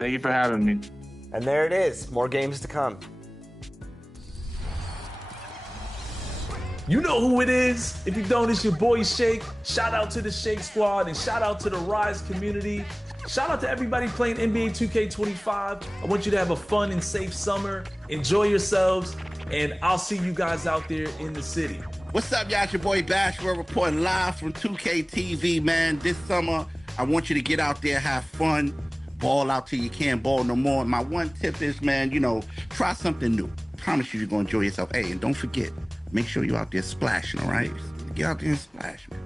Thank you for having me. And there it is. More games to come. You know who it is. If you don't, it's your boy Shake. Shout out to the Shake Squad and shout out to the Rise community. Shout out to everybody playing NBA 2K25. I want you to have a fun and safe summer. Enjoy yourselves, and I'll see you guys out there in the city. What's up, y'all? It's your boy Bashwell reporting live from 2K TV, man. This summer, I want you to get out there, have fun, ball out till you can't ball no more. My one tip is, man, try something new. Promise you're going to enjoy yourself. Hey, and don't forget, make sure you're out there splashing, all right? Get out there and splash, man.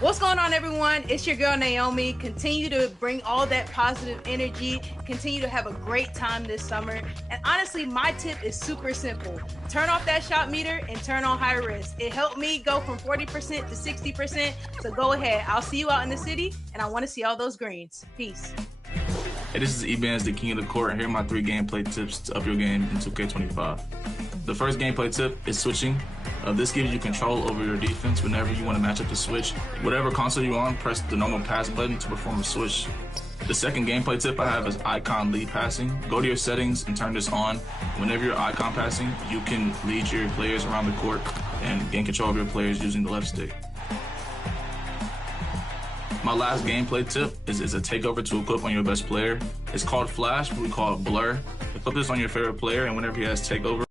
What's going on, everyone? It's your girl, Naomi. Continue to bring all that positive energy. Continue to have a great time this summer. And honestly, my tip is super simple. Turn off that shot meter and turn on high risk. It helped me go from 40% to 60%. So go ahead. I'll see you out in the city, and I want to see all those greens. Peace. Hey, this is Ebans, the king of the court, and here are my 3 gameplay tips to up your game in 2K25. The first gameplay tip is switching. This gives you control over your defense whenever you want to match up the switch. Whatever console you're on, press the normal pass button to perform a switch. The second gameplay tip I have is icon lead passing. Go to your settings and turn this on. Whenever you're icon passing, you can lead your players around the court and gain control of your players using the left stick. My last gameplay tip is a takeover to equip on your best player. It's called Flash, but we call it Blur. Equip this on your favorite player, and whenever he has takeover,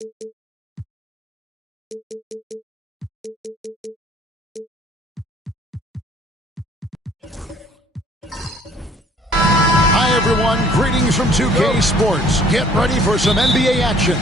Hi, everyone. Greetings from 2K Sports. Get ready for some NBA action.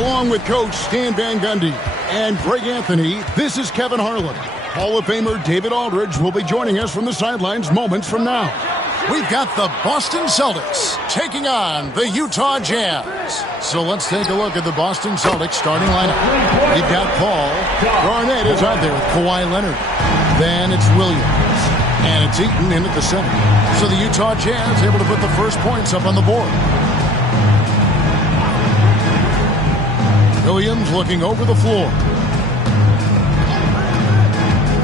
Along with Coach Stan Van Gundy and Greg Anthony, this is Kevin Harlan. Hall of Famer David Aldridge will be joining us from the sidelines moments from now. We've got the Boston Celtics taking on the Utah Jazz. So let's take a look at the Boston Celtics starting lineup. We've got Paul. Garnett is out there with Kawhi Leonard. Then it's Williams. And it's Eaton in at the center. So the Utah Jazz able to put the first points up on the board. Williams looking over the floor.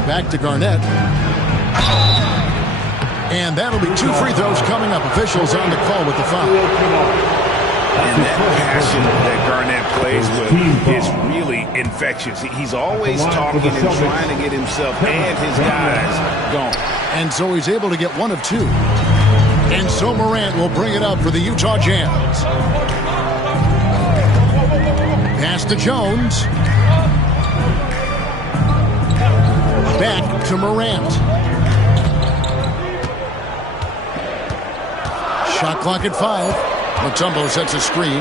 Back to Garnett. And that'll be 2 free throws coming up. Officials on the call with the foul. And that passion that Garnett plays with is really infectious. He's always talking and trying to get himself and his guys going. And so he's able to get 1 of 2. And so Morant will bring it up for the Utah Jazz. Pass to Jones. Back to Morant. Shot clock at 5. Mutombo sets a screen.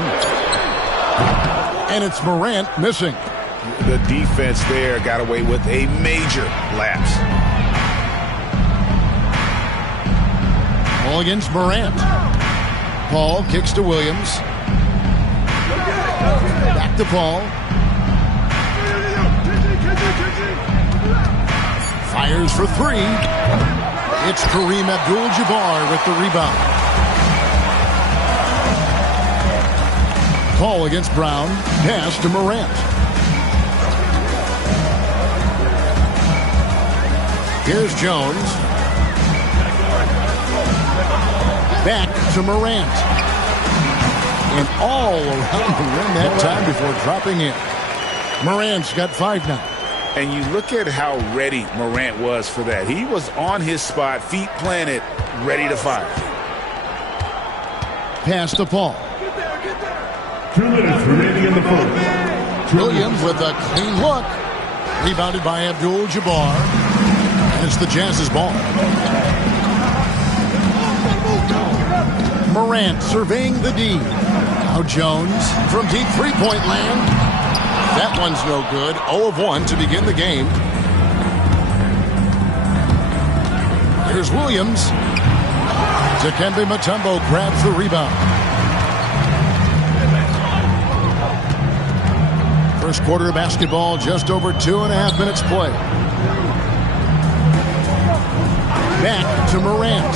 And it's Morant missing. The defense there got away with a major lapse. Ball against Morant. Paul kicks to Williams. Back to Paul. Fires for 3. It's Kareem Abdul-Jabbar with the rebound. Paul against Brown. Pass to Morant. Here's Jones. Back to Morant. And all around the rim that time before dropping in. Morant's got 5 now. And you look at how ready Morant was for that. He was on his spot, feet planted, ready to fire. Pass to Paul. 2 minutes remaining in the fourth. Williams with a clean look. Rebounded by Abdul-Jabbar. And it's the Jazz's ball. Morant surveying the D. Now Jones from deep three-point land. That one's no good. 0 of 1 to begin the game. Here's Williams. Dikembe Mutombo grabs the rebound. First quarter of basketball, just over 2.5 minutes play. Back to Morant.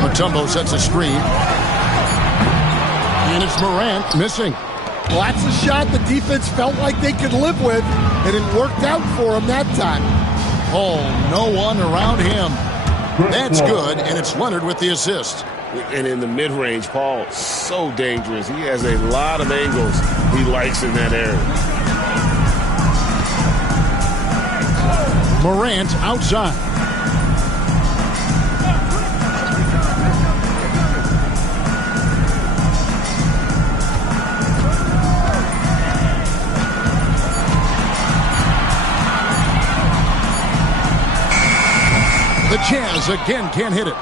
Mutombo sets a screen. And it's Morant missing. Well, that's a shot the defense felt like they could live with, and it worked out for him that time. Oh, no one around him. That's good, and it's Leonard with the assist. And in the mid-range, Paul, so dangerous. He has a lot of angles he likes in that area. Morant outside. The Jazz again can't hit it.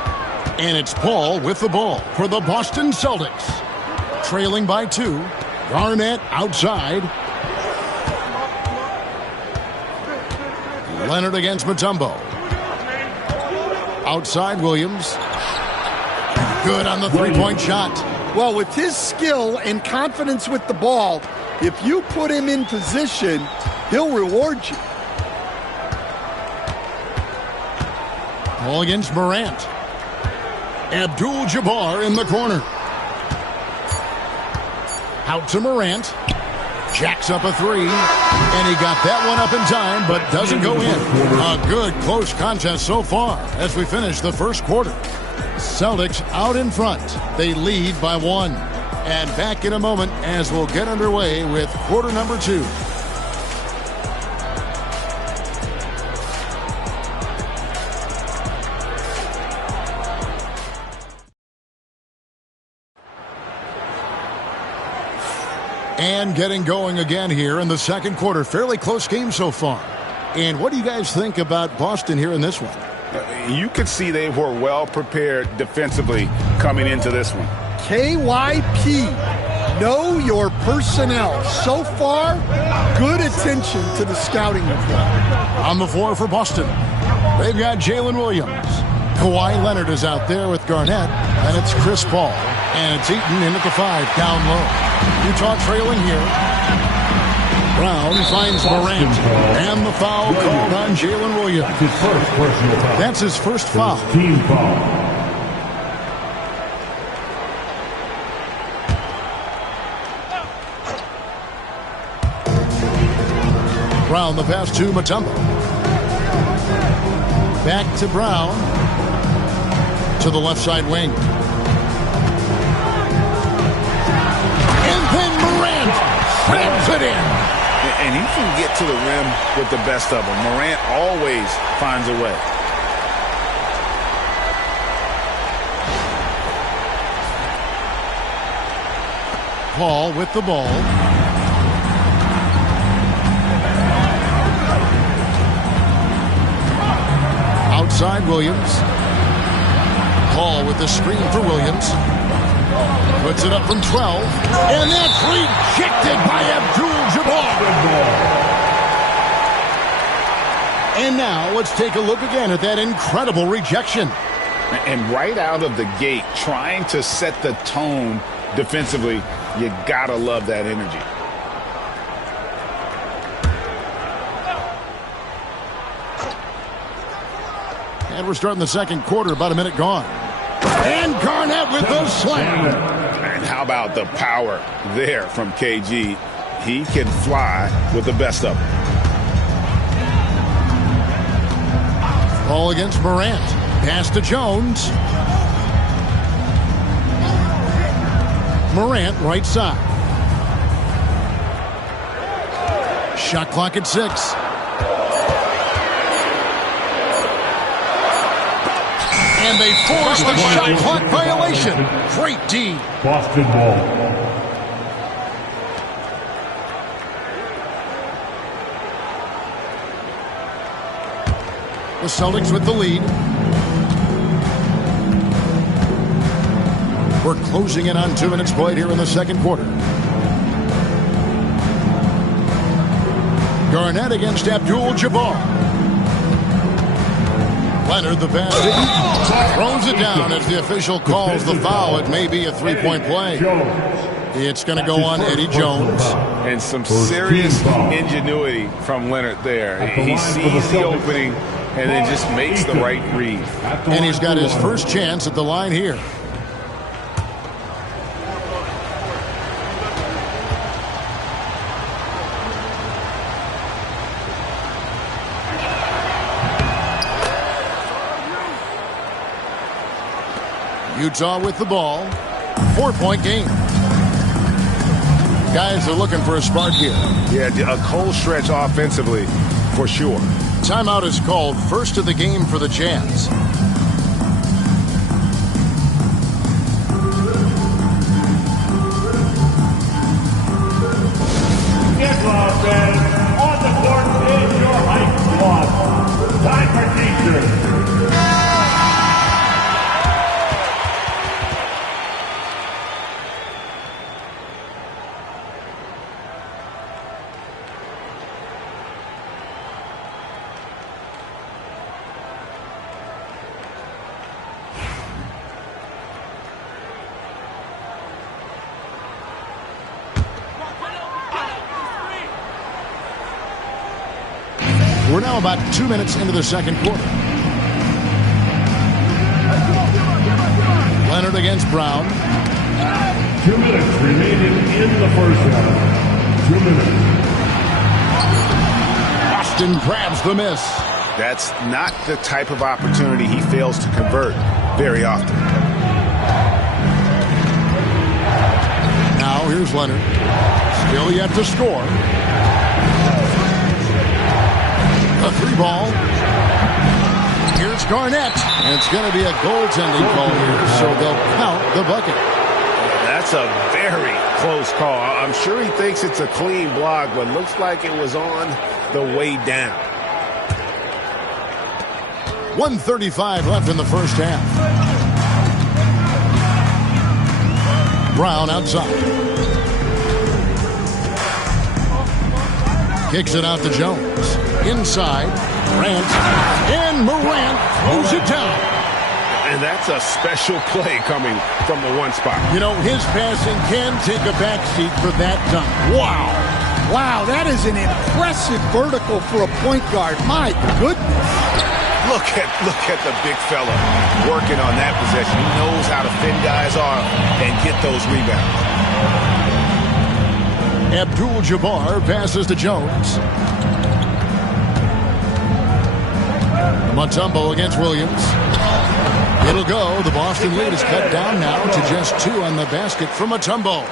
And it's Paul with the ball for the Boston Celtics. Trailing by 2. Garnett outside. Leonard against Mutombo. Outside Williams. Good on the three-point shot. Well, with his skill and confidence with the ball, if you put him in position, he'll reward you. Ball against Morant. Abdul-Jabbar in the corner. Out to Morant. Jacks up a 3. And he got that one up in time, but doesn't go in. A good close contest so far as we finish the first quarter. Celtics out in front. They lead by 1. And back in a moment as we'll get underway with quarter number 2. And getting going again here in the second quarter. Fairly close game so far. And what do you guys think about Boston here in this one? You could see they were well prepared defensively coming into this one. KYP, know your personnel. So far, good attention to the scouting report. On the floor for Boston, they've got Jalen Williams. Kawhi Leonard is out there with Garnett, and it's Chris Paul. And it's Eaton in at the 5, down low. Utah trailing here. Brown finds Morant, and the foul called on Jalen Williams. That's his first personal foul. That's his first foul. Team foul. Brown the pass to Mutombo. Back to Brown. To the left side wing. And then Morant slams it in. And he can get to the rim with the best of them. Morant always finds a way. Paul with the ball. Outside Williams. Paul with the screen for Williams. Puts it up from 12. And that's rejected by Abdul-Jabbar. And now let's take a look again at that incredible rejection. And right out of the gate, trying to set the tone defensively, you gotta love that energy. And we're starting the second quarter, about a minute gone. And Garnett with the slam. And how about the power there from KG? He can fly with the best of them. Ball against Morant. Pass to Jones. Morant, right side. Shot clock at 6. And they force the shot clock violation. Great D. Boston ball. The Celtics with the lead. We're closing in on 2 minutes played here in the second quarter. Garnett against Abdul-Jabbar. Leonard, the pass to Eaton. Throws it down as the official calls the foul. It may be a three-point play. It's going to go on Eddie Jones. And some serious ingenuity from Leonard there. He sees the opening and then just makes the right read. And he's got his first chance at the line here. Utah with the ball. 4-point game. Guys are looking for a spark here. Yeah, a cold stretch offensively for sure. Timeout is called, first of the game for the Jazz. Get lost, man. On the court is your hype squad. Time for t-shirts. We're now about 2 minutes into the second quarter. Leonard against Brown. 2 minutes remaining in the first half. 2 minutes. Boston grabs the miss. That's not the type of opportunity he fails to convert very often. Now here's Leonard. Still yet to score. A 3-ball. Here's Garnett. And it's going to be a goaltending call here, so they'll count the bucket. That's a very close call. I'm sure he thinks it's a clean block, but looks like it was on the way down. 1:35 left in the first half. Brown outside. Kicks it out to Jones. Inside. Morant. And Morant throws it down. And that's a special play coming from the one spot. You know, his passing can take a backseat for that dunk. Wow. Wow, that is an impressive vertical for a point guard. My goodness. Look at the big fella working on that possession. He knows how to thin guys off and get those rebounds. Abdul-Jabbar passes to Jones. Mutombo against Williams. It'll go. The Boston lead is cut down now to just 2 on the basket from Mutombo.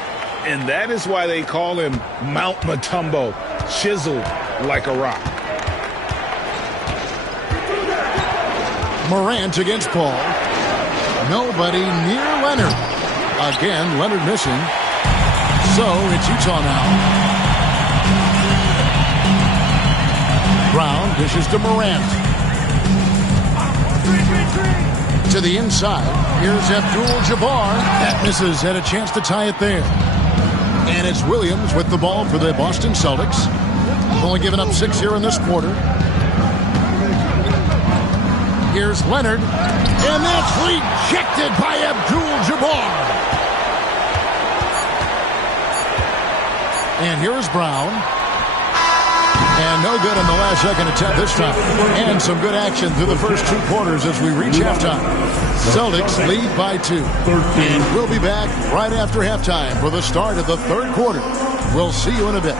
And that is why they call him Mount Mutombo, chiseled like a rock. Morant against Paul. Nobody near Leonard. Again, Leonard missing. So it's Utah now. Brown dishes to Morant. To the inside. Here's Abdul-Jabbar. That misses. Had a chance to tie it there. And it's Williams with the ball for the Boston Celtics. Only given up 6 here in this quarter. Here's Leonard, and that's rejected by Abdul-Jabbar. And here's Brown. And no good on the last second attempt this time. And some good action through the first 2 quarters as we reach halftime. Celtics lead by 2. And we'll be back right after halftime for the start of the 3rd quarter. We'll see you in a bit.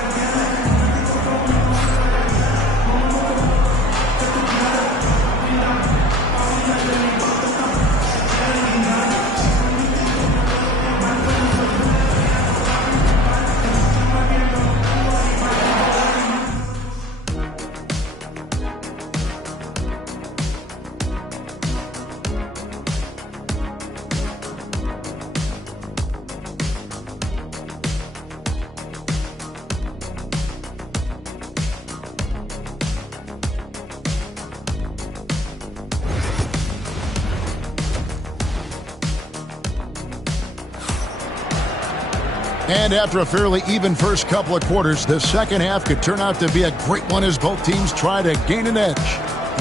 And after a fairly even first couple of quarters, the second half could turn out to be a great one as both teams try to gain an edge.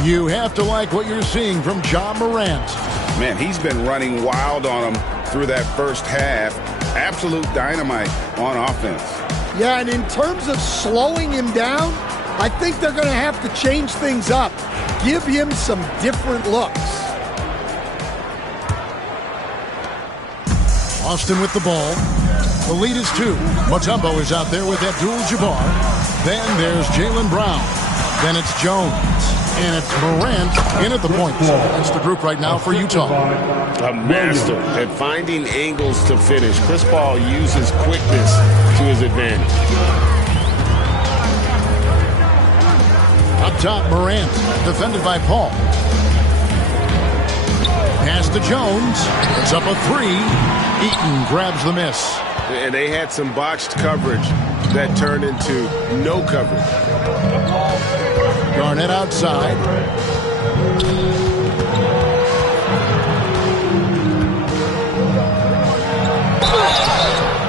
You have to like what you're seeing from Ja Morant. Man, he's been running wild on him through that first half. Absolute dynamite on offense. Yeah, and in terms of slowing him down, I think they're going to have to change things up. Give him some different looks. Austin with the ball. The lead is 2. Mutombo is out there with Abdul-Jabbar. Then there's Jaylen Brown. Then it's Jones. And it's Morant in at the point. So that's the group right now for Utah. A master at finding angles to finish. Chris Paul uses quickness to his advantage. Up top, Morant. Defended by Paul. Pass to Jones. It's up a 3. Eaton grabs the miss. And they had some botched coverage that turned into no coverage. Garnett outside.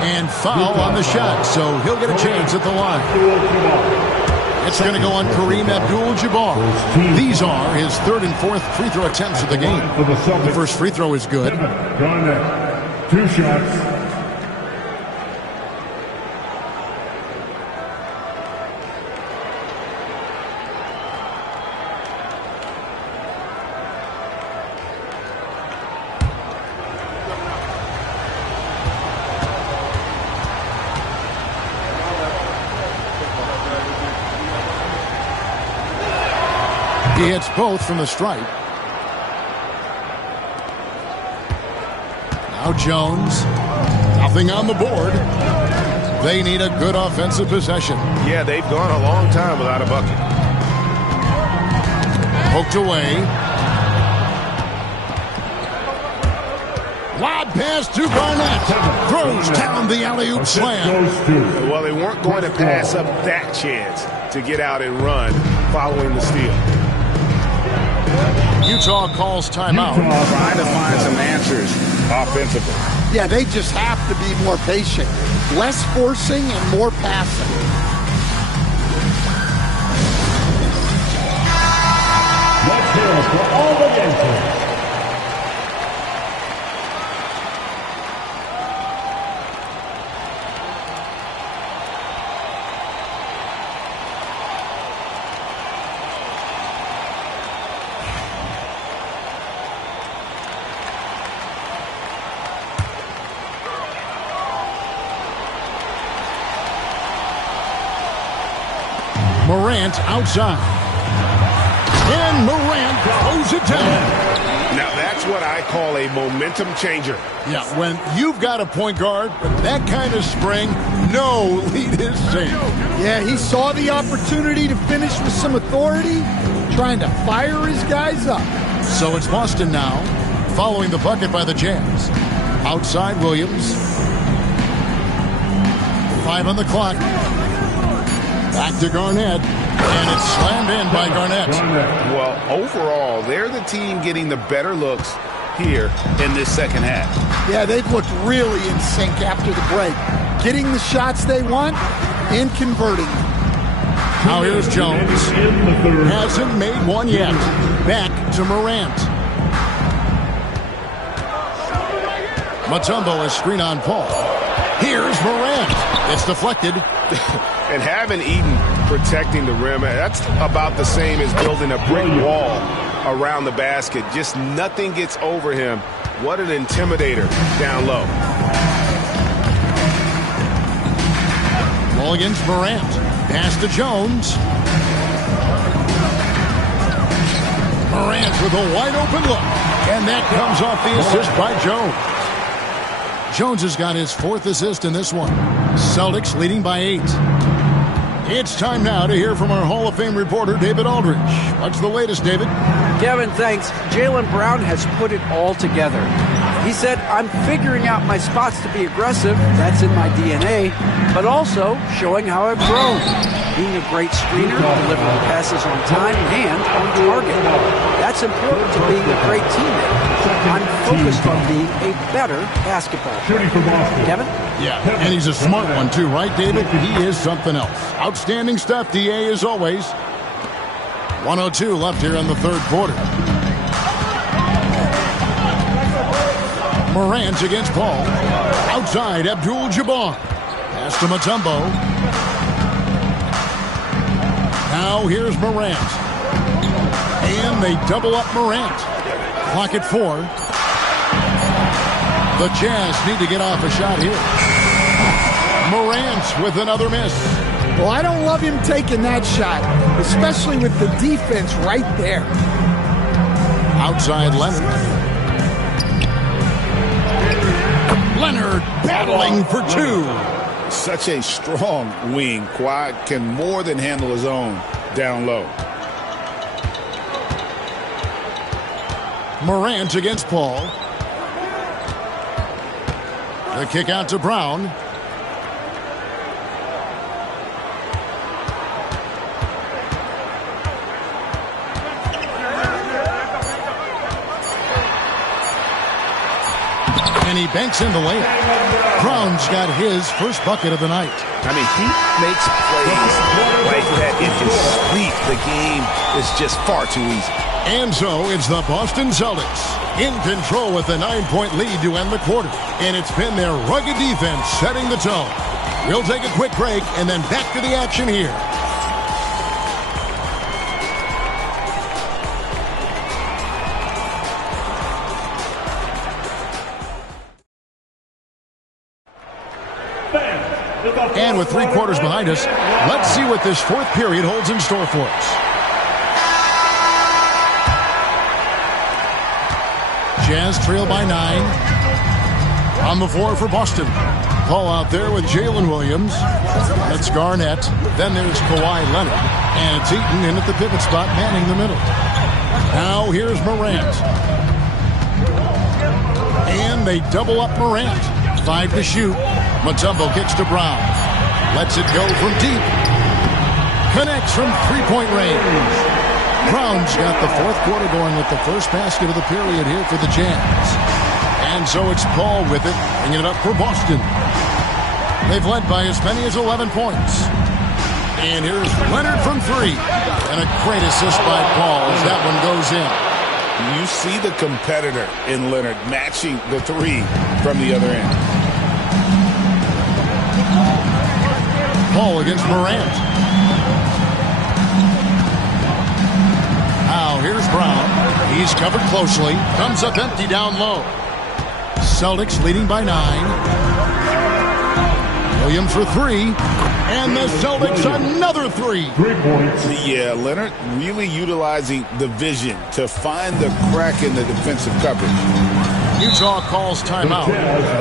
And foul on the shot, so he'll get a chance at the line. It's going to go on Kareem Abdul-Jabbar. These are his 3rd and 4th free throw attempts of the game. The first free throw is good. Garnett, 2 shots. He hits both from the stripe. Now Jones. Nothing on the board. They need a good offensive possession. Yeah, they've gone a long time without a bucket. Poked away. Lob pass to Garnett. Throws down the alley-oop slam. Well, they weren't going to pass up that chance to get out and run following the steal. Utah calls timeout. Trying to find some answers offensively. Yeah, they just have to be more patient. Less forcing and more passing. Let's hear it for all the Yankees. Morant outside. And Morant throws it down. Now that's what I call a momentum changer. Yeah, when you've got a point guard with that kind of spring, no lead is safe. Yeah, he saw the opportunity to finish with some authority, trying to fire his guys up. So it's Boston now, following the bucket by the Jazz. Outside Williams. 5 on the clock. Back to Garnett, and it's slammed in by Garnett. Well, overall, they're the team getting the better looks here in this second half. Yeah, they've looked really in sync after the break. Getting the shots they want and converting. Now here's Jones. Hasn't made one yet. Back to Morant. Mutombo is screen on Paul. Here's Morant. It's deflected. And having Eden protecting the rim, that's about the same as building a brick wall around the basket. Just nothing gets over him. What an intimidator down low. Ball against Morant. Pass to Jones. Morant with a wide open look. And that comes off the assist by Jones. Jones has got his 4th assist in this one. Celtics leading by 8. It's time now to hear from our Hall of Fame reporter, David Aldridge. What's the latest, David? Kevin, thanks. Jaylen Brown has put it all together. He said, I'm figuring out my spots to be aggressive. That's in my DNA. But also showing how I've grown. Being a great screener, delivering passes on time and on target. That's important to being a great teammate. I'm focused on being a better basketball player. Kevin? Yeah, and he's a smart one too, right, David? He is something else. Outstanding stuff, DA, as always. 1:02 left here in the third quarter. Morant against Paul. Outside, Abdul-Jabbar. Pass to Mutombo. Now here's Morant. And they double up Morant. Clock at 4. The Jazz need to get off a shot here. Morant with another miss. Well, I don't love him taking that shot, especially with the defense right there. Outside Leonard. Leonard battling for 2. Such a strong wing. Kawhi can more than handle his own down low. Morant against Paul. The kick out to Brown. And he banks in the layup. Brown's got his first bucket of the night. I mean, he makes plays like that in his sleep. The game is just far too easy. And so it's the Boston Celtics in control with a 9-point lead to end the quarter. And it's been their rugged defense setting the tone. We'll take a quick break and then back to the action here. And with 3 quarters behind us, let's see what this 4th period holds in store for us. Jazz trail by 9. On the floor for Boston. Paul out there with Jalen Williams. That's Garnett. Then there's Kawhi Leonard. And it's Eaton in at the pivot spot, manning the middle. Now here's Morant. And they double up Morant. 5 to shoot. Mutombo kicks to Brown. Lets it go from deep. Connects from three-point range. Brown's got the fourth quarter going with the first basket of the period here for the Jazz. And so it's Paul with it, bringing it up for Boston. They've led by as many as 11 points. And here's Leonard from 3. And a great assist by Paul as that one goes in. You see the competitor in Leonard matching the 3 from the other end. Paul against Morant. Now here's Brown. He's covered closely. Comes up empty down low. Celtics leading by 9. Williams for 3. And the Celtics another 3. 3 points. Yeah, Leonard really utilizing the vision to find the crack in the defensive coverage. Utah calls timeout.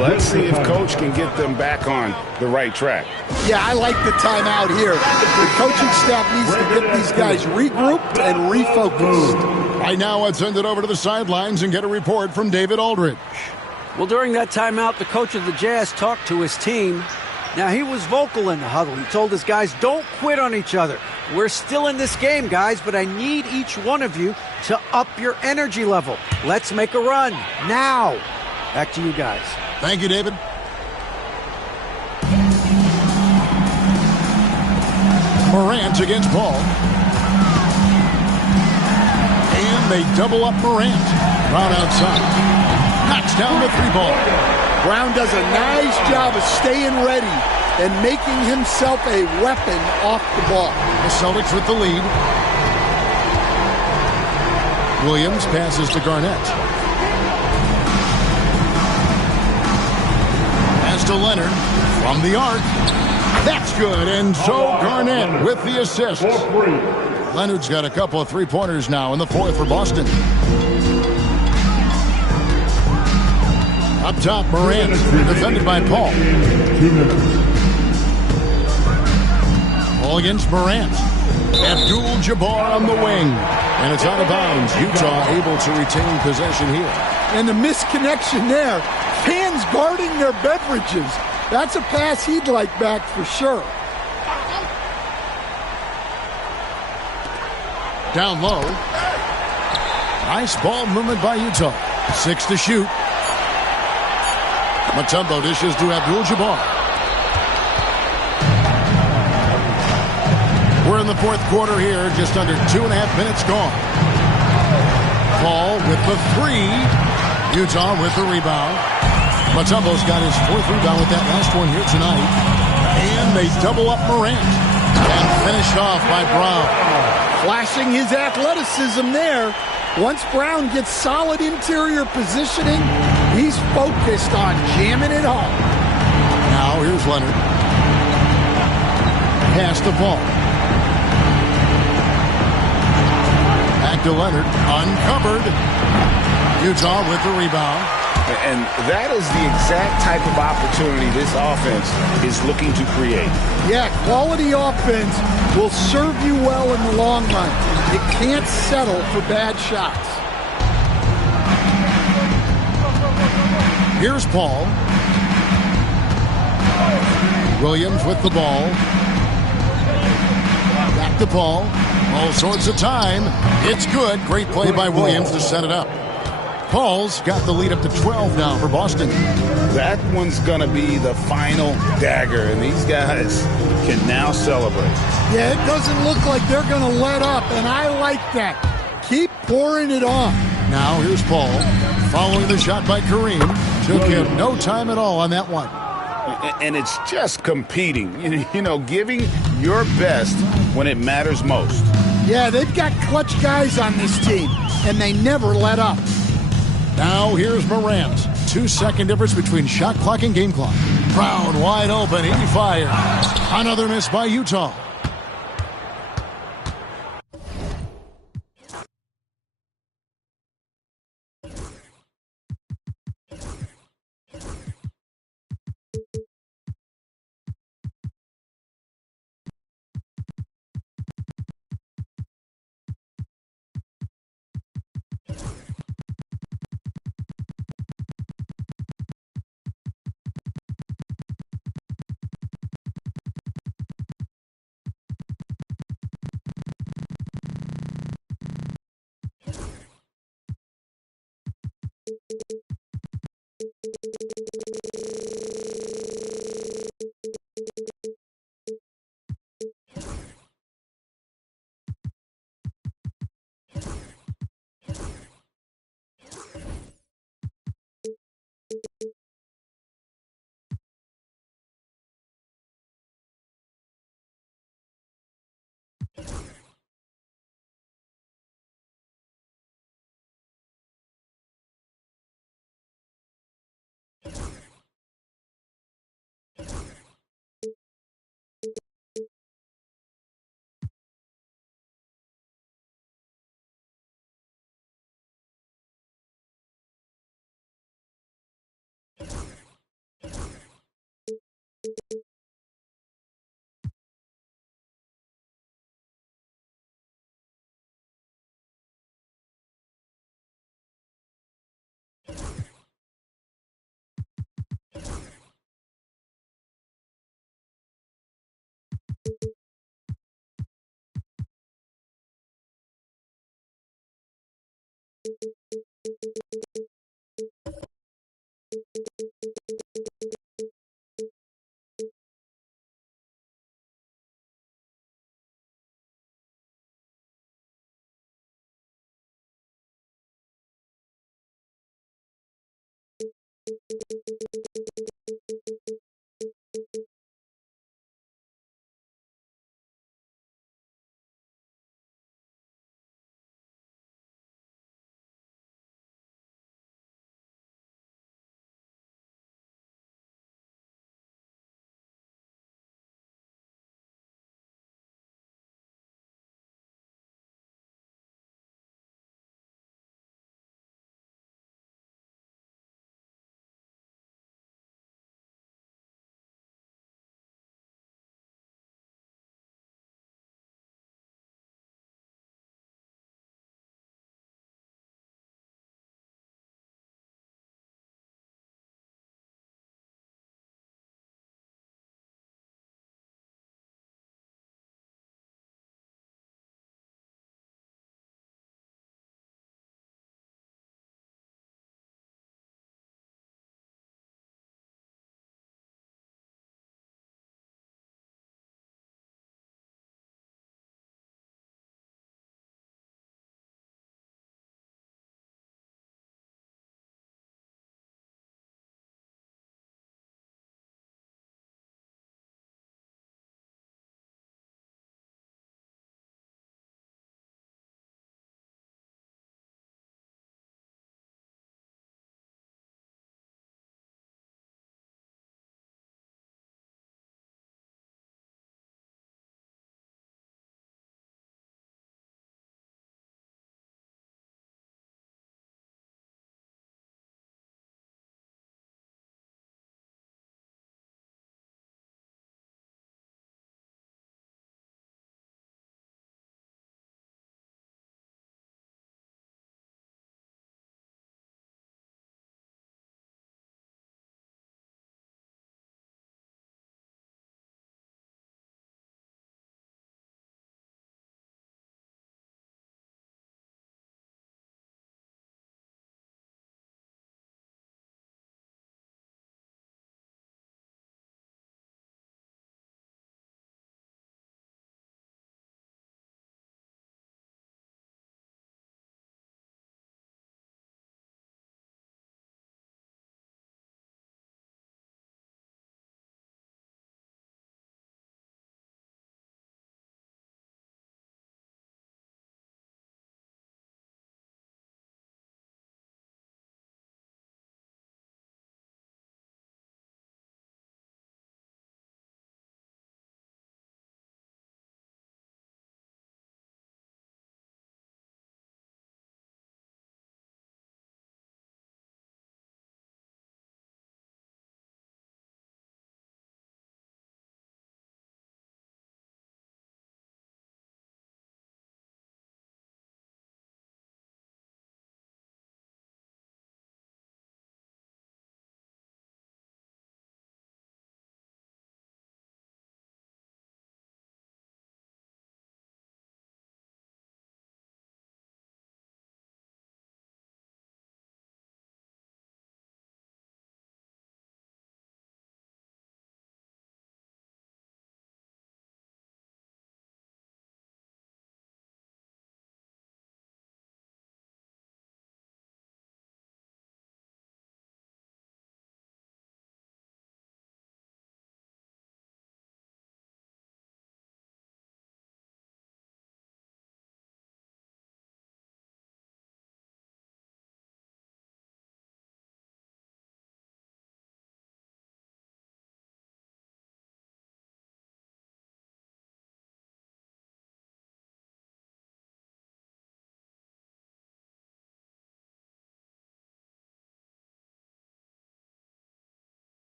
Let's see if Coach can get them back on the right track. Yeah, I like the timeout here. The coaching staff needs to get these guys regrouped and refocused. Right now, let's send it over to the sidelines and get a report from David Aldridge. Well, during that timeout, the coach of the Jazz talked to his team. Now, he was vocal in the huddle. He told his guys, don't quit on each other. We're still in this game, guys, but I need each one of you to up your energy level. Let's make a run now. Back to you guys. Thank you, David. Morant against Paul. And they double up Morant. Brown outside. Knocks down the 3-ball. Brown does a nice job of staying ready and making himself a weapon off the ball. The Celtics with the lead. Williams passes to Garnett. Pass to Leonard from the arc. That's good, and so Garnett with the assist. Leonard's got a couple of three-pointers now in the fourth for Boston. Up top, Morant, defended by Paul. 2 minutes. Paul against Morant. Abdul-Jabbar on the wing. And it's out of bounds. Utah able to retain possession here. And the misconnection there. Fans guarding their beverages. That's a pass he'd like back for sure. Down low. Nice ball movement by Utah. 6 to shoot. Mutombo dishes to Abdul-Jabbar. We're in the fourth quarter here, just under 2.5 minutes gone. Paul with the 3. Utah with the rebound. Mutombo's got his 4th rebound with that last one here tonight. And they double up Morant. And finished off by Brown. Flashing his athleticism there. Once Brown gets solid interior positioning, he's focused on jamming it home. Now here's Leonard. Pass to Paul. Back to Leonard. Uncovered. Utah with the rebound. And that is the exact type of opportunity this offense is looking to create. Yeah, quality offense will serve you well in the long run. You can't settle for bad shots. Here's Paul. Williams with the ball. Back to Paul. All sorts of time. It's good. Great play by Williams to set it up. Paul's got the lead up to 12 now for Boston. That one's going to be the final dagger, and these guys can now celebrate. Yeah, it doesn't look like they're going to let up, and I like that. Keep pouring it on. Now here's Paul. Following the shot by Kareem. Took him no time at all on that one. And it's just competing, you know, giving your best when it matters most. Yeah, they've got clutch guys on this team, and they never let up. Now here's Morant. 2-second difference between shot clock and game clock. Brown wide open. He fires. Another miss by Utah.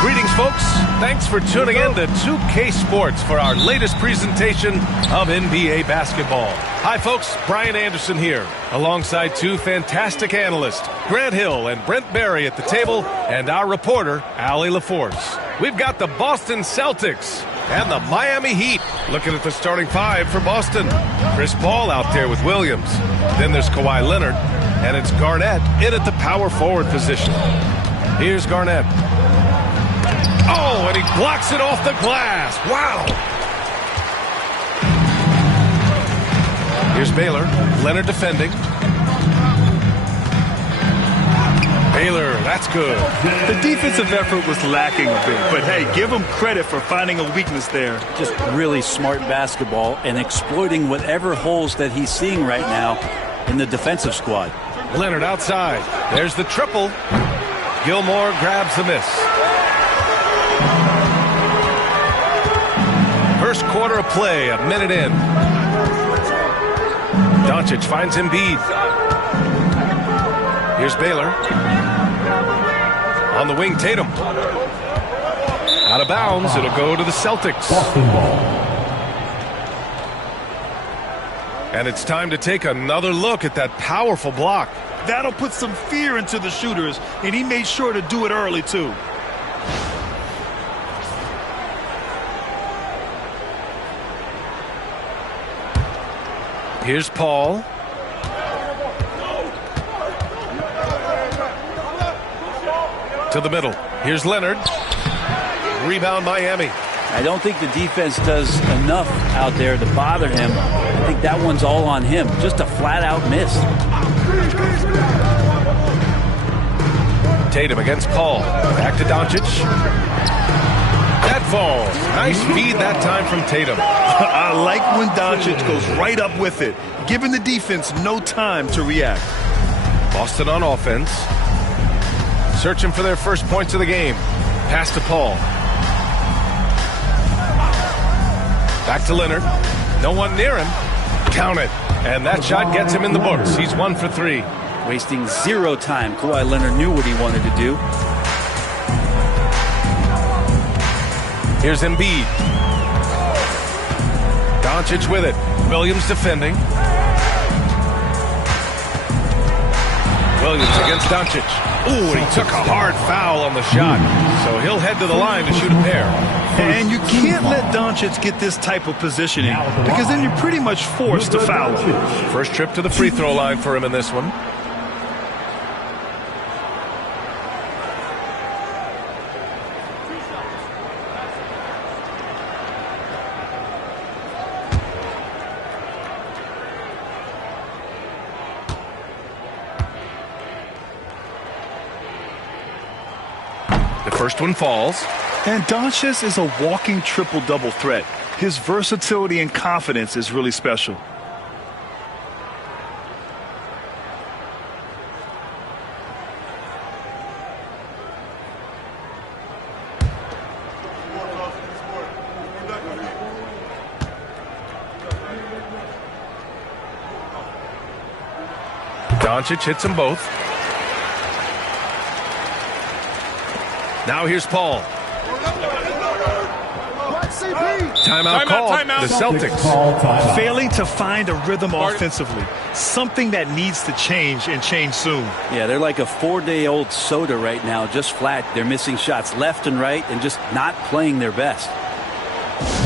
Greetings, folks. Thanks for tuning in to 2K Sports for our latest presentation of NBA basketball. Hi, folks. Brian Anderson here, alongside two fantastic analysts, Grant Hill and Brent Barry at the table, and our reporter, Allie LaForce. We've got the Boston Celtics and the Miami Heat. Looking at the starting five for Boston. Chris Paul out there with Williams. Then there's Kawhi Leonard, and it's Garnett in at the power forward position. Here's Garnett. Oh, and he blocks it off the glass. Wow. Here's Baylor. Leonard defending. Baylor, that's good. The defensive effort was lacking a bit, but hey, give him credit for finding a weakness there. Just really smart basketball and exploiting whatever holes that he's seeing right now in the defensive squad. Leonard outside. There's the triple. Gilmore grabs the miss. First quarter of play, a minute in. Doncic finds Embiid. Here's Baylor. On the wing, Tatum. Out of bounds, it'll go to the Celtics. And it's time to take another look at that powerful block. That'll put some fear into the shooters, and he made sure to do it early, too. Here's Paul. To the middle. Here's Leonard. Rebound Miami. I don't think the defense does enough out there to bother him. I think that one's all on him. Just a flat-out miss. Tatum against Paul. Back to Doncic. That falls. Nice feed that time from Tatum. I like when Doncic goes right up with it, giving the defense no time to react. Boston on offense. Searching for their first points of the game. Pass to Paul. Back to Leonard. No one near him. Count it. And that shot gets him in the books. He's 1 for 3. Wasting zero time. Kawhi Leonard knew what he wanted to do. Here's Embiid. Doncic with it. Williams defending. Williams against Doncic. Ooh, and he took a hard foul on the shot. So he'll head to the line to shoot a pair. And you can't let Doncic get this type of positioning, because then you're pretty much forced to foul him. First trip to the free throw line for him in this one. The first one falls. And Doncic is a walking triple-double threat. His versatility and confidence is really special. Doncic hits them both. Now here's Paul. Timeout called. The Celtics. Failing to find a rhythm offensively. Something that needs to change and change soon. Yeah, they're like a 4-day-old soda right now, just flat. They're missing shots left and right and just not playing their best.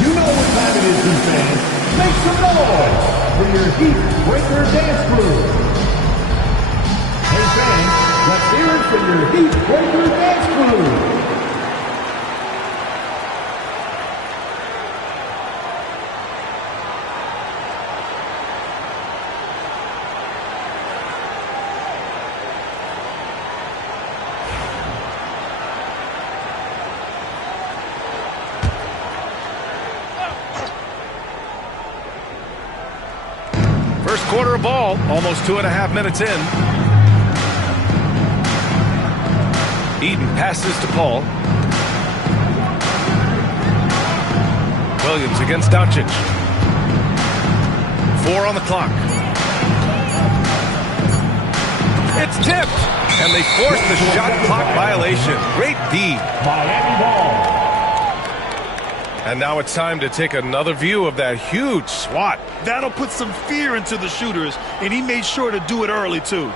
You know what time it is, fans. Make some noise for your Heat Breaker Dance Crew. Let's hear it for your Heat Breaker Dance Crew. First quarter of ball, almost 2.5 minutes in. Eden passes to Paul. Williams against Doncic. 4 on the clock. It's tipped, and they force the shot clock violation. Great D. Miami ball. And now it's time to take another view of that huge swat. That'll put some fear into the shooters, and he made sure to do it early, too.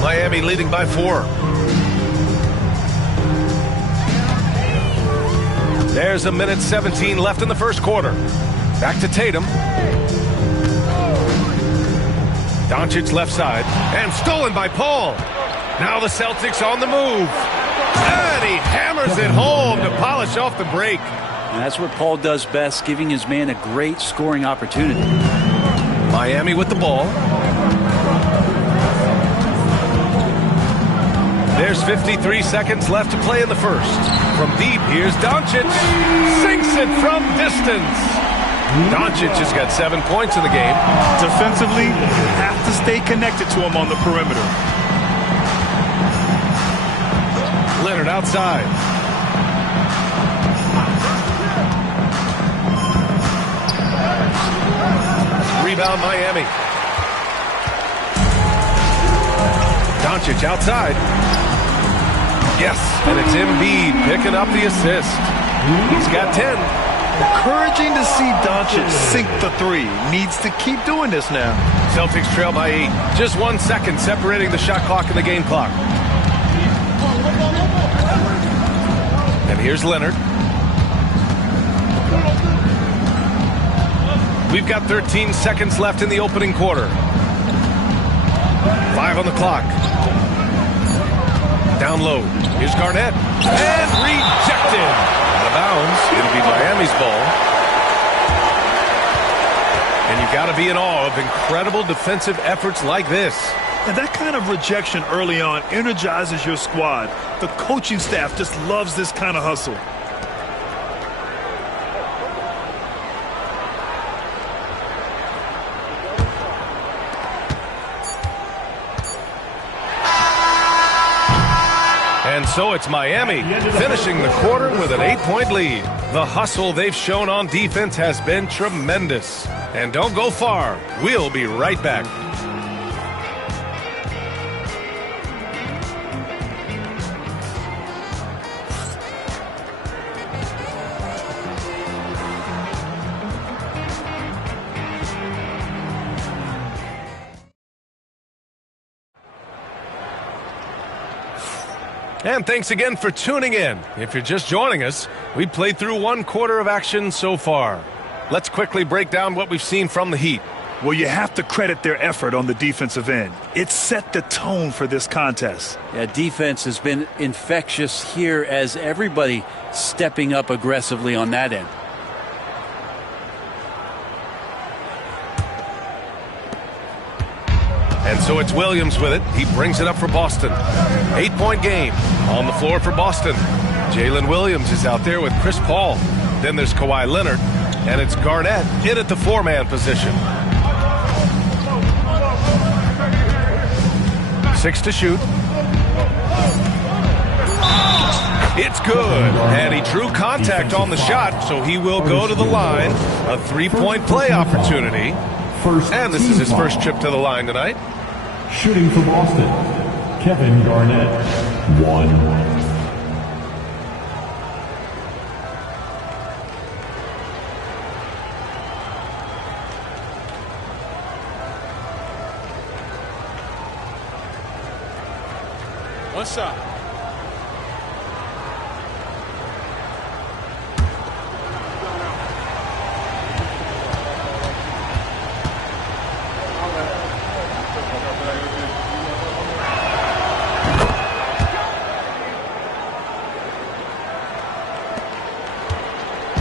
Miami leading by 4. There's 1:17 left in the first quarter. Back to Tatum. Doncic left side, and stolen by Paul. Now the Celtics on the move. And he hammers it home to polish off the break. And that's what Paul does best, giving his man a great scoring opportunity. Miami with the ball. There's 53 seconds left to play in the first. From deep, here's Doncic. Sinks it from distance. Doncic has got 7 points in the game. Defensively, you have to stay connected to him on the perimeter. Leonard outside. Rebound Miami. Doncic outside. Yes, and it's Embiid picking up the assist. He's got 10. Encouraging to see Doncic sink the 3. Needs to keep doing this now. Celtics trail by 8. Just 1 second separating the shot clock and the game clock. And here's Leonard. We've got 13 seconds left in the opening quarter. 5 on the clock. Down low. Here's Garnett. And rejected. Out of bounds. It'll be Miami's ball. And you've got to be in awe of incredible defensive efforts like this. And that kind of rejection early on energizes your squad. The coaching staff just loves this kind of hustle. And so it's Miami finishing the quarter with an 8-point lead. The hustle they've shown on defense has been tremendous. And don't go far. We'll be right back. And thanks again for tuning in. If you're just joining us, we played through 1 quarter of action so far. Let's quickly break down what we've seen from the Heat. Well, you have to credit their effort on the defensive end. It set the tone for this contest. Yeah, defense has been infectious here as everybody stepping up aggressively on that end. And so it's Williams with it. He brings it up for Boston. 8-point game on the floor for Boston. Jalen Williams is out there with Chris Paul. Then there's Kawhi Leonard. And it's Garnett in at the 4-man position. 6 to shoot. It's good. And he drew contact on the shot, so he will go to the line. A 3-point play opportunity. And this is his first trip to the line tonight. Shooting for Boston, Kevin Garnett, 1. What's up?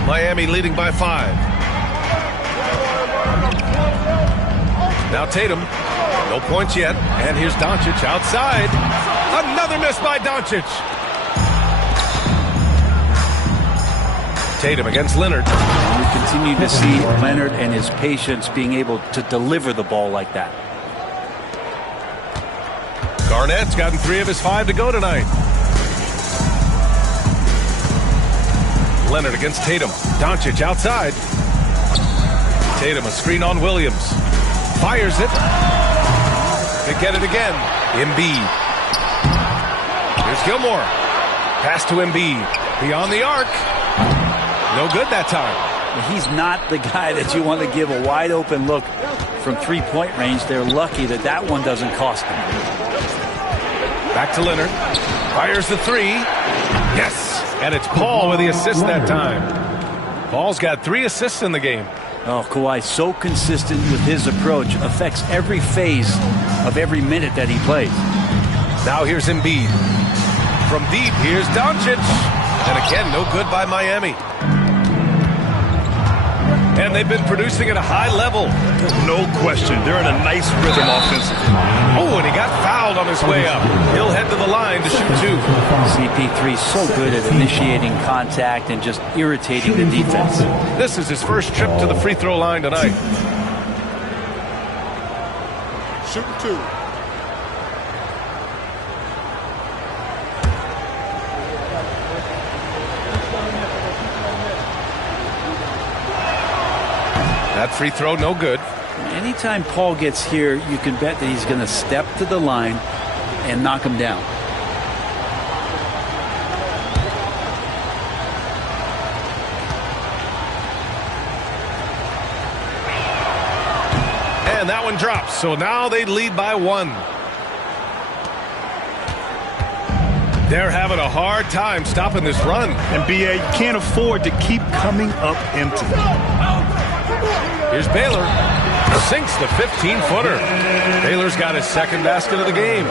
Miami leading by 5. Now Tatum. No points yet. And here's Doncic outside. Another miss by Doncic. Tatum against Leonard. And we continue to see Leonard and his patience being able to deliver the ball like that. Garnett's gotten 3 of his 5 to go tonight. Leonard against Tatum. Doncic outside. Tatum a screen on Williams. Fires it. They get it again. Embiid. Here's Gilmore. Pass to Embiid. Beyond the arc. No good that time. He's not the guy that you want to give a wide open look from 3-point range. They're lucky that that one doesn't cost them. Back to Leonard. Fires the 3. Yes. And it's Paul with the assist that time. Paul's got 3 assists in the game. Oh, Kawhi, so consistent with his approach. Affects every phase of every minute that he plays. Now here's Embiid. From deep, here's Doncic. And again, no good by Miami. And they've been producing at a high level. No question. They're in a nice rhythm offensively. Oh, and he got fouled on his way up. He'll head to the line to shoot 2. CP3 so good at initiating contact and just irritating the defense. This is his first trip to the free throw line tonight. Shooting 2. That free throw, no good. Anytime Paul gets here, you can bet that he's going to step to the line and knock him down. And that one drops. So now they lead by 1. They're having a hard time stopping this run. And BA, you can't afford to keep coming up empty. Here's Baylor. Sinks the 15-footer. Baylor's got his second basket of the game.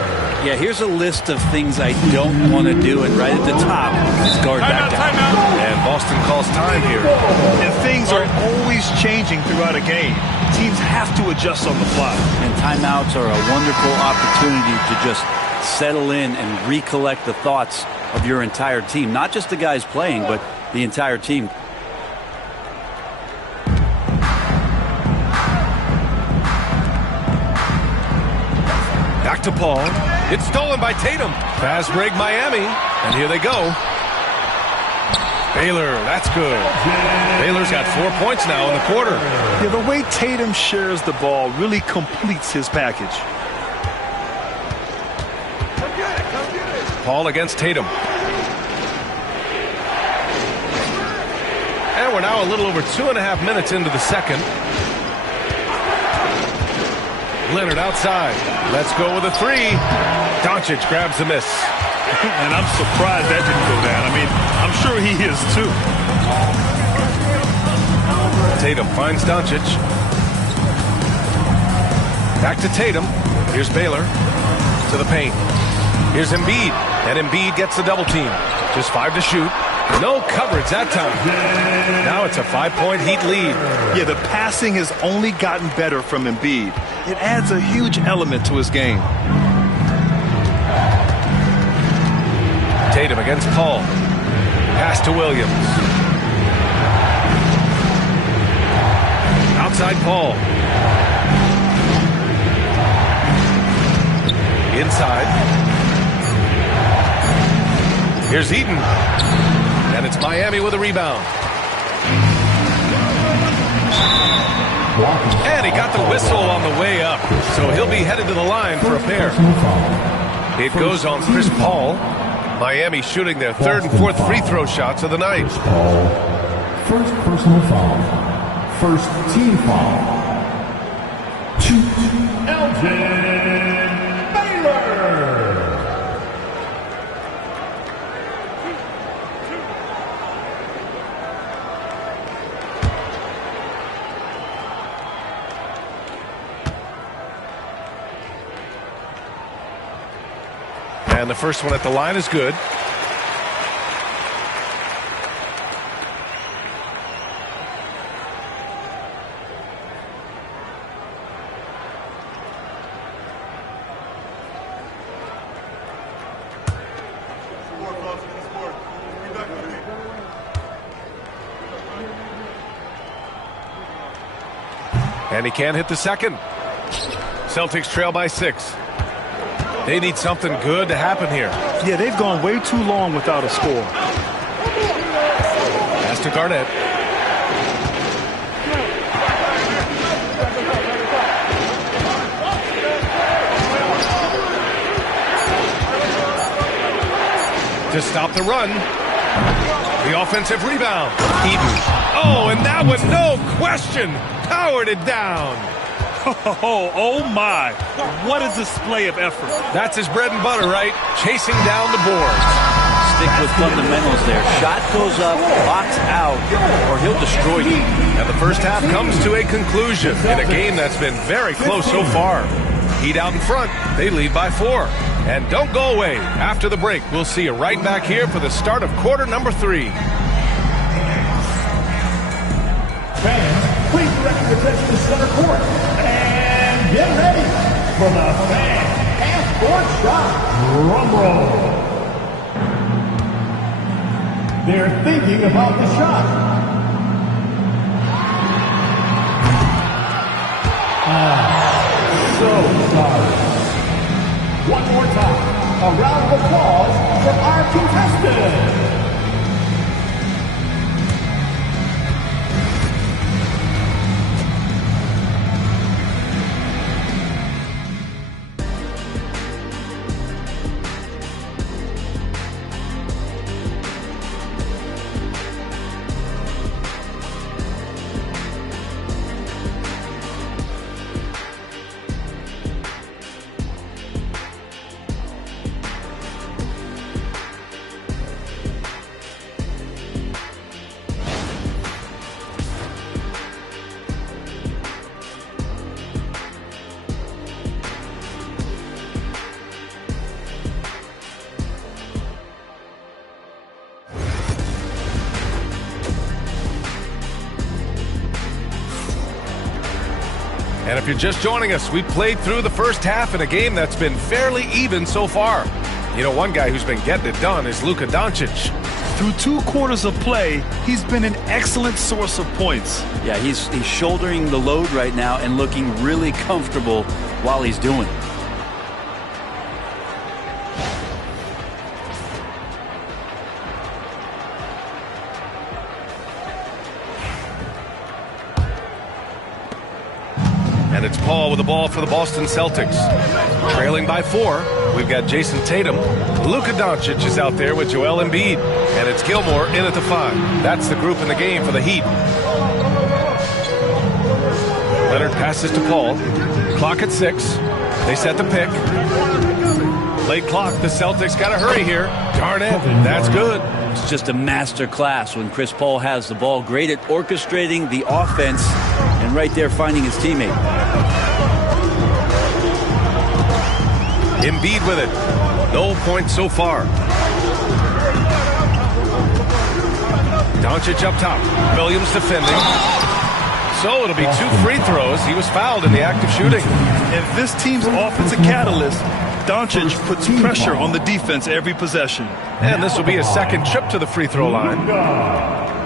Yeah, here's a list of things I don't want to do, and right at the top is guard back down. And Boston calls time here. And things are always changing throughout a game. Teams have to adjust on the fly. And timeouts are a wonderful opportunity to just settle in and recollect the thoughts of your entire team. Not just the guys playing, but the entire team. Back to Paul. It's stolen by Tatum. Fast break Miami. And here they go. Baylor, that's good. Baylor's got 4 points now in the quarter. Yeah, the way Tatum shares the ball really completes his package. Paul against Tatum. And we're now a little over 2.5 minutes into the second. Leonard outside. Let's go with a 3. Doncic grabs the miss. And I'm surprised that didn't go down. I mean, I'm sure he is too. Tatum finds Doncic. Back to Tatum. Here's Baylor. To the paint. Here's Embiid. And Embiid gets the double team. Just 5 to shoot. No coverage that time. Now it's a 5-point Heat lead. Yeah, the passing has only gotten better from Embiid. It adds a huge element to his game. Tatum against Paul. Pass to Williams. Outside Paul. Inside. Here's Eaton. And it's Miami with a rebound. And he got the whistle on the way up. So he'll be headed to the line for a pair. It goes on Chris Paul. Miami shooting their 3rd and 4th free throw shots of the night. First personal foul. First team foul. Elgin Baylor. And the first one at the line is good. And he can't hit the second. Celtics trail by 6. They need something good to happen here. Yeah, they've gone way too long without a score. Pass to Garnett. To stop the run. The offensive rebound. Eaton. Oh, and that one, no question, powered it down. Oh my. What a display of effort. That's his bread and butter, right? Chasing down the boards. Stick with fundamentals there. Shot goes up, box out, or he'll destroy you. And the first half comes to a conclusion in a game that's been very close so far. Heat out in front. They lead by 4. And don't go away. After the break, we'll see you right back here for the start of quarter number 3. Fans, please direct your attention to center court. And get ready for the fan half-court shot. Drum roll. They're thinking about the shot. So sorry. One more time, a round of applause for our contestants. And if you're just joining us, we played through the first half in a game that's been fairly even so far. You know, one guy who's been getting it done is Luka Doncic. Through 2 quarters of play, he's been an excellent source of points. Yeah, he's shouldering the load right now and looking really comfortable while he's doing it. And it's Paul with the ball for the Boston Celtics. Trailing by 4, we've got Jason Tatum. Luka Doncic is out there with Joel Embiid. And it's Gilmore in at the 5. That's the group in the game for the Heat. Leonard passes to Paul. Clock at 6. They set the pick. Late clock. The Celtics got to hurry here. Darn it. That's good. It's just a master class when Chris Paul has the ball. Great at orchestrating the offense and right there finding his teammate. Embiid with it. No points so far. Doncic up top. Williams defending. So it'll be 2 free throws. He was fouled in the act of shooting. If this team's offensive catalyst, Doncic puts pressure on the defense every possession. And this will be his second trip to the free throw line.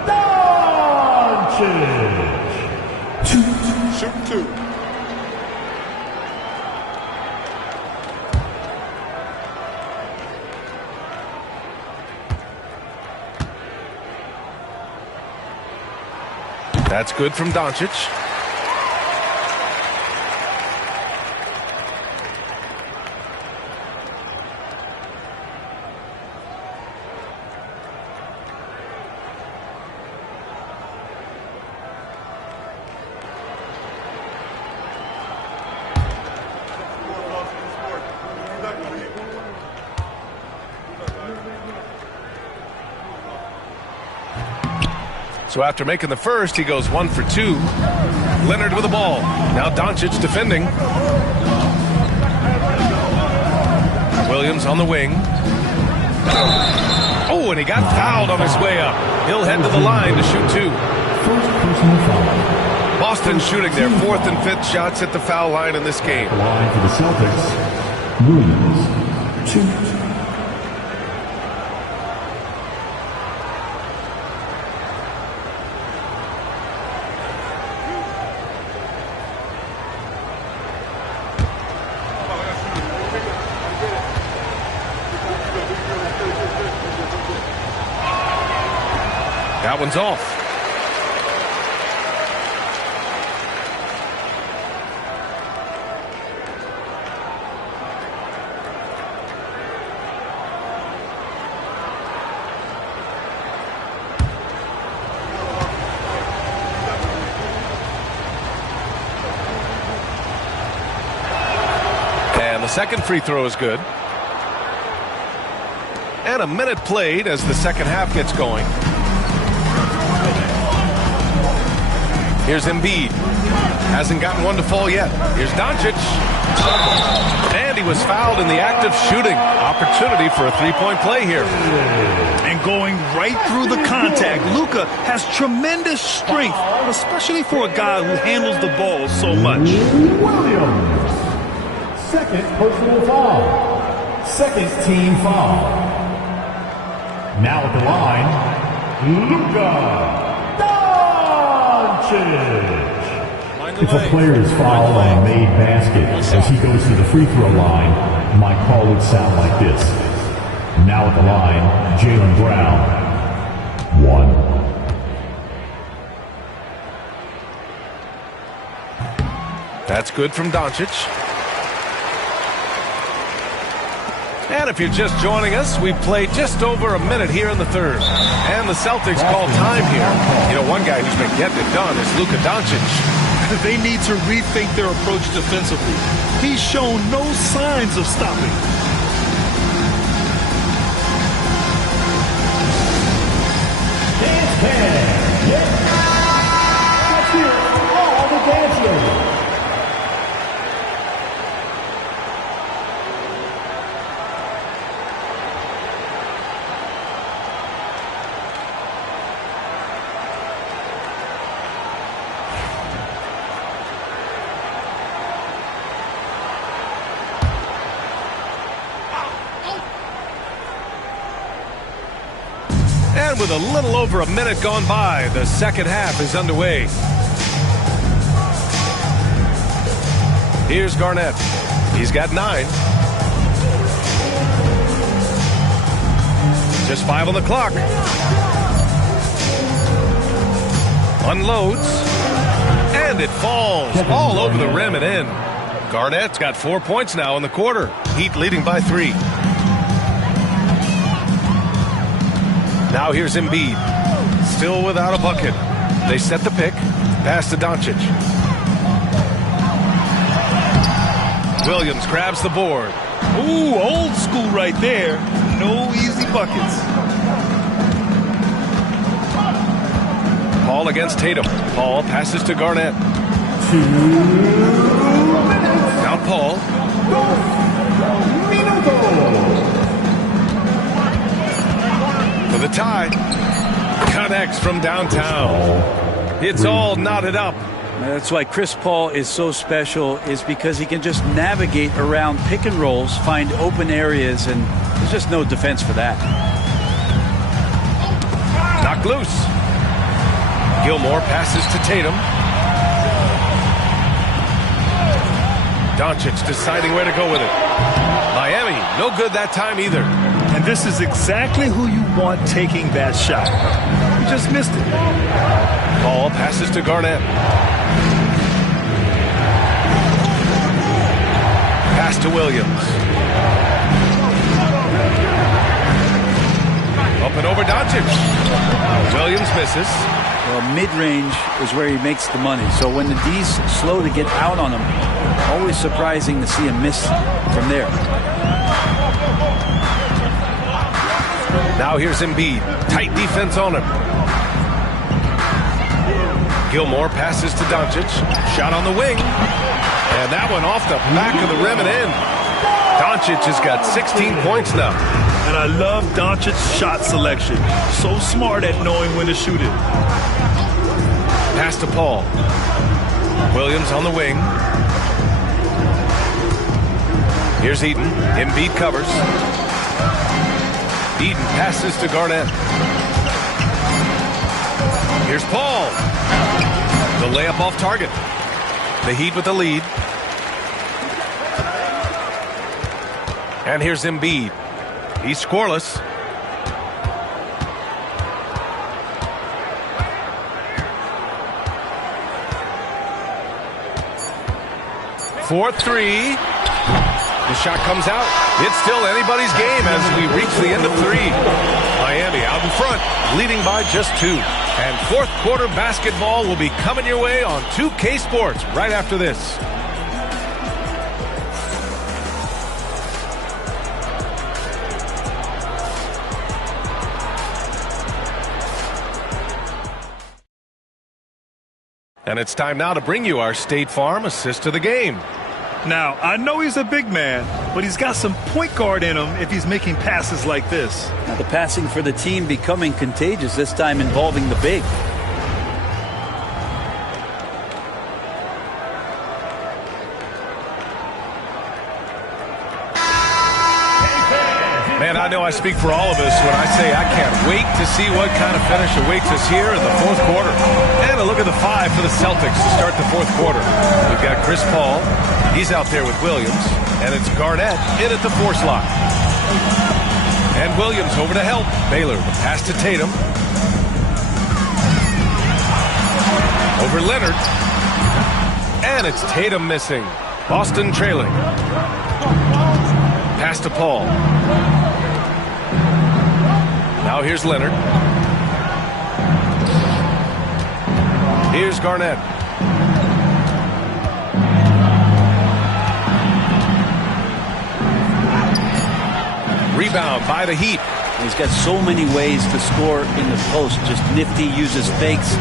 Doncic. Shoot 2. That's good from Doncic. So after making the first, he goes 1 for 2. Leonard with the ball. Now Doncic defending. Williams on the wing. Oh, and he got fouled on his way up. He'll head to the line to shoot 2. First personal foul. Boston shooting their 4th and 5th shots at the foul line in this game. Line for the Celtics. Williams. 2. That one's off. And the second free throw is good. And a minute played as the second half gets going. Here's Embiid. Hasn't gotten one to fall yet. Here's Doncic. And he was fouled in the act of shooting. Opportunity for a three-point play here. And going right through the contact. Luka has tremendous strength, especially for a guy who handles the ball so much. Williams. Second personal foul. Second team foul. Now at the line, Luka Doncic. It's a player's foul on a made basket. As he goes to the free throw line, my call would sound like this. Now at the line, Jaylen Brown. 1. That's good from Doncic. And if you're just joining us, we played just over a minute here in the third. And the Celtics call time here. You know, one guy who's been getting it done is Luka Doncic. They need to rethink their approach defensively. He's shown no signs of stopping. Let's hear all the dancers. And with a little over a minute gone by, the second half is underway. Here's Garnett. He's got 9. Just 5 on the clock. Unloads. And it falls all over the rim and in. Garnett's got 4 points now in the quarter. Heat leading by 3. Now here's Embiid. Still without a bucket. They set the pick. Pass to Doncic. Williams grabs the board. Ooh, old school right there. No easy buckets. Paul against Tatum. Paul passes to Garnett. 2 Now Paul. For the tie. Connects from downtown. It's all knotted up. That's why Chris Paul is so special, is because he can just navigate around pick and rolls, find open areas, and there's just no defense for that. Knocked loose. Gilmore passes to Tatum. Doncic deciding where to go with it. Miami, no good that time either. And this is exactly who you want taking that shot. You just missed it. Paul passes to Garnett. Pass to Williams. Up and over Doncic. Williams misses. Well, mid-range is where he makes the money. So when the D's slow to get out on him, always surprising to see him miss from there. Now here's Embiid. Tight defense on him. Gilmore passes to Doncic. Shot on the wing. And that one off the back of the rim and in. Doncic has got 16 points now. And I love Doncic's shot selection. So smart at knowing when to shoot it. Pass to Paul. Williams on the wing. Here's Eaton. Embiid covers. Eaton passes to Garnett. Here's Paul. The layup off target. The Heat with the lead. And here's Embiid. He's scoreless. for three. The shot comes out. It's still anybody's game as we reach the end of three. Miami out in front, leading by just 2. And fourth quarter basketball will be coming your way on 2K Sports right after this. And it's time now to bring you our State Farm assist to the game. Now, I know he's a big man, but he's got some point guard in him if he's making passes like this. Now the passing for the team becoming contagious, this time involving the big. Man, I know I speak for all of us when I say I can't wait to see what kind of finish awaits us here in the fourth quarter. And a look at the 5 for the Celtics to start the fourth quarter. We've got Chris Paul. He's out there with Williams. And it's Garnett in at the 4 slot. And Williams over to help. Baylor, the pass to Tatum. Over Leonard. And it's Tatum missing. Boston trailing. Pass to Paul. Now here's Leonard. Here's Garnett. Rebound by the Heat. He's got so many ways to score in the post. Just nifty, uses fakes. You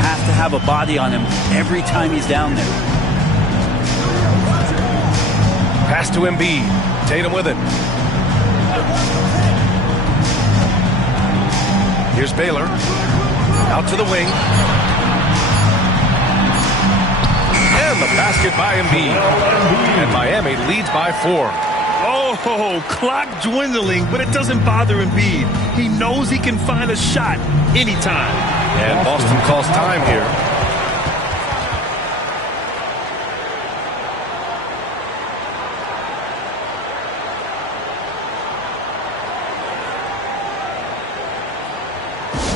have to have a body on him every time he's down there. Pass to Embiid. Tatum with it. Here's Baylor. Out to the wing. And the basket by Embiid. And Miami leads by 4. Oh, clock dwindling, but it doesn't bother Embiid. He knows he can find a shot anytime. And Boston calls time here.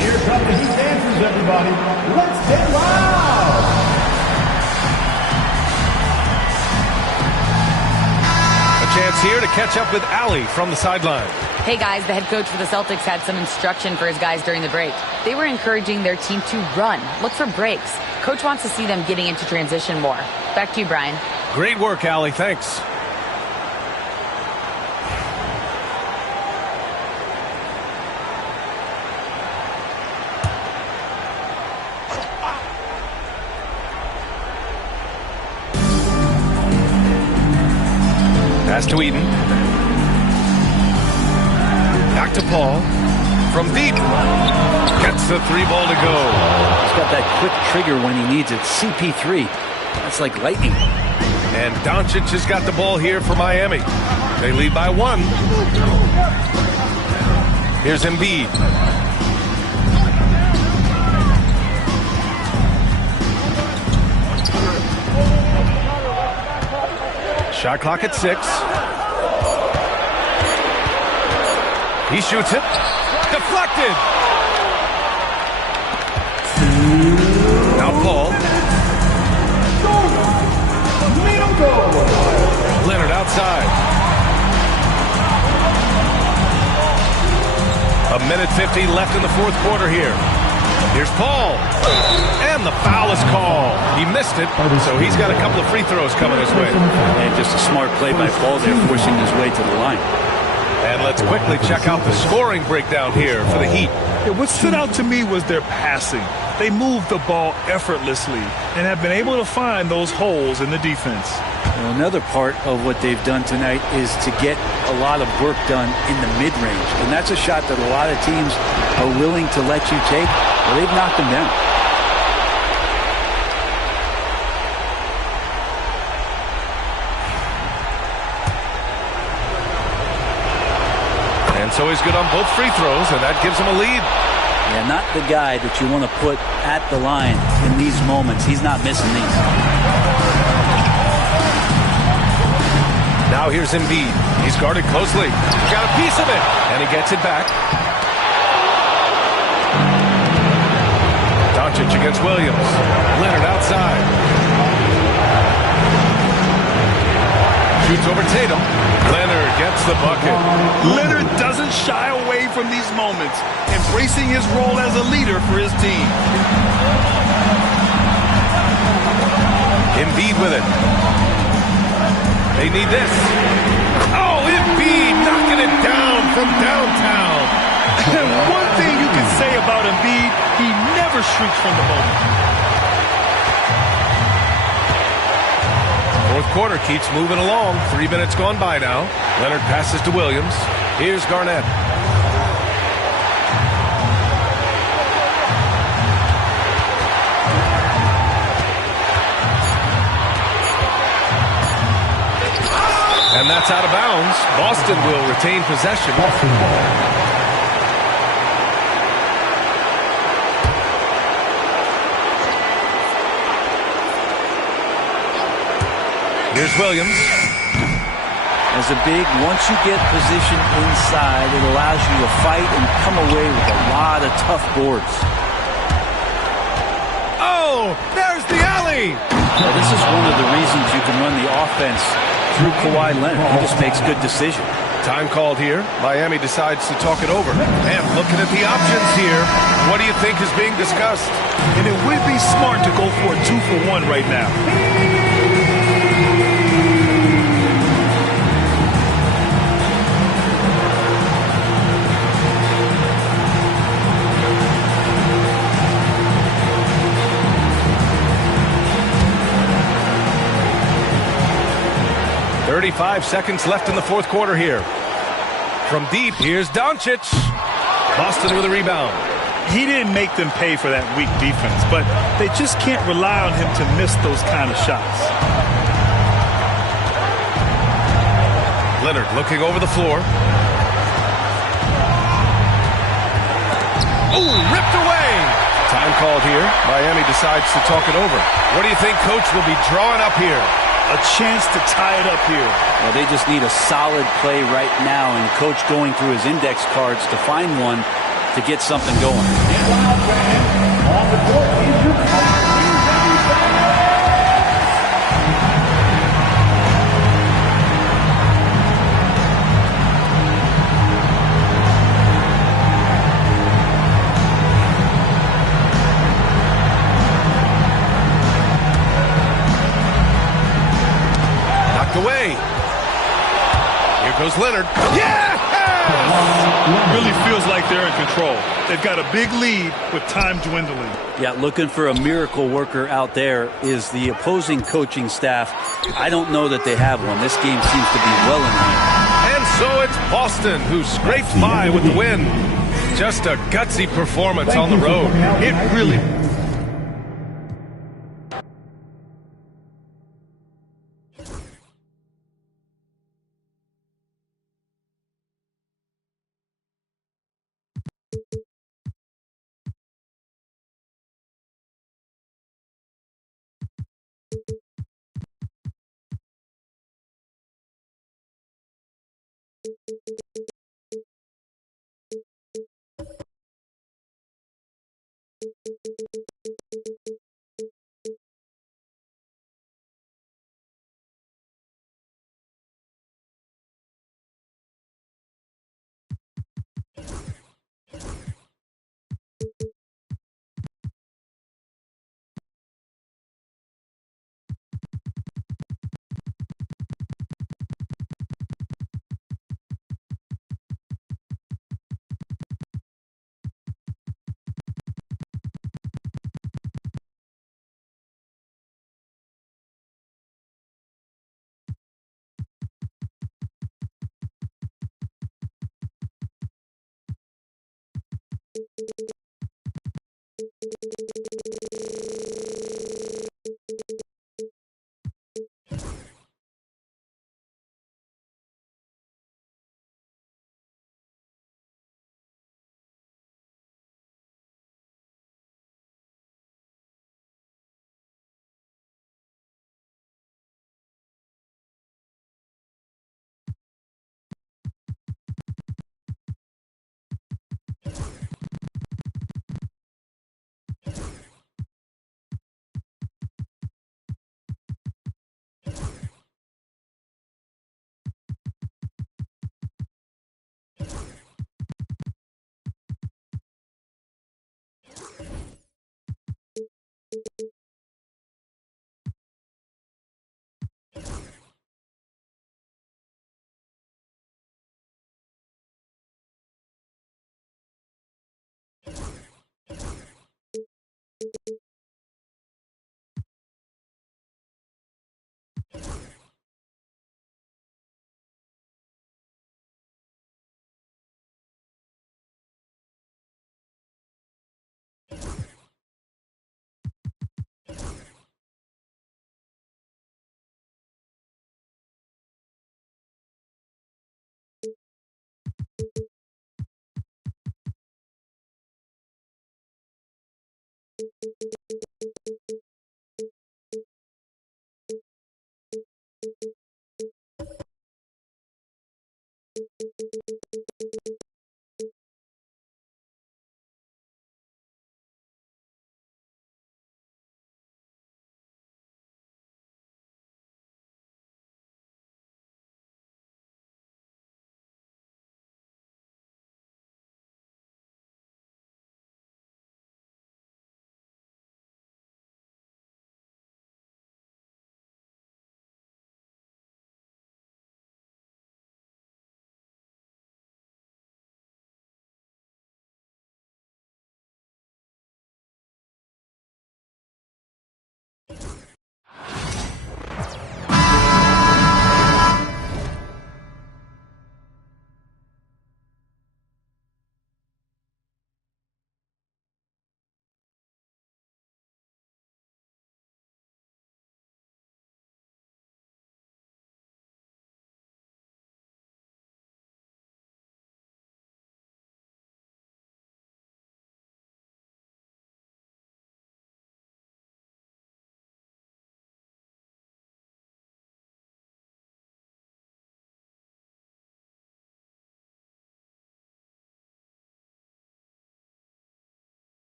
Here come the Heat dancers, everybody. Let's get loud! A chance here to catch up with Allie from the sideline. Hey guys, the head coach for the Celtics had some instruction for his guys during the break. They were encouraging their team to run, look for breaks. Coach wants to see them getting into transition more. Back to you, Brian. Great work, Allie. Thanks. Pass to Eden. Back to Paul. From deep. Gets the 3 ball to go. He's got that quick trigger when he needs it. CP3. That's like lightning. And Doncic has got the ball here for Miami. They lead by 1. Here's Embiid. Shot clock at 6. He shoots it. Deflected. Now Paul. Leonard outside. 1:50 left in the fourth quarter here. Here's Paul. And the foul is called. He missed it, so he's got a couple of free throws coming his way. And just a smart play by Paul there, forcing his way to the line. And let's quickly check out the scoring breakdown here for the Heat. Yeah, what stood out to me was their passing. They moved the ball effortlessly and have been able to find those holes in the defense. Well, another part of what they've done tonight is to get a lot of work done in the mid-range. And that's a shot that a lot of teams are willing to let you take. Well, they've knocked them down. And so he's good on both free throws, and that gives him a lead. Yeah, not the guy that you want to put at the line in these moments. He's not missing these. Now here's Embiid. He's guarded closely. Got a piece of it, and he gets it back. Doncic against Williams. Leonard outside. Shoots over Tatum. Leonard gets the bucket. Leonard doesn't shy away from these moments, embracing his role as a leader for his team. Embiid with it. They need this. Oh, Embiid knocking it down from downtown. And one thing you can say about Embiid, he never shrinks from the moment. Fourth quarter keeps moving along. 3 minutes gone by now. Leonard passes to Williams. Here's Garnett. And that's out of bounds. Boston will retain possession. Here's Williams. As a big, once you get positioned inside, it allows you to fight and come away with a lot of tough boards. Oh, there's the alley. Now, this is one of the reasons you can run the offense through Kawhi Leonard. He just makes good decisions. Time called here. Miami decides to talk it over. And looking at the options here, what do you think is being discussed? And it would be smart to go for a 2-for-1 right now. .35 seconds left in the fourth quarter here. From deep, here's Doncic. Boston with a rebound. He didn't make them pay for that weak defense, but they just can't rely on him to miss those kind of shots. Leonard looking over the floor. Oh, ripped away. Time called here. Miami decides to talk it over. What do you think Coach will be drawing up here? A chance to tie it up here. Well, they just need a solid play right now, and Coach going through his index cards to find one to get something going. On the court is your away. Here goes Leonard. Yeah! Really feels like they're in control. They've got a big lead with time dwindling. Yeah, looking for a miracle worker out there is the opposing coaching staff. I don't know that they have one. This game seems to be well in hand. And so it's Boston who scrapes by with the win. Just a gutsy performance on the road. It really...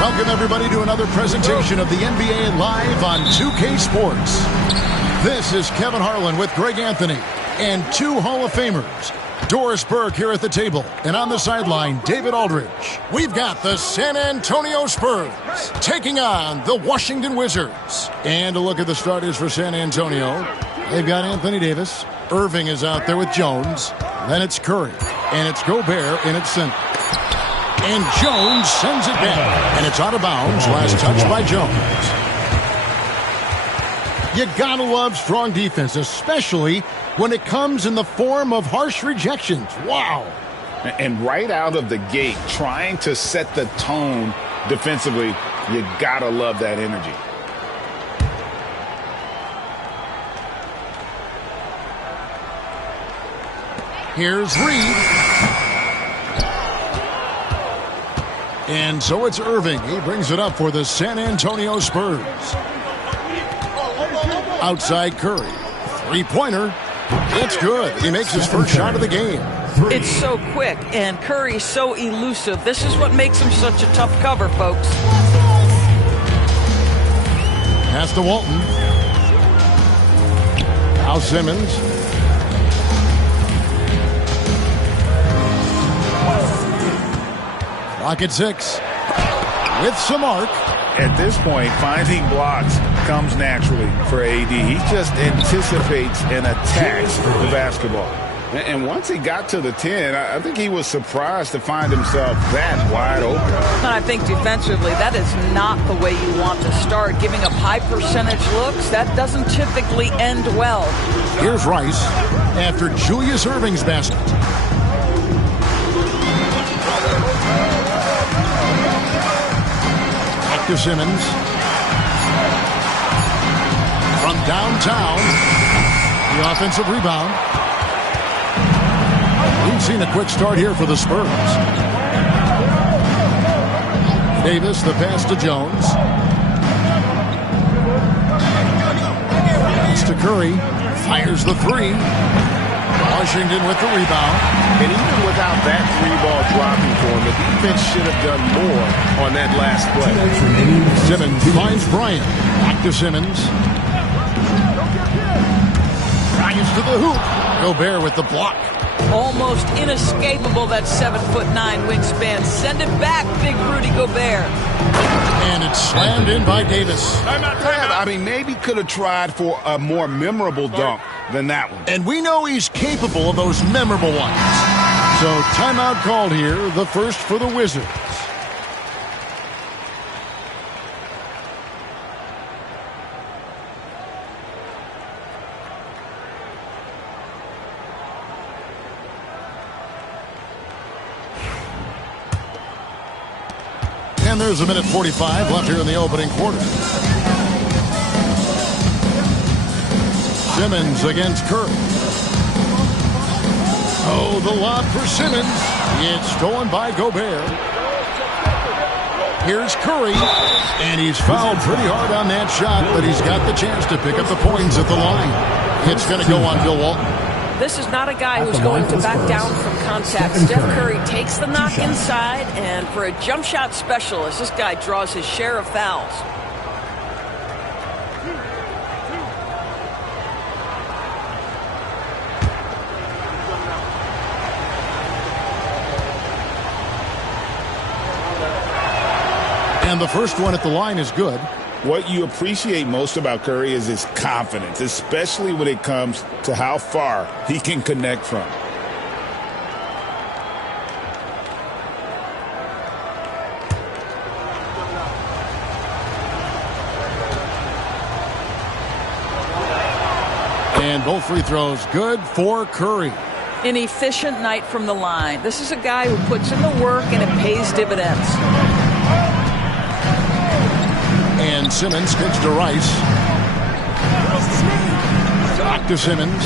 Welcome, everybody, to another presentation of the NBA Live on 2K Sports. This is Kevin Harlan with Greg Anthony and two Hall of Famers, Doris Burke here at the table, and on the sideline, David Aldridge. We've got the San Antonio Spurs taking on the Washington Wizards. And a look at the starters for San Antonio. They've got Anthony Davis. Irving is out there with Jones. Then it's Curry. And it's Gobert in its center. And Jones sends it back. And it's out of bounds. Last touch by Jones. You gotta love strong defense, especially when it comes in the form of harsh rejections. Wow. And right out of the gate, trying to set the tone defensively, you gotta love that energy. Here's Reed. And so it's Irving. He brings it up for the San Antonio Spurs. Outside Curry. Three-pointer. It's good. He makes his first shot of the game. It's so quick, and Curry's so elusive. This is what makes him such a tough cover, folks. Pass to Walton. Now Simmons. Clock at 6. With some arc. At this point, finding blocks comes naturally for AD. He just anticipates and attacks the basketball. And once he got to the 10, I think he was surprised to find himself that wide open. I think defensively, that is not the way you want to start. Giving up high percentage looks, that doesn't typically end well. Here's Rice after Julius Irving's basket. Back to Simmons. From downtown, the offensive rebound. We've seen a quick start here for the Spurs. Davis, the pass to Jones. Pass to Curry. Fires the three. Washington with the rebound. And even without that three-ball dropping for him, the defense should have done more on that last play. Simmons finds Bryant. Back to Simmons. Bryant's to the hoop. Gobert with the block. Almost inescapable, that 7'9" wingspan. Send it back, big Rudy Gobert. And it's slammed in by Davis. I mean, maybe could have tried for a more memorable dunk than that one. And we know he's capable of those memorable ones. So timeout called here, the first for the Wizards. And there's a minute 45 left here in the opening quarter. Simmons against Curry. Oh, the lob for Simmons. It's stolen by Gobert. Here's Curry. And he's fouled pretty hard on that shot, but he's got the chance to pick up the points at the line. It's going to go on Bill Walton. This is not a guy who's going to back down from contact. Steph Curry takes the knock inside, and for a jump shot specialist, this guy draws his share of fouls. And the first one at the line is good. What you appreciate most about Curry is his confidence, especially when it comes to how far he can connect from. And both free throws good for Curry. An efficient night from the line. This is a guy who puts in the work and it pays dividends. And Simmons kicks to Rice. Back to Simmons.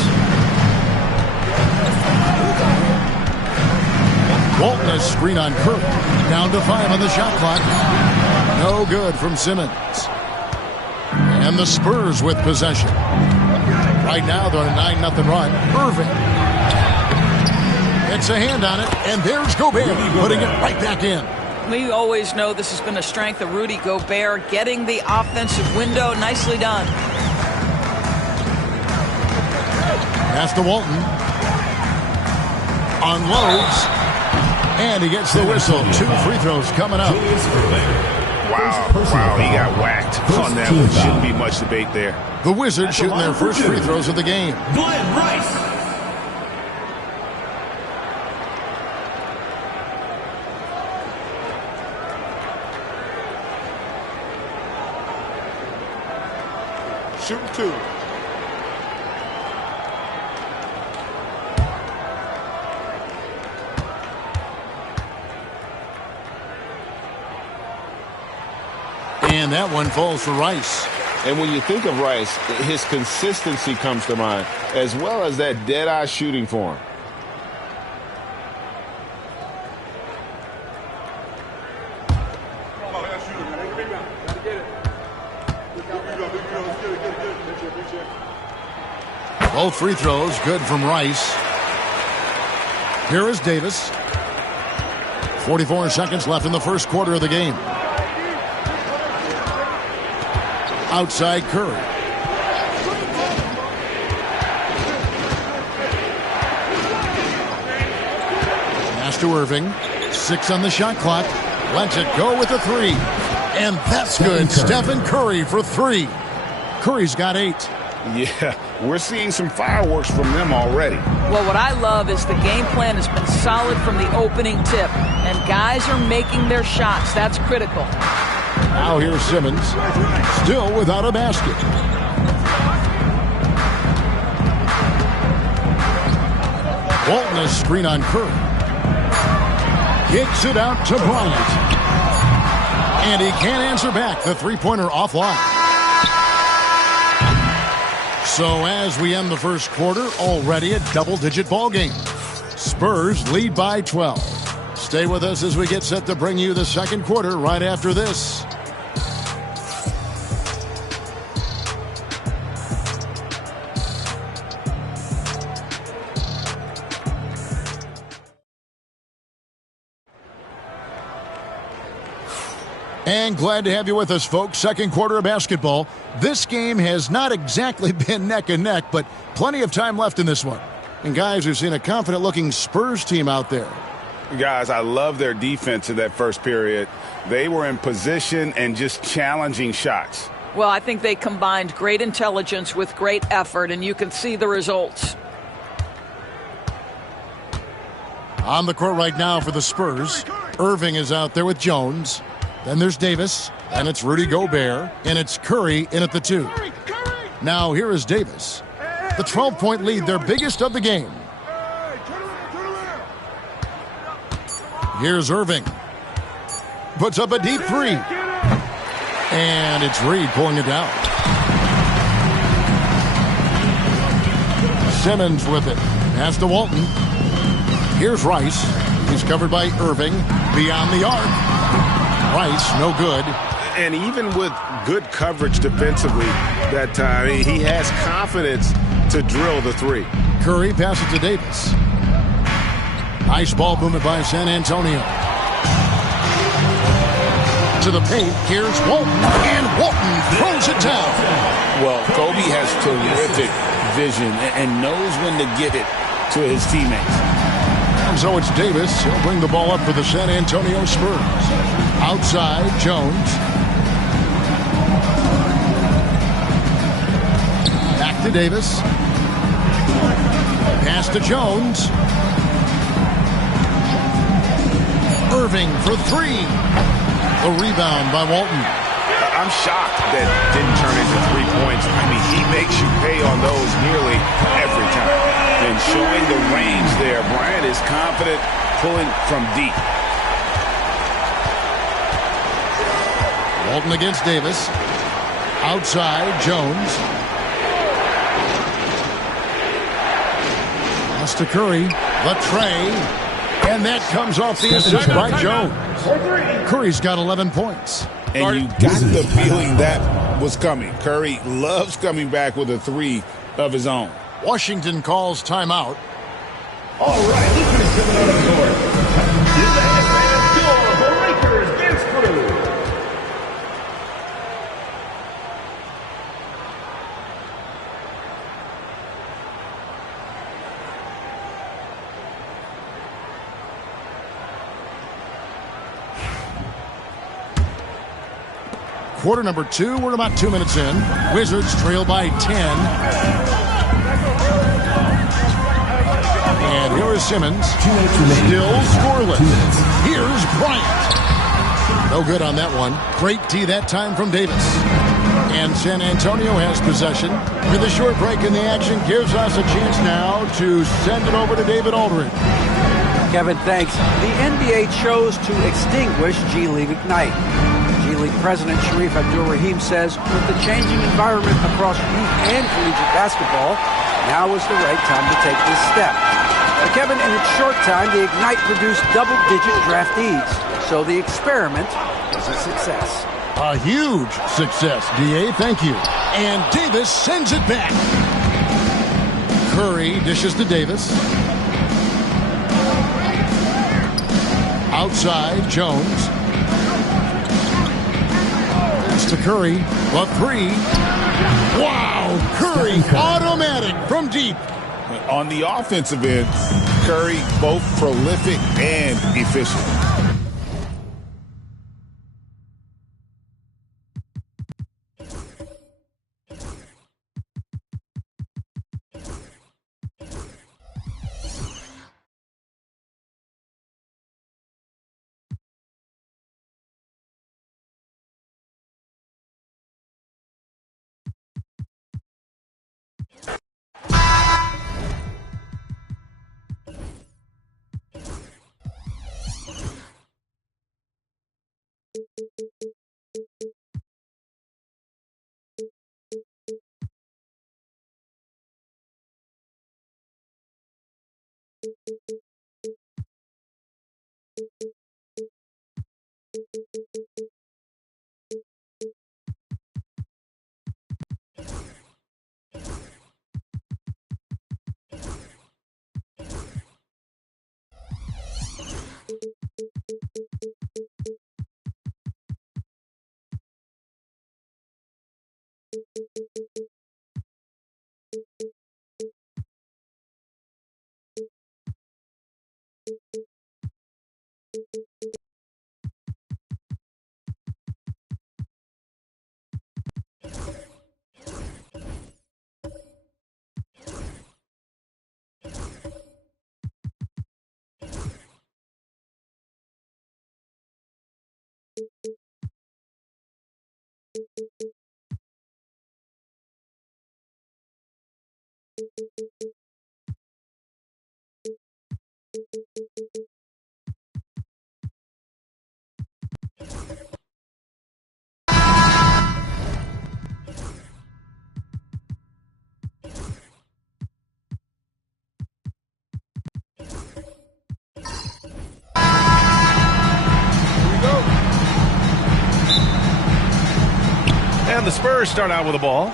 Walton has screen on Curry. Down to 5 on the shot clock. No good from Simmons. And the Spurs with possession. Right now they're on a 9-0 run. Irving. It's a hand on it, and there's Gobert putting it right back in. We always know this has been a strength of Rudy Gobert, getting the offensive window. Nicely done. Pass to Walton. Unloads. And he gets the whistle. 2 free throws coming up. Wow, he got whacked on that one. Shouldn't be much debate there. The Wizards shooting their first free throws of the game. Glenn Rice. Shooting 2. And that one falls for Rice. And when you think of Rice, his consistency comes to mind, as well as that dead-eye shooting form. Both free throws good from Rice. Here is Davis. 44 seconds left in the first quarter of the game. Outside Curry. Pass to Irving. 6 on the shot clock. Lets it go with the 3. And that's good. Stephen Curry for 3. Curry's got 8. Yeah, we're seeing some fireworks from them already. Well, what I love is the game plan has been solid from the opening tip. And guys are making their shots. That's critical. Now here's Simmons, still without a basket. Walton has screen on Curry. Kicks it out to Bryant. And he can't answer back. The three-pointer offline. So as we end the first quarter, already a double-digit ball game. Spurs lead by 12. Stay with us as we get set to bring you the second quarter right after this. And glad to have you with us, folks. Second quarter of basketball. This game has not exactly been neck and neck, but plenty of time left in this one. And guys, we've seen a confident-looking Spurs team out there. Guys, I love their defense in that first period. They were in position and just challenging shots. Well, I think they combined great intelligence with great effort, and you can see the results. On the court right now for the Spurs, Irving is out there with Jones. Then there's Davis, and it's Rudy Gobert, and it's Curry in at the 2. Now here is Davis. The 12-point lead, their biggest of the game. Here's Irving. Puts up a deep 3. And it's Reed pulling it down. Simmons with it. Pass to Walton. Here's Rice. He's covered by Irving. Beyond the arc. Rice, no good. And even with good coverage defensively that time, he has confidence to drill the 3. Curry passes to Davis. Nice ball movement by San Antonio. To the paint, here's Walton, and Walton throws it down. Well, Kobe has terrific vision and knows when to get it to his teammates. And so it's Davis. He'll bring the ball up for the San Antonio Spurs. Outside, Jones. to Davis. Pass to Jones. Irving for three. A rebound by Walton. I'm shocked that didn't turn into 3 points. I mean, he makes you pay on those nearly every time. And showing the range there, Bryant is confident pulling from deep. Walton against Davis. Outside, Jones. Pass to Curry. The tray. And that comes off the assist by Jones. Curry's got 11 points. And you got the feeling that was coming. Curry loves coming back with a three of his own. Washington calls timeout. All right, ladies and gentlemen of the court. Is the headman score for Lakers dance crew. Quarter number 2, we're about 2 minutes in. Wizards trail by 10. And here is Simmons. Still scoreless. Here's Bryant. No good on that one. Great D that time from Davis. And San Antonio has possession. With a short break in the action gives us a chance now to send it over to David Aldridge. Kevin, thanks. The NBA chose to extinguish G League Ignite. G League President Sharif Abdul-Rahim says with the changing environment across youth and collegiate basketball, now is the right time to take this step. But Kevin, in its short time, the Ignite produced double-digit draftees, so the experiment was a success. A huge success, D.A., thank you. And Davis sends it back. Curry dishes to Davis. Outside, Jones. To Curry, a three. Wow, Curry automatic from deep. On the offensive end, Curry both prolific and efficient. And the Spurs start out with the ball.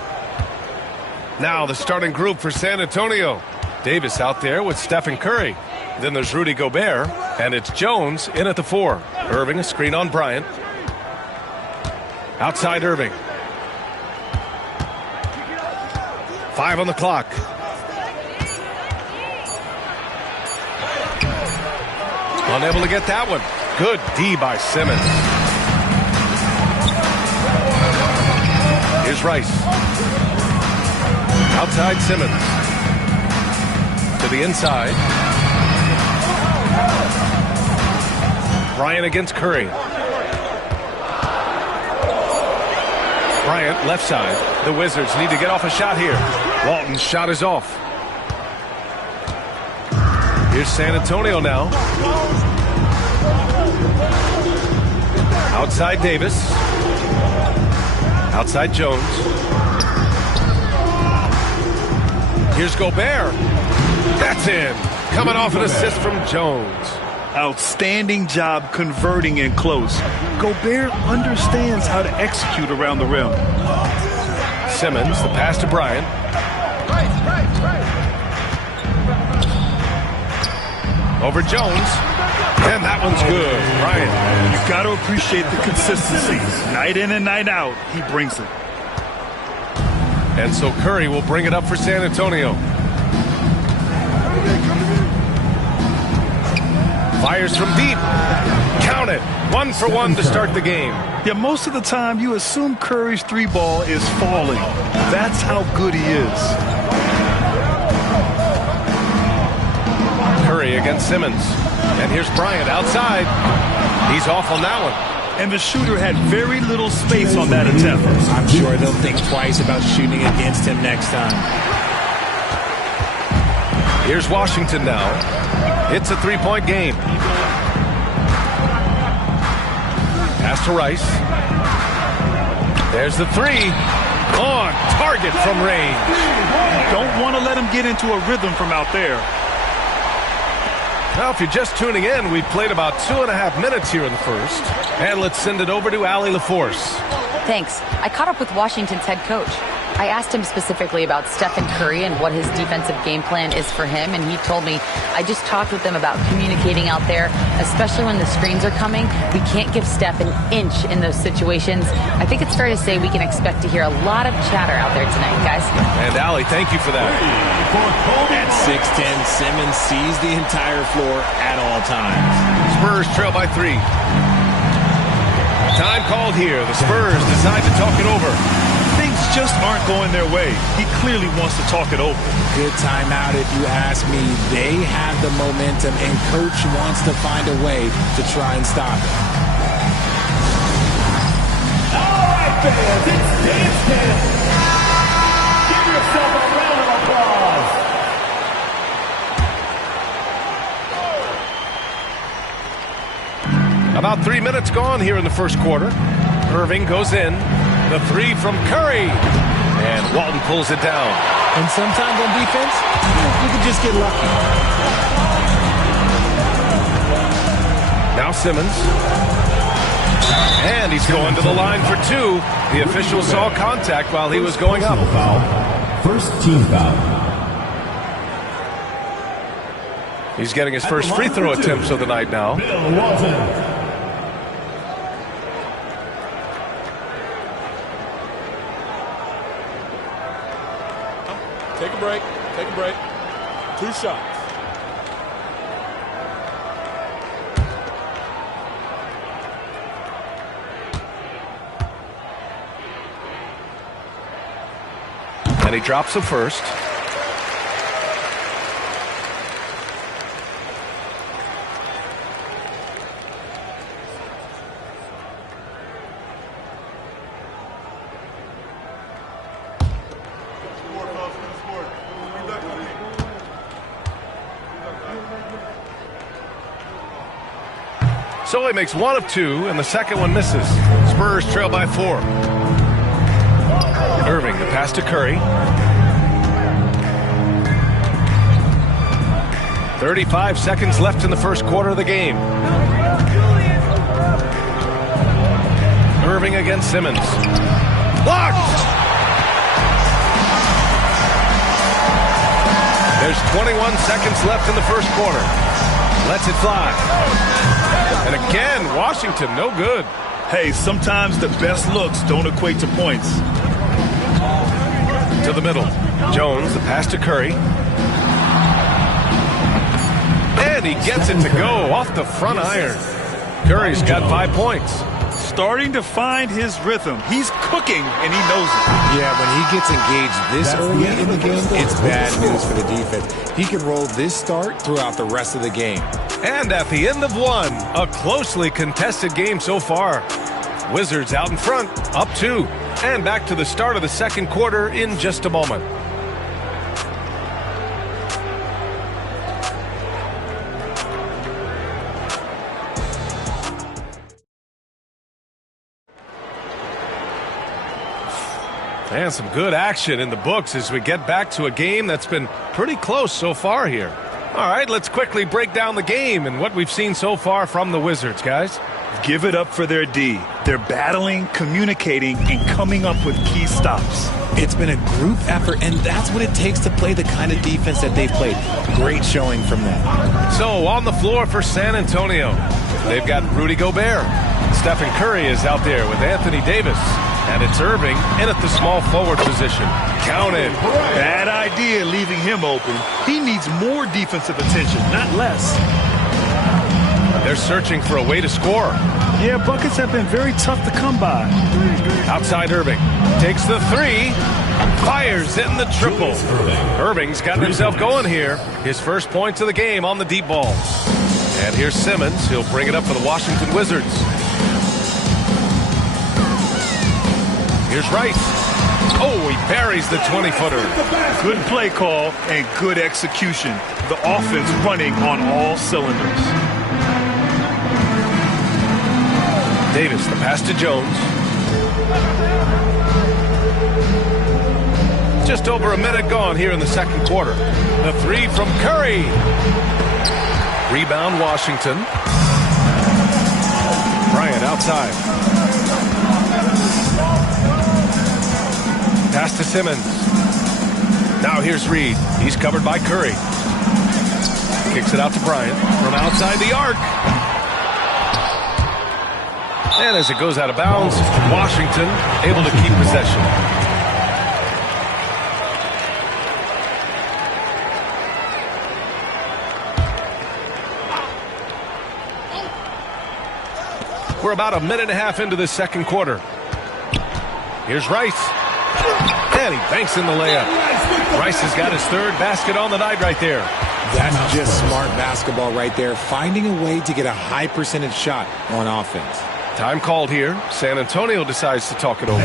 Now the starting group for San Antonio. Davis out there with Stephen Curry. Then there's Rudy Gobert, and it's Jones in at the 4. Irving, a screen on Bryant. Outside Irving. 5 on the clock. Unable to get that one. Good D by Simmons. Here's Rice. Outside Simmons. To the inside. Bryant against Curry. Bryant left side. The Wizards need to get off a shot here. Walton's shot is off. Here's San Antonio now. Outside Davis. Outside Jones. Here's Gobert. That's in. Coming off an assist from Jones. Outstanding job converting in close. Gobert understands how to execute around the rim. Simmons, the pass to Bryant. Over Jones. And that one's good. Bryant. You've got to appreciate the consistency. Night in and night out, he brings it. And so Curry will bring it up for San Antonio. Fires from deep. Count it. 1 for 1 to start the game. Yeah, most of the time you assume Curry's three ball is falling. That's how good he is. Curry against Simmons. And here's Bryant outside. He's off on that one. And the shooter had very little space on that attempt. I'm sure they'll think twice about shooting against him next time. Here's Washington now. It's a three-point game. Pass to Rice. There's the three. On target from range. Don't want to let him get into a rhythm from out there. Now, if you're just tuning in, we've played about 2.5 minutes here in the first. And let's send it over to Allie LaForce. Thanks. I caught up with Washington's head coach. I asked him specifically about Stephen Curry and what his defensive game plan is for him, and he told me, I just talked with them about communicating out there, especially when the screens are coming. We can't give Steph an inch in those situations. I think it's fair to say we can expect to hear a lot of chatter out there tonight, guys. And Allie, thank you for that. At 6'10", Simmons sees the entire floor at all times. Spurs trail by 3. Time called here. The Spurs decide to talk it over. Things just aren't going their way. He clearly wants to talk it over. Good timeout if you ask me. They have the momentum, and coach wants to find a way to try and stop it. All right, fans, it's dance time. Give yourself a round of applause. About 3 minutes gone here in the first quarter. Irving goes in. The three from Curry. And Walton pulls it down. And sometimes on defense, you can just get lucky. Now Simmons. And he's going to the line for 2. The official saw contact while he was going up. Foul. First team foul. He's getting his first free throw attempts of the night now. Bill Walton. Take a break. Take a break. 2 shots. And he drops the first. So he makes 1 of 2, and the second one misses. Spurs trail by 4. Irving, the pass to Curry. 35 seconds left in the first quarter of the game. Irving against Simmons. Blocked! There's 21 seconds left in the first quarter. Lets it fly. And again, Washington, no good. Hey, sometimes the best looks don't equate to points. To the middle. Jones, the pass to Curry. And he gets it to go off the front iron. Curry's got 5 points. Starting to find his rhythm. He's cooking, and he knows it. Yeah, when he gets engaged this early in the game, it's bad news for the defense. He can roll this start throughout the rest of the game. And at the end of one, a closely contested game so far. Wizards out in front, up 2. And back to the start of the second quarter in just a moment. And some good action in the books as we get back to a game that's been pretty close so far here. All right, let's quickly break down the game and what we've seen so far from the Wizards, guys. Give it up for their D. They're battling, communicating, and coming up with key stops. It's been a group effort, and that's what it takes to play the kind of defense that they've played. Great showing from them. So on the floor for San Antonio, they've got Rudy Gobert. Stephen Curry is out there with Anthony Davis. And it's Irving in at the small forward position. Counted. Bad idea leaving him open. He needs more defensive attention, not less. They're searching for a way to score. Yeah, buckets have been very tough to come by. Outside Irving. Takes the 3. Fires in the triple. Irving's got himself going here. His first points of the game on the deep ball. And here's Simmons. He'll bring it up for the Washington Wizards. Here's Rice. Oh, he buries the 20-footer. Good play call and good execution. The offense running on all cylinders. Davis, the pass to Jones. Just over a minute gone here in the second quarter. The 3 from Curry. Rebound Washington. Bryant outside. Pass to Simmons. Now here's Reed. He's covered by Curry. Kicks it out to Bryant from outside the arc. And as it goes out of bounds, Washington able to keep possession. We're about a minute and a half into the second quarter. Here's Rice. And he banks in the layup. Rice has got his 3rd basket on the night right there. That's just smart basketball right there, finding a way to get a high percentage shot on offense. Time called here. San Antonio decides to talk it over.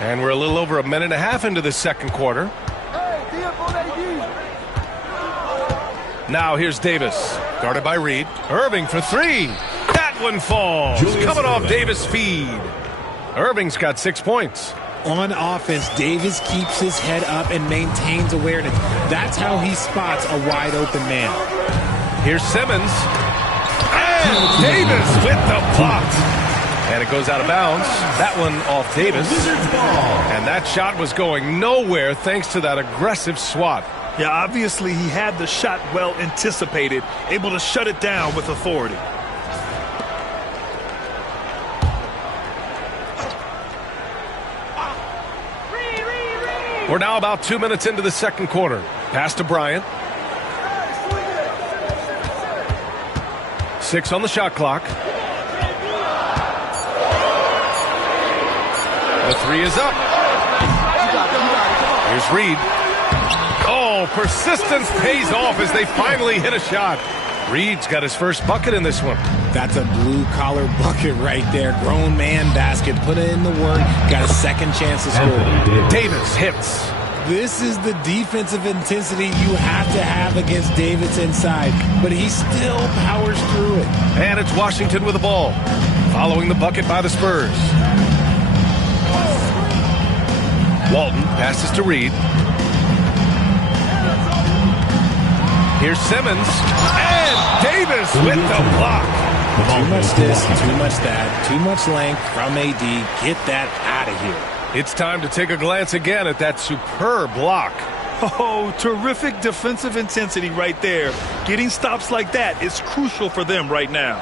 And we're a little over a minute and a half into the second quarter. Now here's Davis, guarded by Reed. Irving for 3. That one falls. Coming off Davis' feed. Irving's got 6 points. On offense, Davis keeps his head up and maintains awareness. That's how he spots a wide open man. Here's Simmons. And Davis with the block. And it goes out of bounds. That one off Davis. And that shot was going nowhere thanks to that aggressive swat. Yeah, obviously he had the shot well anticipated, able to shut it down with authority. We're now about 2 minutes into the second quarter. Pass to Bryant. 6 on the shot clock. The 3 is up. Here's Reed. Oh, persistence pays off as they finally hit a shot. Reed's got his first bucket in this one. That's a blue-collar bucket right there. Grown man basket. Put in the work. Got a second chance to score. Davis hits. This is the defensive intensity you have to have against Davis inside, but he still powers through it. And it's Washington with the ball, following the bucket by the Spurs. Walton passes to Reed. Here's Simmons, and Davis with the block. Too much this, too much that, too much length from AD. Get that out of here. It's time to take a glance again at that superb block. Oh, terrific defensive intensity right there. Getting stops like that is crucial for them right now.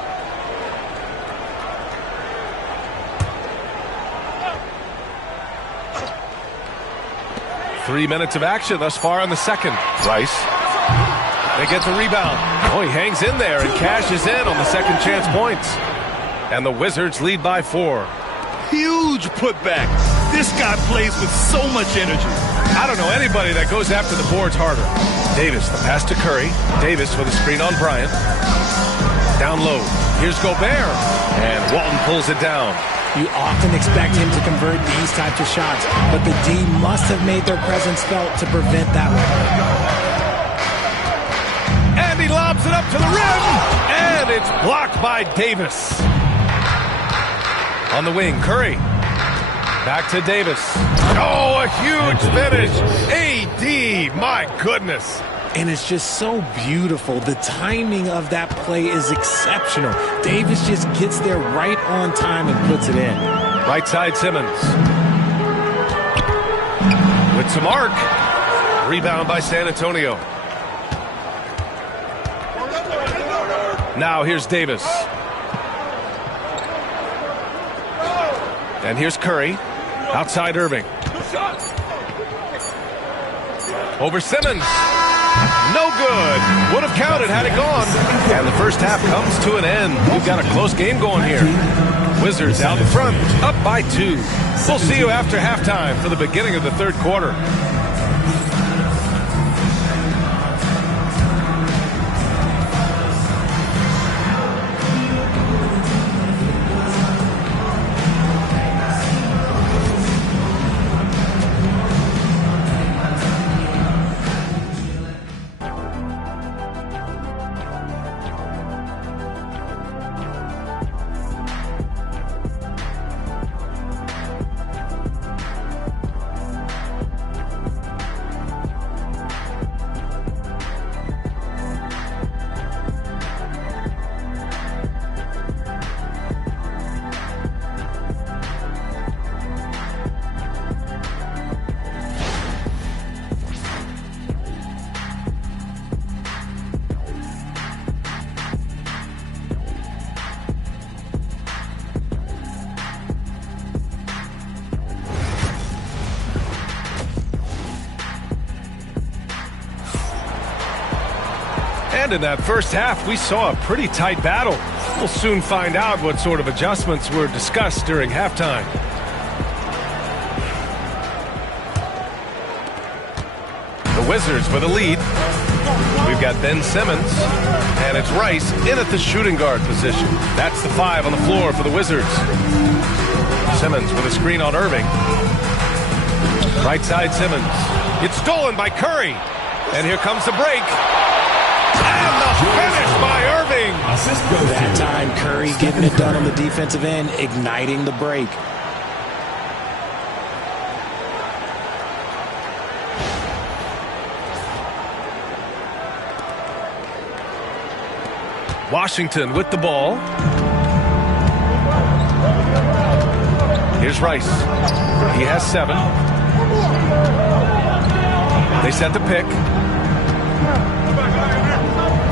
Three minutes of action thus far in the second. Rice. They get the rebound. Oh, he hangs in there and cashes in on the second chance points. And the Wizards lead by 4. Huge putback. This guy plays with so much energy. I don't know anybody that goes after the boards harder. Davis, the pass to Curry. Davis with a screen on Bryant. Down low. Here's Gobert. And Walton pulls it down. You often expect him to convert these types of shots, but the D must have made their presence felt to prevent that one. And he lobs it up to the rim. And it's blocked by Davis. On the wing, Curry. Back to Davis. Oh, a huge finish. AD, my goodness. And it's just so beautiful. The timing of that play is exceptional. Davis just gets there right on time and puts it in. Right side, Simmons. With some arc. Rebound by San Antonio. Now here's Davis. And here's Curry. Outside Irving. Over Simmons. No good. Would have counted had it gone. And the first half comes to an end. We've got a close game going here. Wizards out in front, up by 2. We'll see you after halftime for the beginning of the third quarter. And in that first half, we saw a pretty tight battle. We'll soon find out what sort of adjustments were discussed during halftime. The Wizards with a lead. We've got Ben Simmons, and it's Rice in at the shooting guard position. That's the 5 on the floor for the Wizards. Simmons with a screen on Irving. Right side Simmons. It's stolen by Curry. And here comes the break. And the finish by Irving. That time, Curry getting it done on the defensive end, igniting the break. Washington with the ball. Here's Rice. He has 7. They set the pick.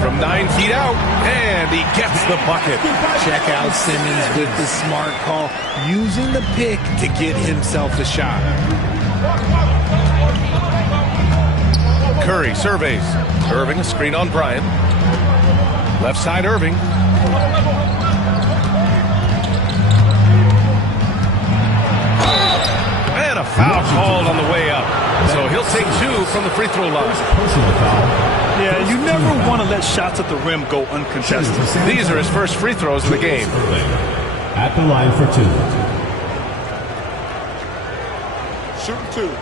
From 9 feet out, and he gets the bucket. Check out Simmons with the smart call, using the pick to get himself the shot. Curry surveys. Irving, a screen on Bryant. Left side, Irving. And a foul called on the way up. So he'll take 2 from the free throw line. Personal foul. Yeah, you never want to let shots at the rim go uncontested. These are his first free throws of the game. At the line for 2. Shooting 2.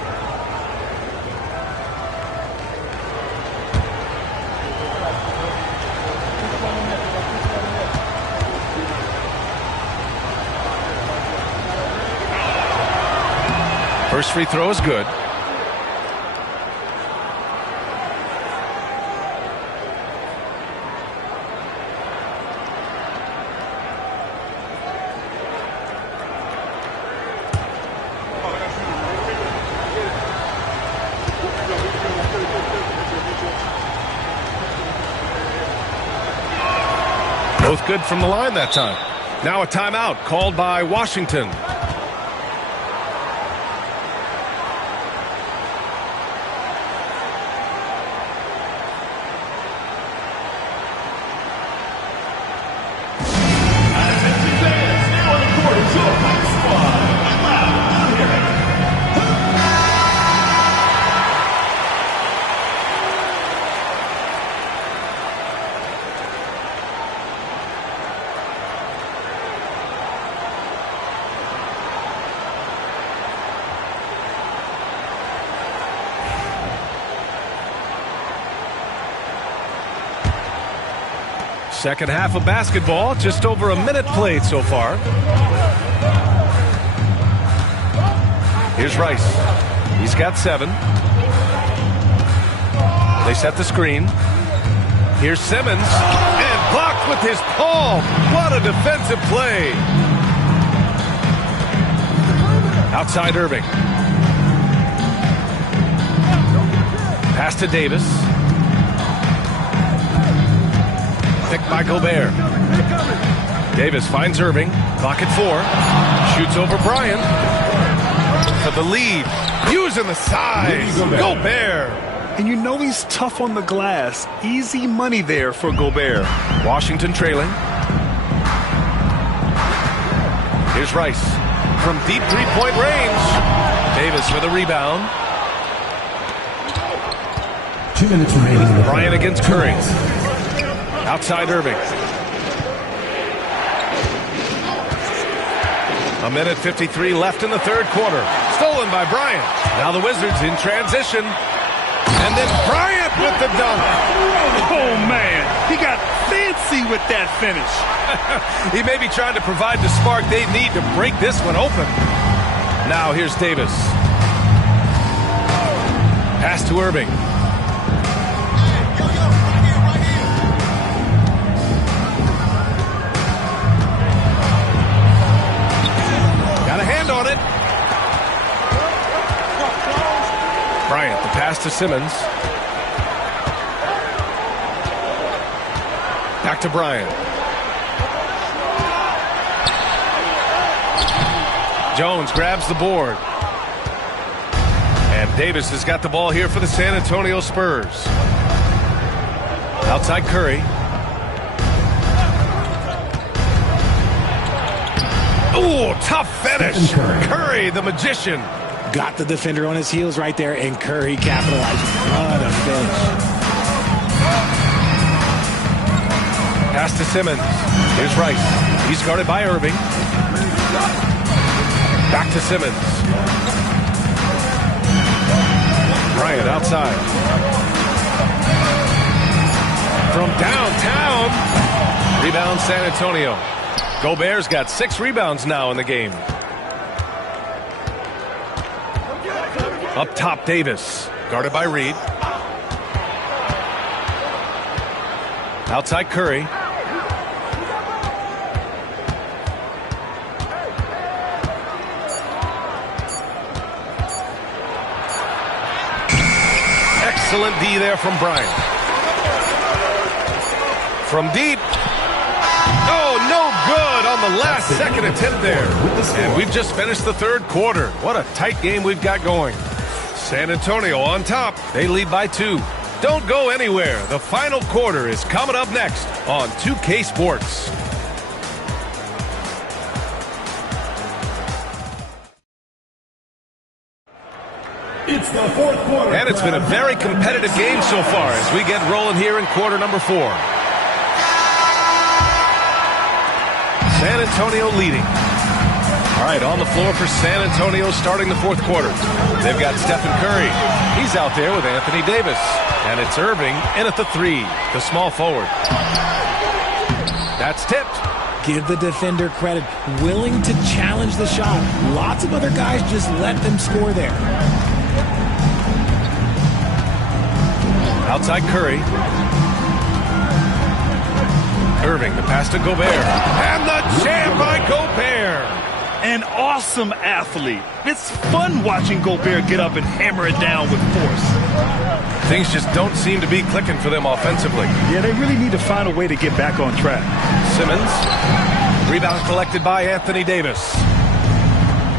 First free throw is good. Both good from the line that time. Now a timeout called by Washington. Second half of basketball, just over a minute played so far. Here's Rice. He's got 7. They set the screen. Here's Simmons. And blocked with his palm. What a defensive play. Outside Irving. Pass to Davis. Picked by Gobert. Davis finds Irving. Clock at 4. Shoots over Bryant. For the lead. Using the size. Gobert. And you know he's tough on the glass. Easy money there for Gobert. Washington trailing. Here's Rice. From deep three-point range. Davis with a rebound. 2 minutes remaining in the Bryant against Curry. Outside Irving. A minute 53 left in the third quarter. Stolen by Bryant. Now the Wizards in transition. And then Bryant with the dunk. Oh, man. He got fancy with that finish. He may be trying to provide the spark they need to break this one open. Now here's Davis. Pass to Irving. Got a hand on it. Bryant, the pass to Simmons. Back to Bryant. Jones grabs the board. And Davis has got the ball here for the San Antonio Spurs. Outside Curry. Ooh, tough finish. Curry, the magician. Got the defender on his heels right there, and Curry capitalized. What a finish. Pass to Simmons. Here's Rice. He's guarded by Irving. Back to Simmons. Bryant outside. From downtown. Rebound San Antonio. Gobert's got 6 rebounds now in the game. Up top, Davis. Guarded by Reed. Outside Curry. Excellent D there from Bryant. From deep. Oh, no good on the last second attempt there. And we've just finished the third quarter. What a tight game we've got going. San Antonio on top. They lead by 2. Don't go anywhere. The final quarter is coming up next on 2K Sports. It's the fourth quarter. And it's been a very competitive game so far as we get rolling here in quarter number 4. San Antonio leading. All right, on the floor for San Antonio starting the fourth quarter. They've got Stephen Curry. He's out there with Anthony Davis. And it's Irving in at the 3, the small forward. That's tipped. Give the defender credit. Willing to challenge the shot. Lots of other guys just let them score there. Outside Curry. Irving, the pass to Gobert. And the jam by Gobert. An awesome athlete. It's fun watching Gobert get up and hammer it down with force. Things just don't seem to be clicking for them offensively. Yeah, they really need to find a way to get back on track. Simmons. Rebound collected by Anthony Davis.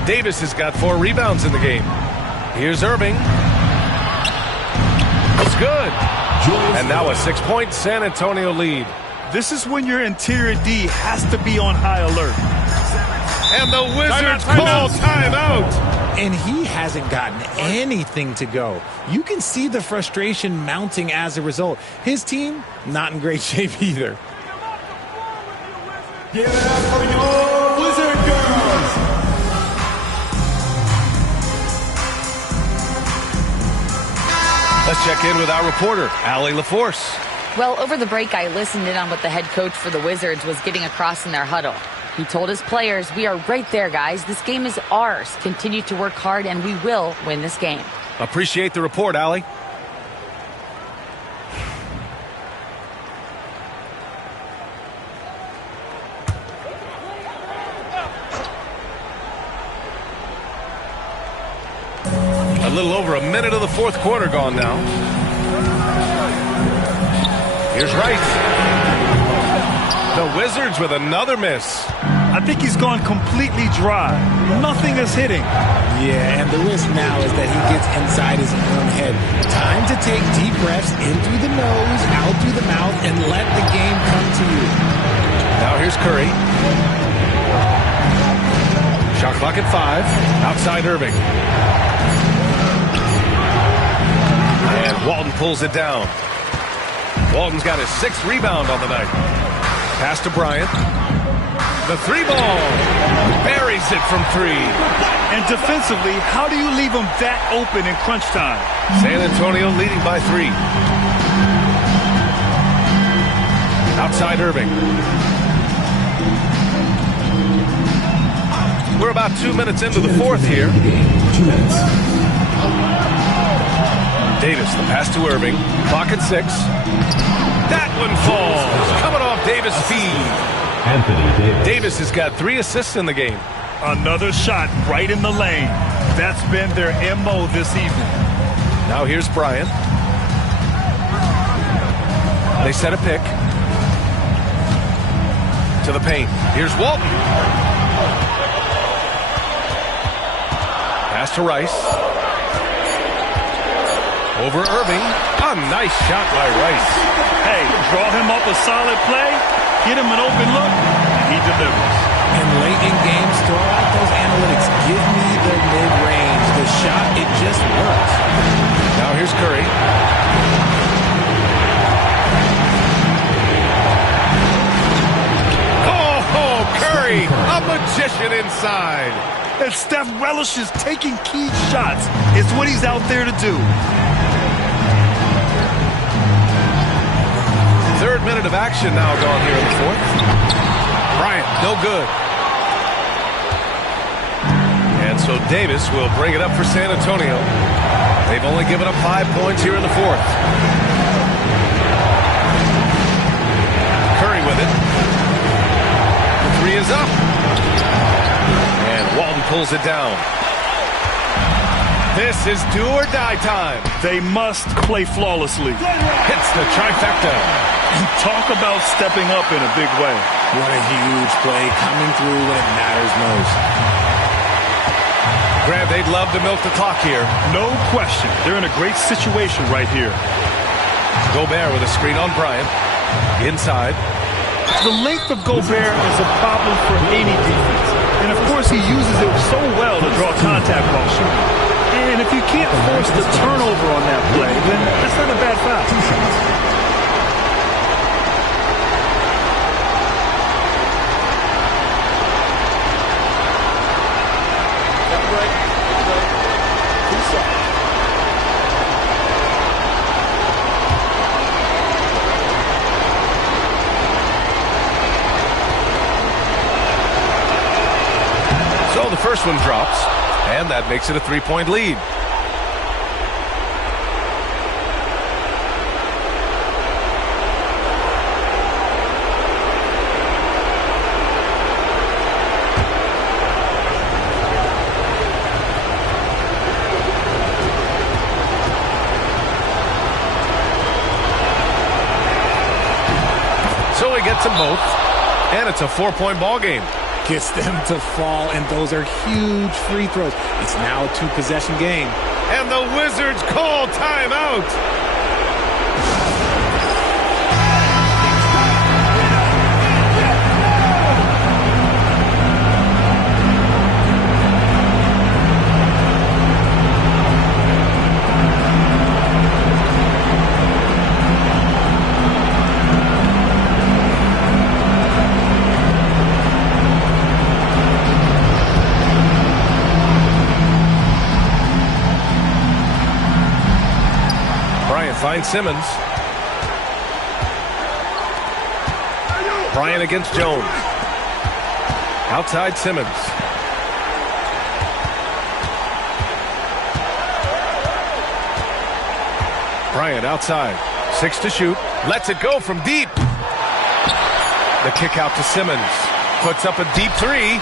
Davis has got 4 rebounds in the game. Here's Irving. It's good. And now a 6-point San Antonio lead. This is when your interior D has to be on high alert. And the Wizards call timeout. And he hasn't gotten anything to go. You can see the frustration mounting as a result. His team, not in great shape either. Give it up for your Wizard girls. Let's check in with our reporter, Allie LaForce. Well, over the break, I listened in on what the head coach for the Wizards was getting across in their huddle. He told his players, we are right there, guys. This game is ours. Continue to work hard, and we will win this game. Appreciate the report, Allie. A little over a minute of the fourth quarter gone now. Here's Rice. The Wizards with another miss. I think he's gone completely dry. Nothing is hitting. Yeah, and the risk now is that he gets inside his own head. Time to take deep breaths in through the nose, out through the mouth, and let the game come to you. Now here's Curry. Shot clock at 5. Outside Irving. And Walton pulls it down. Walton's got his 6th rebound on the night. Pass to Bryant. The 3 ball. Buries it from 3. And defensively, how do you leave him that open in crunch time? San Antonio leading by 3. Outside Irving. We're about 2 minutes into the fourth here. 2 minutes. Davis, the pass to Irving. Clock at 6. That one falls. Coming off Davis' feed. Anthony Davis. Davis has got 3 assists in the game. Another shot right in the lane. That's been their MO this evening. Now here's Bryant. They set a pick. To the paint. Here's Walton. Pass to Rice. Over Irving. A nice shot by Rice. Hey, draw him up a solid play, get him an open look, and he delivers. And late in games, throw out those analytics. Give me the mid-range. The shot, it just works. Now here's Curry. Oh, Curry, a magician inside. And Steph relishes taking key shots. It's what he's out there to do. 3rd minute of action now gone here in the fourth. Bryant, no good. And so Davis will bring it up for San Antonio. They've only given up 5 points here in the fourth. Curry with it. The 3 is up. And Walton pulls it down. This is do or die time. They must play flawlessly. Hits the trifecta. Talk about stepping up in a big way. What a huge play coming through when it matters most. Grant, they'd love to milk the clock here. No question. They're in a great situation right here. Gobert with a screen on Bryant. Inside. The length of Gobert is a problem for any defense. And of course he uses it so well to draw contact while shooting. And if you can't force the turnover on that play, then that's not a bad foul. 2 shots. So the first one drops, and that makes it a 3-point lead. So he gets them both, and it's a 4-point ball game. Gets them to fall, and those are huge free throws. It's now a 2-possession game. And the Wizards call timeout. Finds Simmons. Bryant against Jones. Outside Simmons. Bryant outside. 6 to shoot. Lets it go from deep. The kick out to Simmons. Puts up a deep 3.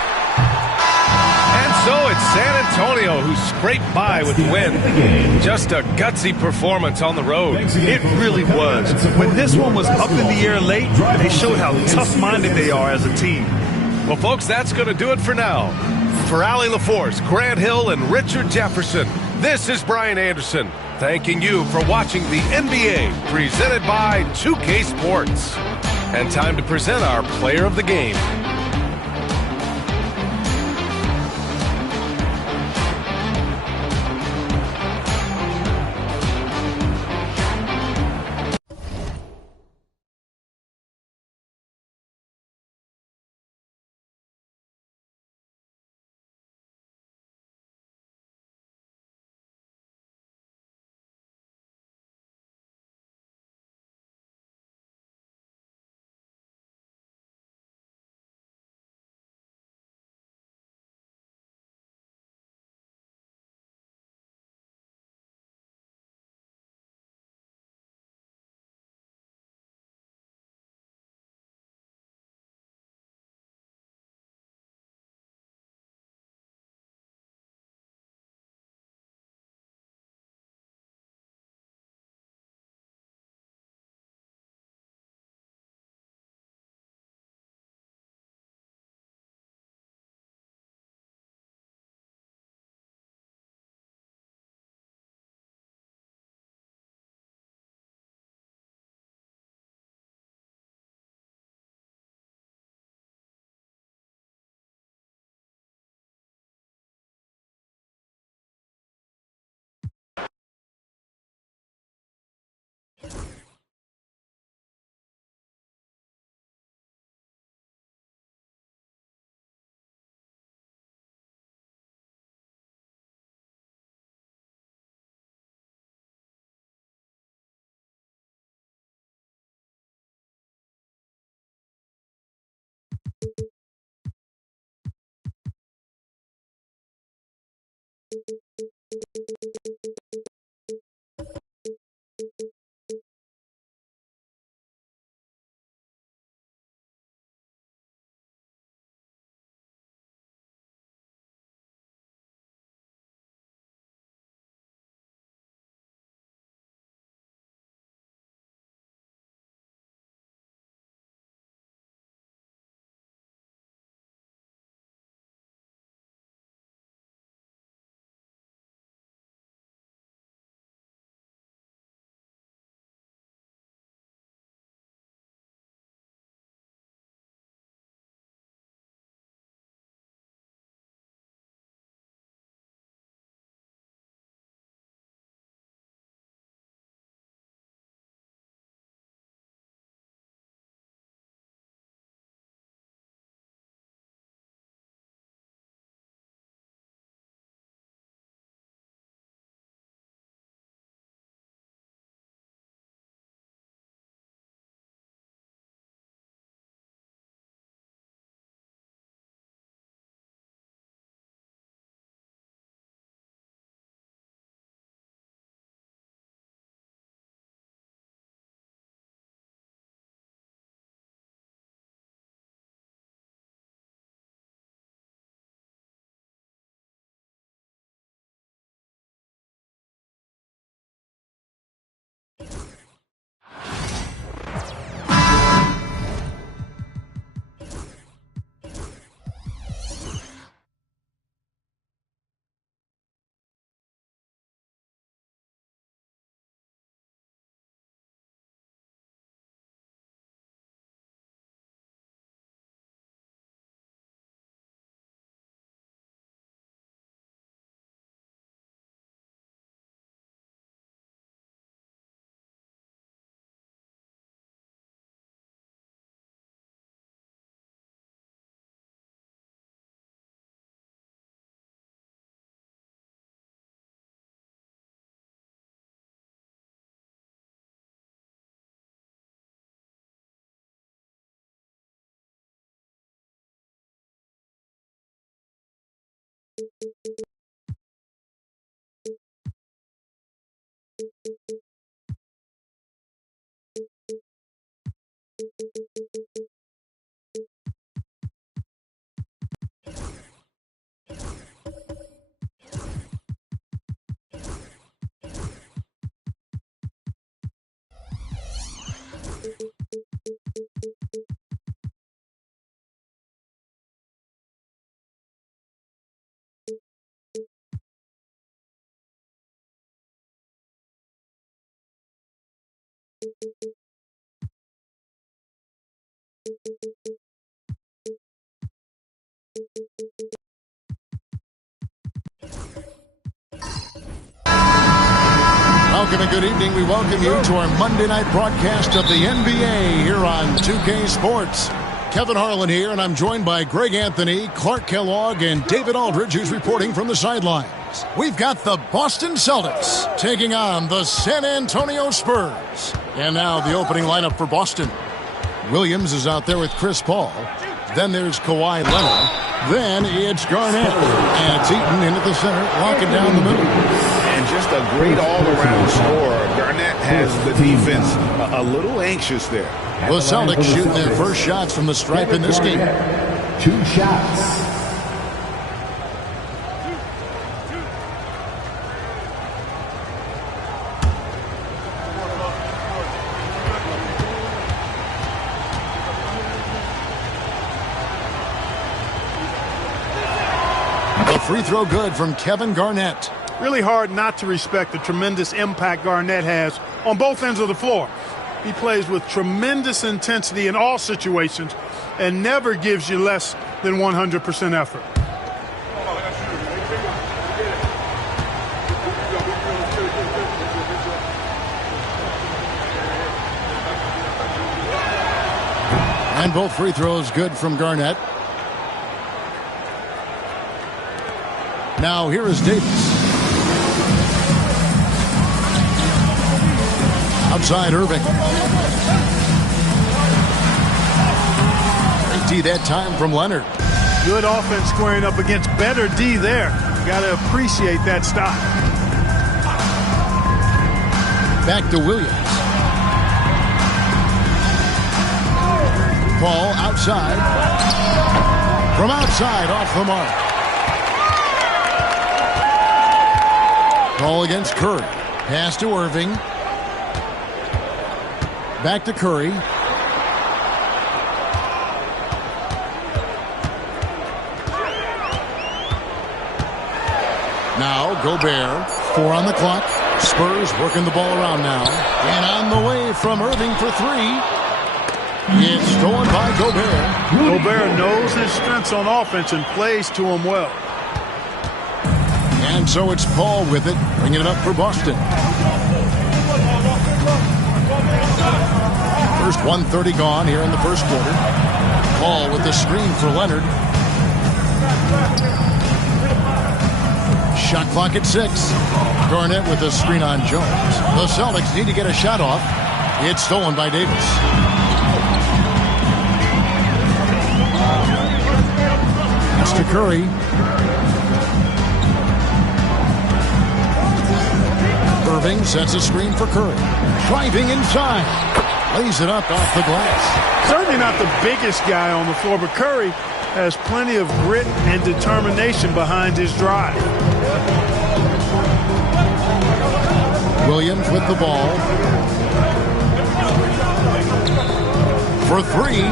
So it's San Antonio who scraped by with the win. Just a gutsy performance on the road. It really was. When this one was up in the air late, they showed how tough-minded they are as a team. Well, folks, that's going to do it for now. For Allie LaForce, Grant Hill, and Richard Jefferson, this is Brian Anderson, thanking you for watching the NBA presented by 2K Sports. And time to present our player of the game. Welcome and good evening. We welcome you to our Monday night broadcast of the NBA here on 2K Sports. Kevin Harlan here, and I'm joined by Greg Anthony, Clark Kellogg, and David Aldridge, who's reporting from the sidelines. We've got the Boston Celtics taking on the San Antonio Spurs. And now the opening lineup for Boston. Williams is out there with Chris Paul. Then there's Kawhi Leonard. Then it's Garnett. And it's Eaton into the center, locking down the middle. And just a great all-around scorer. Garnett has the defense a little anxious there. The Celtics shooting their first shots from the stripe in this game. 2 shots. The free throw good from Kevin Garnett. Really hard not to respect the tremendous impact Garnett has on both ends of the floor. He plays with tremendous intensity in all situations and never gives you less than 100% effort. And both free throws good from Garnett. Now here is Davis. Outside Irving. Great D that time from Leonard. Good offense squaring up against better D there. You got to appreciate that stop. Back to Williams. Paul outside. From outside, off the mark. Paul against Curry. Pass to Irving. Back to Curry. Now Gobert. 4 on the clock. Spurs working the ball around now. And on the way from Irving for 3. It's stolen by Gobert. Gobert knows his strengths on offense and plays to him well. And so it's Paul with it, bringing it up for Boston. First 1:30 gone here in the first quarter. Paul with the screen for Leonard. Shot clock at 6. Garnett with the screen on Jones. The Celtics need to get a shot off. It's stolen by Davis. It's to Curry. Irving sets a screen for Curry. Driving inside. Lays it up off the glass. Certainly not the biggest guy on the floor, but Curry has plenty of grit and determination behind his drive. Williams with the ball. For 3.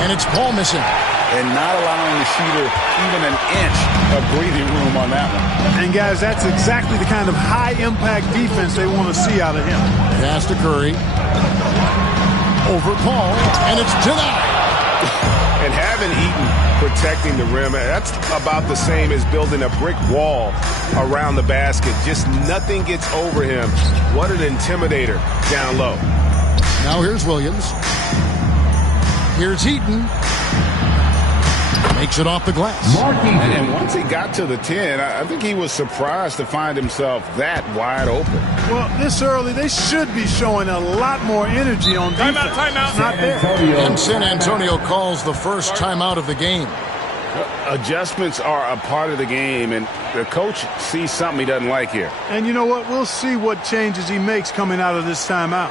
And it's Paul missing. And not allowing the shooter even an inch of breathing room on that one. And, guys, that's exactly the kind of high-impact defense they want to see out of him. Pass to Curry. Over Paul, and it's denied. And having Eaton protecting the rim, that's about the same as building a brick wall around the basket. Just nothing gets over him. What an intimidator down low. Now here's Williams. Here's Eaton. Makes it off the glass. And once he got to the 10, I think he was surprised to find himself that wide open. Well, this early, they should be showing a lot more energy on defense. Timeout. Not there. And San Antonio calls the first timeout of the game. Adjustments are a part of the game, and the coach sees something he doesn't like here. And you know what? We'll see what changes he makes coming out of this timeout.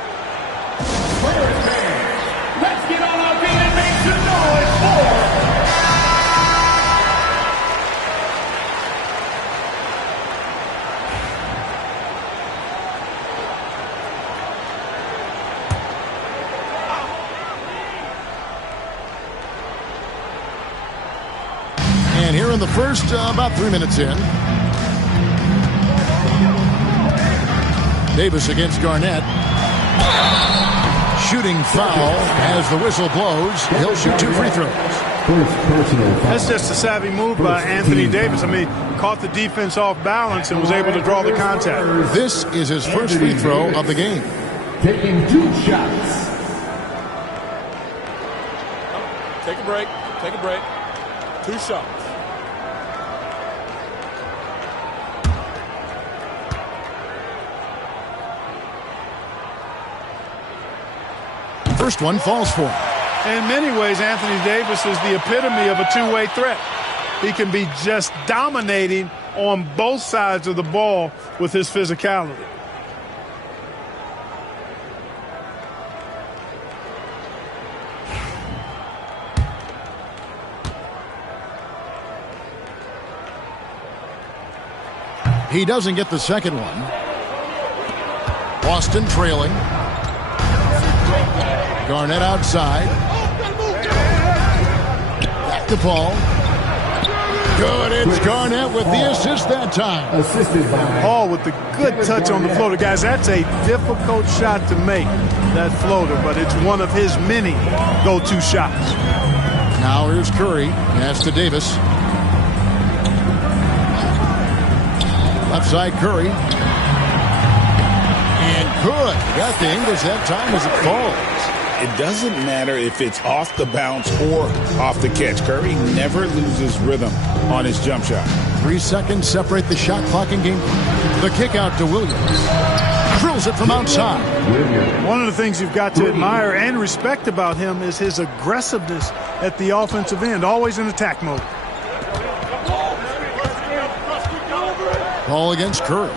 Let's get on our feet and make some noise for... And here in the first, about 3 minutes in. Davis against Garnett. Shooting foul as the whistle blows. He'll shoot 2 free throws. That's just a savvy move by Anthony Davis. I mean, caught the defense off balance and was able to draw the contact. This is his first free throw of the game. Taking 2 shots. Take a break. Take a break. 2 shots. First one falls for him. In many ways, Anthony Davis is the epitome of a two-way threat. He can be just dominating on both sides of the ball with his physicality. He doesn't get the second one. Boston trailing. Garnett outside. Back to Paul. Good. It's Garnett with the assist that time. Assisted by Paul with the good touch on the floater. Guys, that's a difficult shot to make, that floater, but it's one of his many go-to shots. Now here's Curry. Pass to Davis. Left side Curry. And good. Got the English that time as it falls. It doesn't matter if it's off the bounce or off the catch. Curry never loses rhythm on his jump shot. 3 seconds separate the shot clock and game clock. The kick out to Williams. Drills it from outside. One of the things you've got to admire and respect about him is his aggressiveness at the offensive end, always in attack mode. Ball against Curry.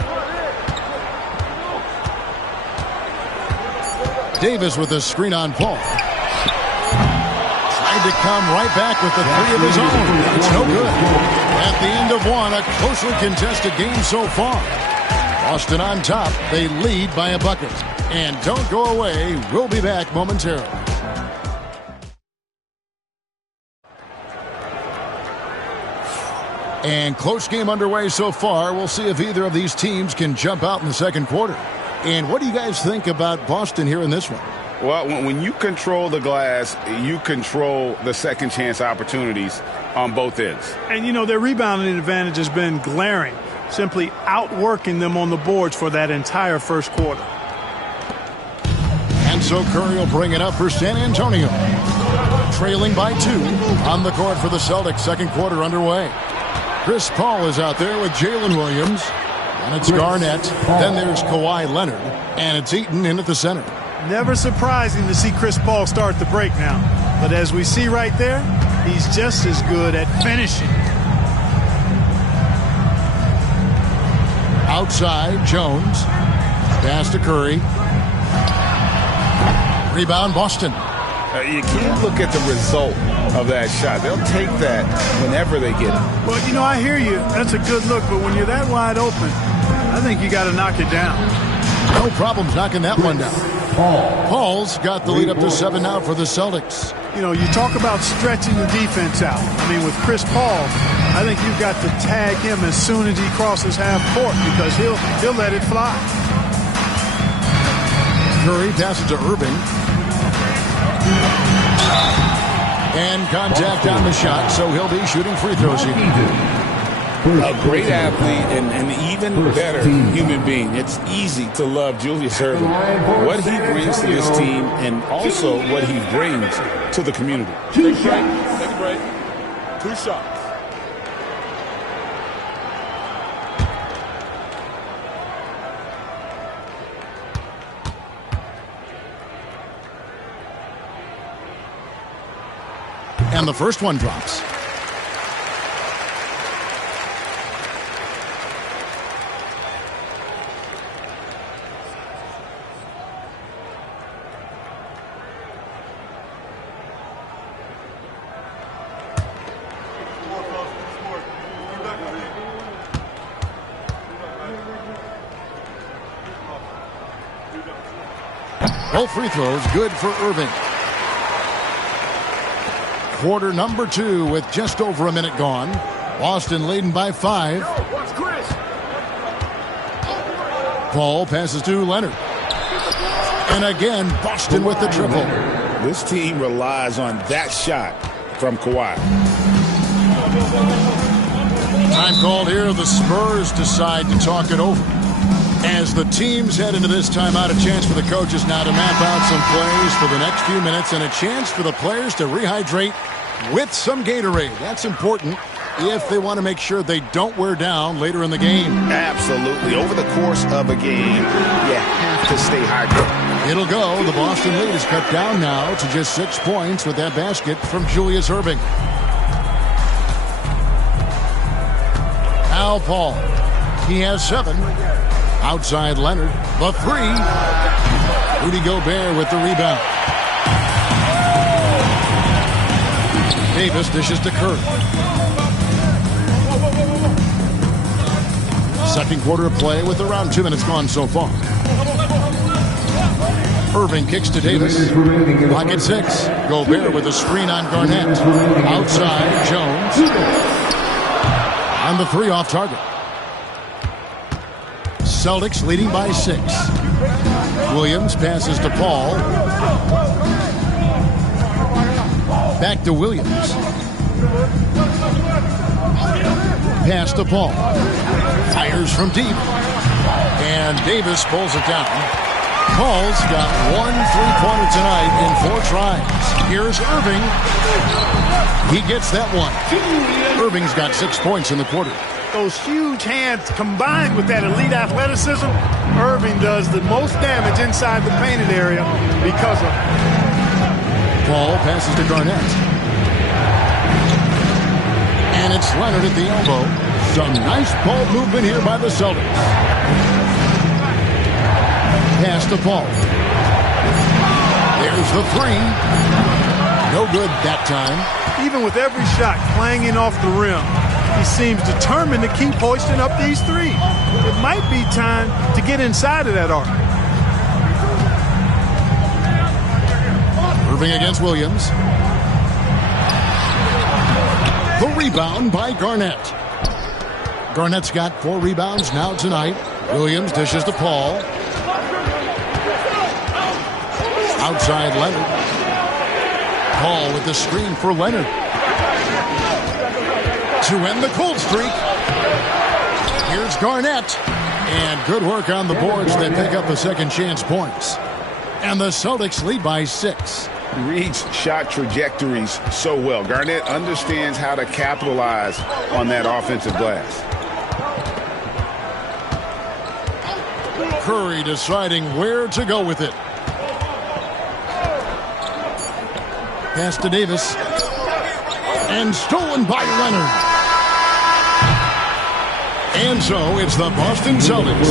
Davis with a screen on Paul. Tried to come right back with the 3 of his own. It's no good. At the end of one, a closely contested game so far. Boston on top. They lead by a bucket. And don't go away. We'll be back momentarily. And close game underway so far. We'll see if either of these teams can jump out in the second quarter. And what do you guys think about Boston here in this one? Well, when you control the glass, you control the second chance opportunities on both ends. And, you know, their rebounding advantage has been glaring, simply outworking them on the boards for that entire first quarter. And so Curry will bring it up for San Antonio. Trailing by 2 on the court for the Celtics. Second quarter underway. Chris Paul is out there with Jalen Williams. And it's Garnett. Then there's Kawhi Leonard. And it's Eaton in at the center. Never surprising to see Chris Paul start the break now. But as we see right there, he's just as good at finishing. Outside, Jones. Pass to Curry. Rebound, Boston. You can't look at the result of that shot. They'll take that whenever they get it. Well, you know, I hear you. That's a good look. But when you're that wide open, I think you got to knock it down. No problems knocking that one down. Paul's got the lead up to 7 now for the Celtics. You know, you talk about stretching the defense out. I mean, with Chris Paul, I think you've got to tag him as soon as he crosses half court because he'll let it fly. Curry passes to Irving. And contact on the shot, so he'll be shooting free throws here. A great athlete and an even better human being. It's easy to love Julius Erving. What he brings to this team and also what he brings to the community. Take a break. Take a break. 2 shots. And the first one drops. Both free throws good for Irving. Quarter number 2 with just over a minute gone. Boston leading by 5. Paul passes to Leonard. And again, Boston with the triple. This team relies on that shot from Kawhi. Time called here. The Spurs decide to talk it over. As the teams head into this timeout, a chance for the coaches now to map out some plays for the next few minutes and a chance for the players to rehydrate with some Gatorade. That's important if they want to make sure they don't wear down later in the game. Absolutely. Over the course of a game, you have to stay hydrated. It'll go. The Boston lead is cut down now to just 6 points with that basket from Julius Erving. Al Paul. He has 7. Outside Leonard. The 3. Rudy Gobert with the rebound. Davis dishes to Curry. Second quarter of play with around 2 minutes gone so far. Erving kicks to Davis. Clock at 6. Gobert with a screen on Garnett. Outside, Jones. On the 3 off target. Celtics leading by 6. Williams passes to Paul. Back to Williams. Pass to Paul. Fires from deep. And Davis pulls it down. Paul's got 1 3-pointer tonight in 4 tries. Here's Erving. He gets that one. Irving's got 6 points in the quarter. Those huge hands combined with that elite athleticism, Erving does the most damage inside the painted area because of it. Paul passes to Garnett. And it's Leonard at the elbow. Some nice ball movement here by the Celtics. Pass to Paul. There's the 3. No good that time. Even with every shot clanging off the rim, he seems determined to keep hoisting up these 3. It might be time to get inside of that arc. Erving against Williams. The rebound by Garnett. Garnett's got 4 rebounds now tonight. Williams dishes to Paul. Outside Leonard. Paul with the screen for Leonard. To end the cold streak. Here's Garnett. And good work on the boards. They pick up the second chance points. And the Celtics lead by 6. Reads shot trajectories so well. Garnett understands how to capitalize on that offensive glass. Curry deciding where to go with it. Pass to Davis. And stolen by Leonard. And so it's the Boston Celtics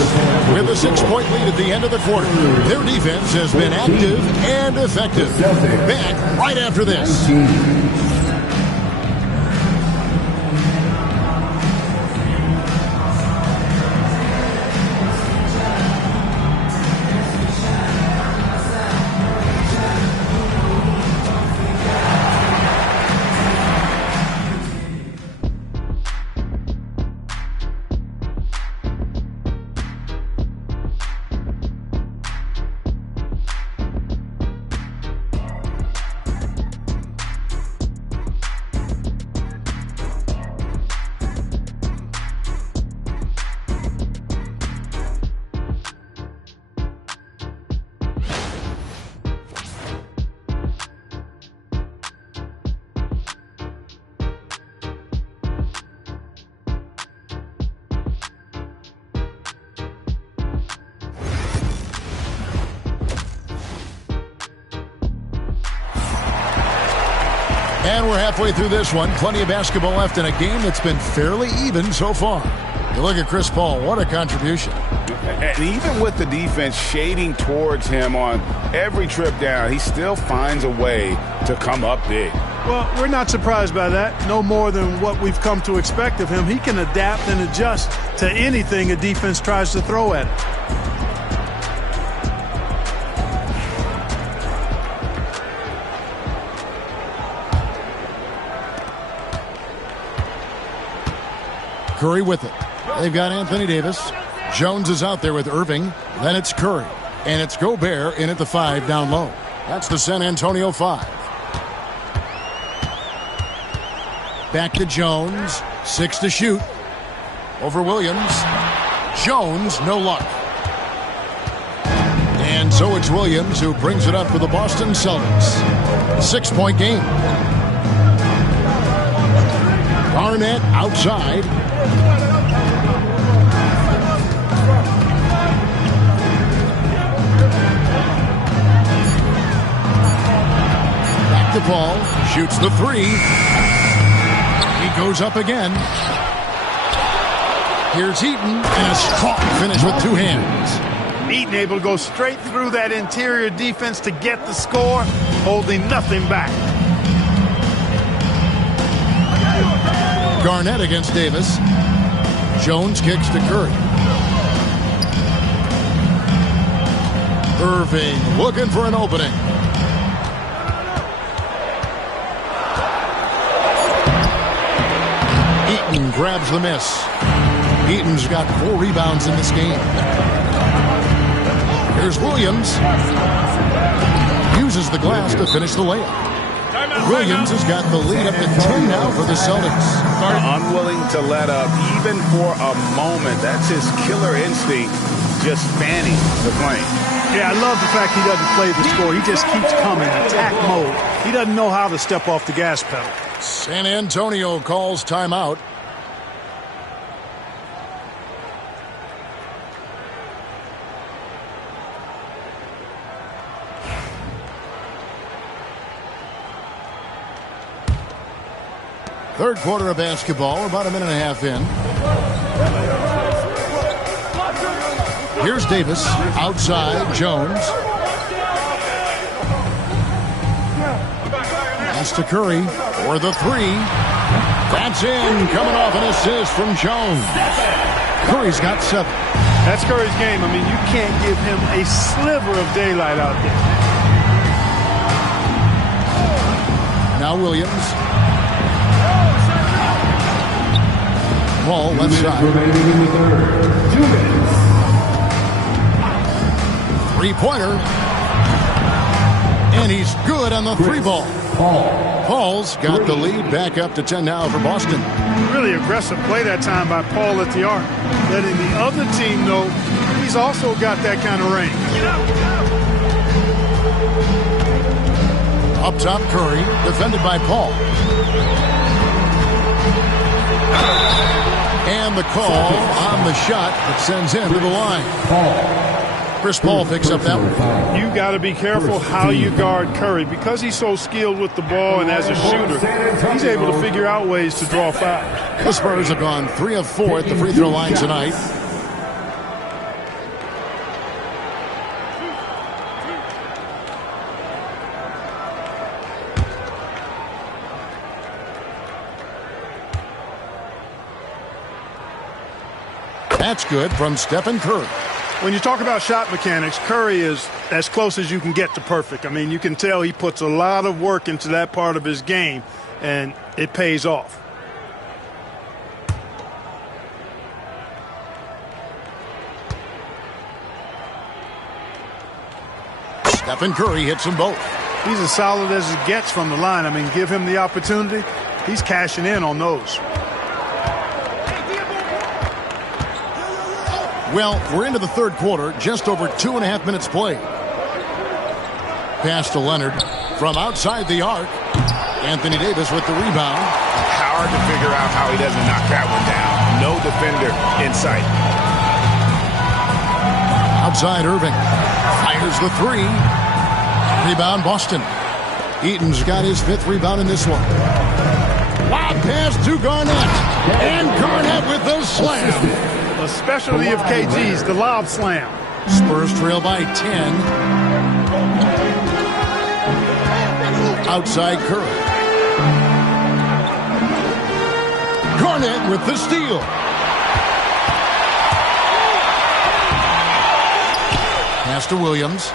with a 6-point lead at the end of the quarter. Their defense has been active and effective. Back right after this. And we're halfway through this one. Plenty of basketball left in a game that's been fairly even so far. You look at Chris Paul, what a contribution. And even with the defense shading towards him on every trip down, he still finds a way to come up big. Well, we're not surprised by that. No more than what we've come to expect of him. He can adapt and adjust to anything a defense tries to throw at him. Curry with it. They've got Anthony Davis. Jones is out there with Erving. Then it's Curry. And it's Gobert in at the 5 down low. That's the San Antonio 5. Back to Jones. 6 to shoot. Over Williams. Jones, no luck. And so it's Williams who brings it up for the Boston Celtics. 6-point game. Garnett outside. Back to Paul. Shoots the 3. He goes up again. Here's Eaton, and a strong finish with 2 hands. Eaton able to go straight through that interior defense to get the score, holding nothing back. Garnett against Davis. Jones kicks to Curry. Irving looking for an opening. Eaton grabs the miss. Eaton's got 4 rebounds in this game. Here's Williams. Uses the glass to finish the layup. Williams has got the lead up to 10 now for the Celtics. Unwilling to let up even for a moment. That's his killer instinct, just fanning the plane. Yeah, I love the fact he doesn't play the score. He just keeps coming, attack mode. He doesn't know how to step off the gas pedal. San Antonio calls timeout. Third quarter of basketball. We're about a minute and a half in. Here's Davis. Outside, Jones. Pass to Curry for the 3. That's in. Coming off an assist from Jones. Curry's got 7. That's Curry's game. I mean, you can't give him a sliver of daylight out there. Now Williams. Paul left side. 3-pointer. And he's good on the 3-ball. Paul's got the lead back up to 10 now for Boston. Really aggressive play that time by Paul at the arc. Letting the other team know he's also got that kind of range. Up top, Curry, defended by Paul. And the call on the shot that sends him to the line. Chris Paul picks up that one. You got to be careful how you guard Curry. Because he's so skilled with the ball and as a shooter, he's able to figure out ways to draw fouls. The Spurs have gone 3 of 4 at the free throw line tonight. That's good from Stephen Curry. When you talk about shot mechanics, Curry is as close as you can get to perfect. I mean, you can tell he puts a lot of work into that part of his game, and it pays off. Stephen Curry hits them both. He's as solid as it gets from the line. I mean, give him the opportunity. He's cashing in on those. Well, we're into the third quarter, just over 2.5 minutes played. Pass to Leonard from outside the arc. Anthony Davis with the rebound. Hard to figure out how he doesn't knock that one down. No defender in sight. Outside Irving. Fires the 3. Rebound Boston. Eaton's got his 5th rebound in this one. Lob pass to Garnett. And Garnett with the slam. A specialty of KG's, the lob slam. Spurs trail by 10. Outside Curry. Garnett with the steal. Pass to Williams.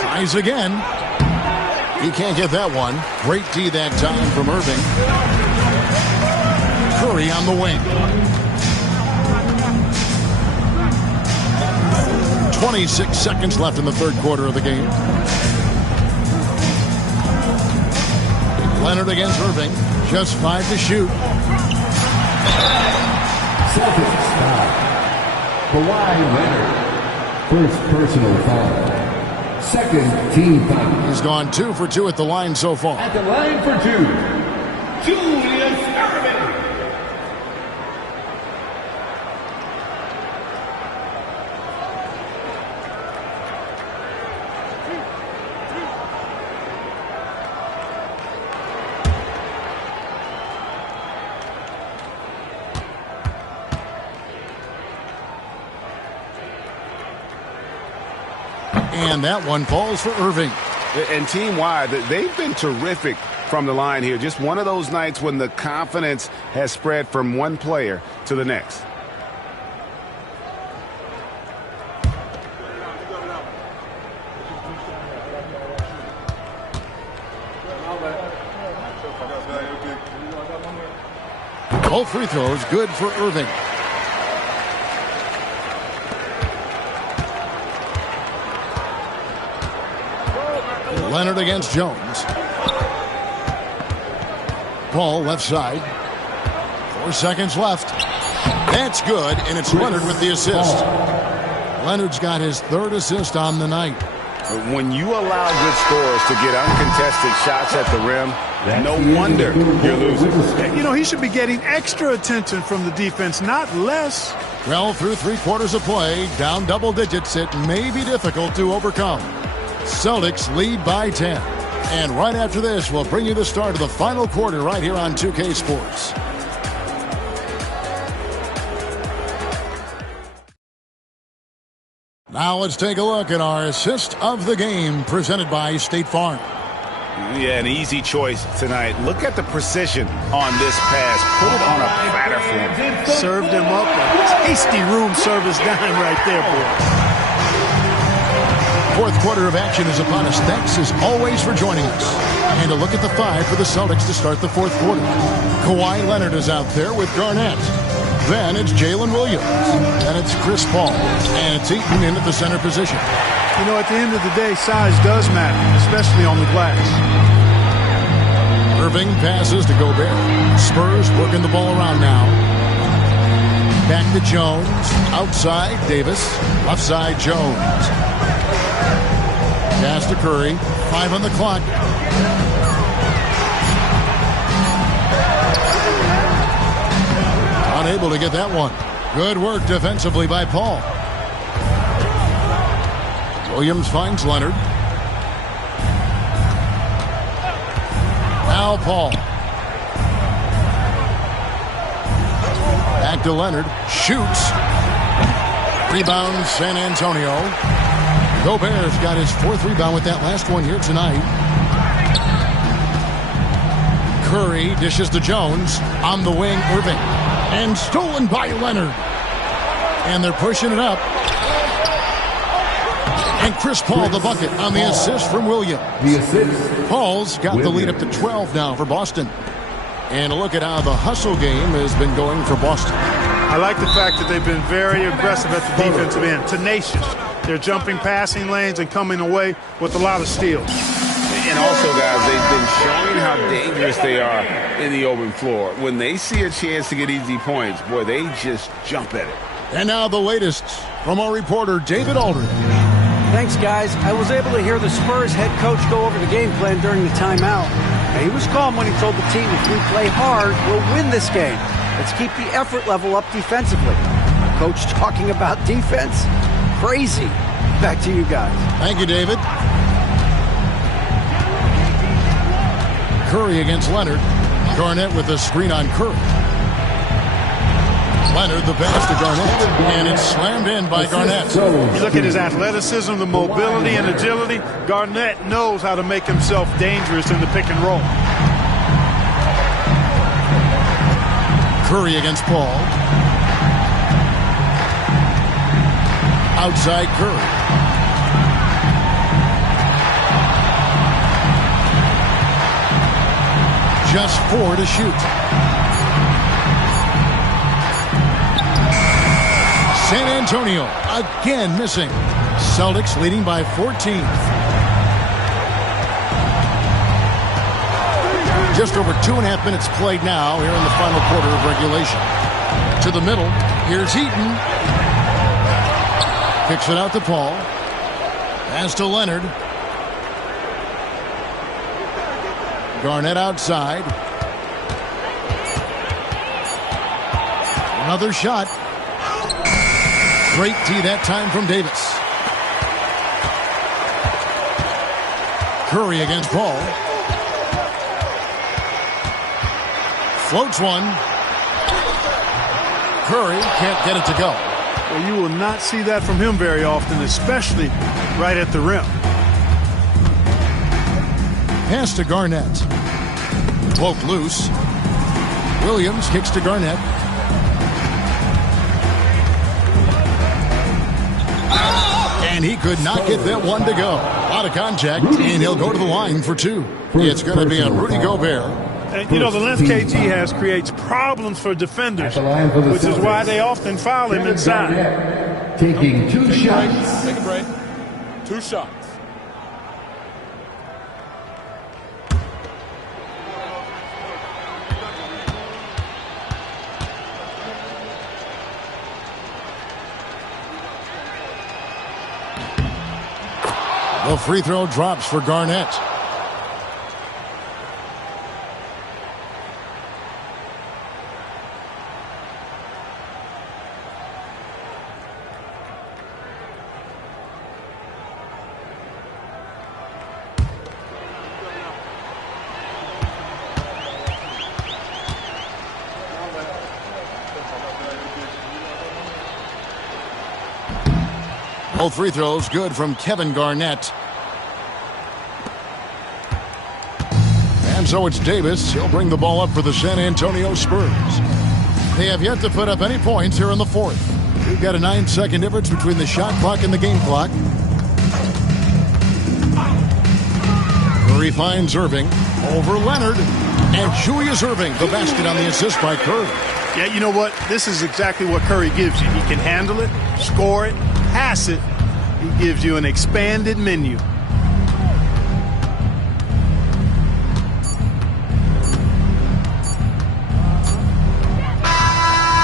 Tries again. He can't get that one. Great D that time from Irving. Curry on the wing. 26 seconds left in the third quarter of the game. Leonard against Irving. Just 5 to shoot. Celtics foul. Kawhi Leonard. First personal foul. Second team foul. He's gone 2 for 2 at the line so far. At the line for 2, Julius Erving. And that one falls for Irving. And team-wide, they've been terrific from the line here. Just one of those nights when the confidence has spread from one player to the next. Both free throws good for Irving. Leonard against Jones. Paul left side. 4 seconds left. That's good, and it's Leonard with the assist. Leonard's got his 3rd assist on the night. When you allow good scorers to get uncontested shots at the rim, no wonder you're losing. You know, he should be getting extra attention from the defense, not less. Well, through 3 quarters of play, down double digits, it may be difficult to overcome. Celtics lead by 10. And right after this, we'll bring you the start of the final quarter right here on 2K Sports. Now let's take a look at our assist of the game presented by State Farm. Yeah, an easy choice tonight. Look at the precision on this pass. Put it on a platter for him. Served him up a tasty room service dime right there, boy. Fourth quarter of action is upon us. Thanks as always for joining us. And a look at the 5 for the Celtics to start the fourth quarter. Kawhi Leonard is out there with Garnett. Then it's Jalen Williams. Then it's Chris Paul. And it's Eaton in at the center position. You know, at the end of the day, size does matter, especially on the glass. Irving passes to Gobert. Spurs working the ball around now. Back to Jones. Outside, Davis. Left side, Jones. Pass to Curry. 5 on the clock. Unable to get that one. Good work defensively by Paul. Williams finds Leonard. Now Paul. Back to Leonard. Shoots. Rebound San Antonio. Gobert's got his 4th rebound with that last one here tonight. Curry dishes to Jones. On the wing, Irving. And stolen by Leonard. And they're pushing it up. And Chris Paul the bucket on the assist from Williams. The assist. Paul's got the lead up to 12 now for Boston. And a look at how the hustle game has been going for Boston. I like the fact that they've been very aggressive at the defensive end. Tenacious. They're jumping passing lanes and coming away with a lot of steals. And also, guys, they've been showing how dangerous they are in the open floor. When they see a chance to get easy points, boy, they just jump at it. And now the latest from our reporter, David Aldridge. Thanks, guys. I was able to hear the Spurs head coach go over the game plan during the timeout. And he was calm when he told the team, if we play hard, we'll win this game. Let's keep the effort level up defensively. Coach talking about defense? Crazy. Back to you guys. Thank you, David. Curry against Leonard. Garnett with a screen on Curry. Leonard the pass to Garnett. And it's slammed in by Garnett. You look at his athleticism, the mobility and agility. Garnett knows how to make himself dangerous in the pick and roll. Curry against Paul. Outside Curry. Just 4 to shoot. San Antonio again missing. Celtics leading by 14. Just over 2.5 minutes played now here in the final quarter of regulation. To the middle, here's Eaton. Kicks it out to Paul. Pass to Leonard. Garnett outside. Another shot. Great tee that time from Davis. Curry against Paul. Floats one. Curry can't get it to go. Well, you will not see that from him very often, especially right at the rim. Pass to Garnett. Poked loose. Williams kicks to Garnett. And he could not get that one to go. A lot of contact, and he'll go to the line for two. It's going to be on Rudy Gobert. And, you know, the length KG has creates problems for defenders, which is why they often foul him inside. Taking two shots. Take a break. 2 shots. The free throw drops for Garnett. Both free throws good from Kevin Garnett. And so it's Davis. He'll bring the ball up for the San Antonio Spurs. They have yet to put up any points here in the fourth. We've got a 9-second difference between the shot clock and the game clock. Curry finds Irving over Leonard. And Julius Irving, the basket on the assist by Curry. Yeah, you know what? This is exactly what Curry gives you. He can handle it, score it, pass it. He gives you an expanded menu.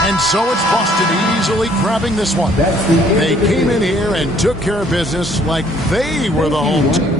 And so it's Boston easily grabbing this one. They came in here and took care of business like they were the home team.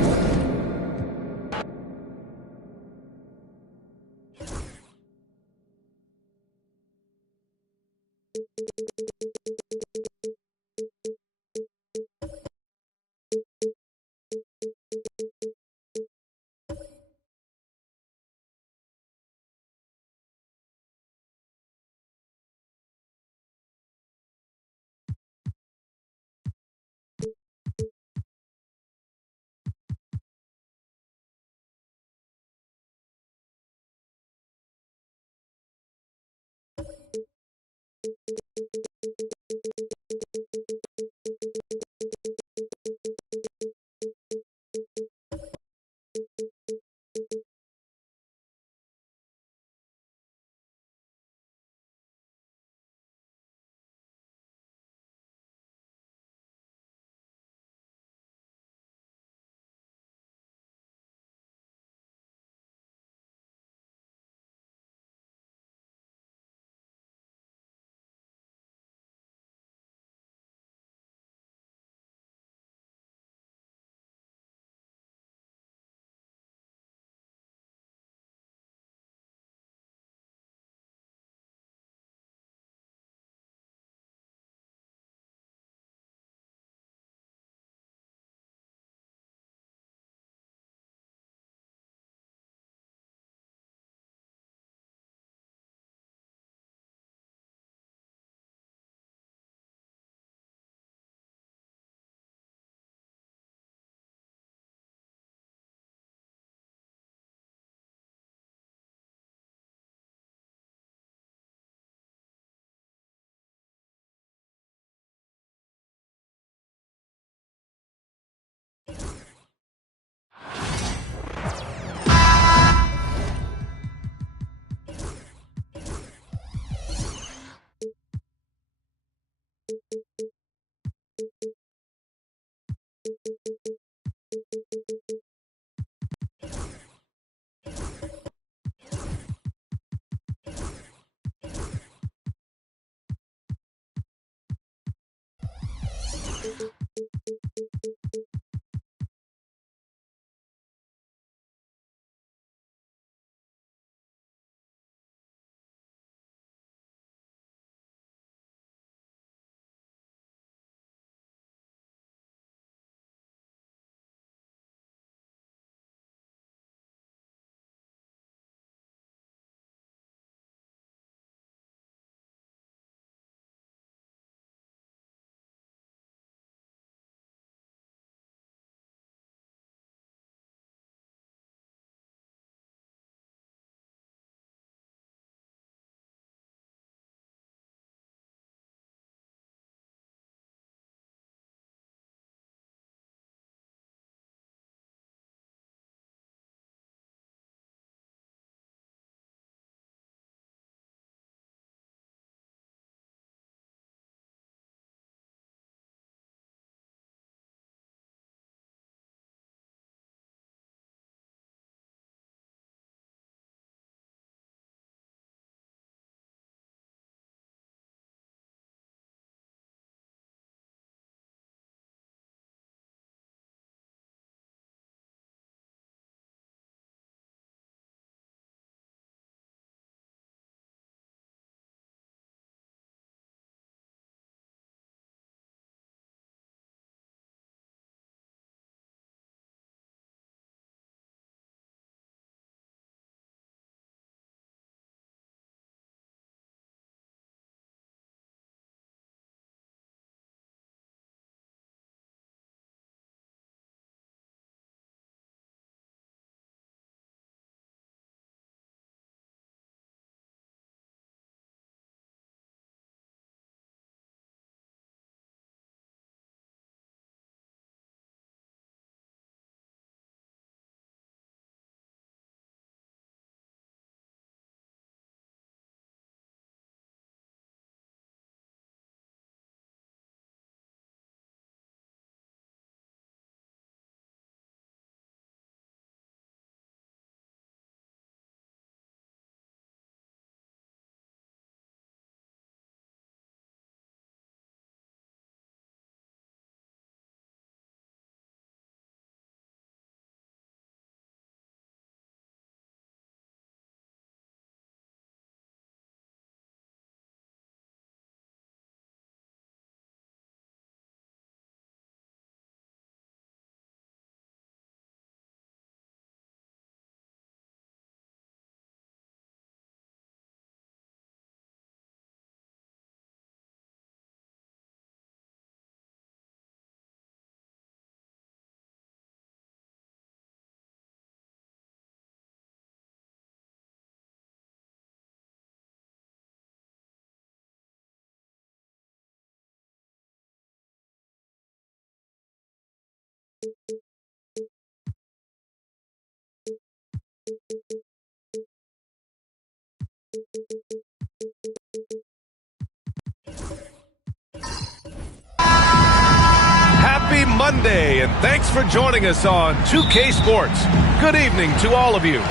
Happy Monday, and thanks for joining us on 2K Sports. Good evening to all of you.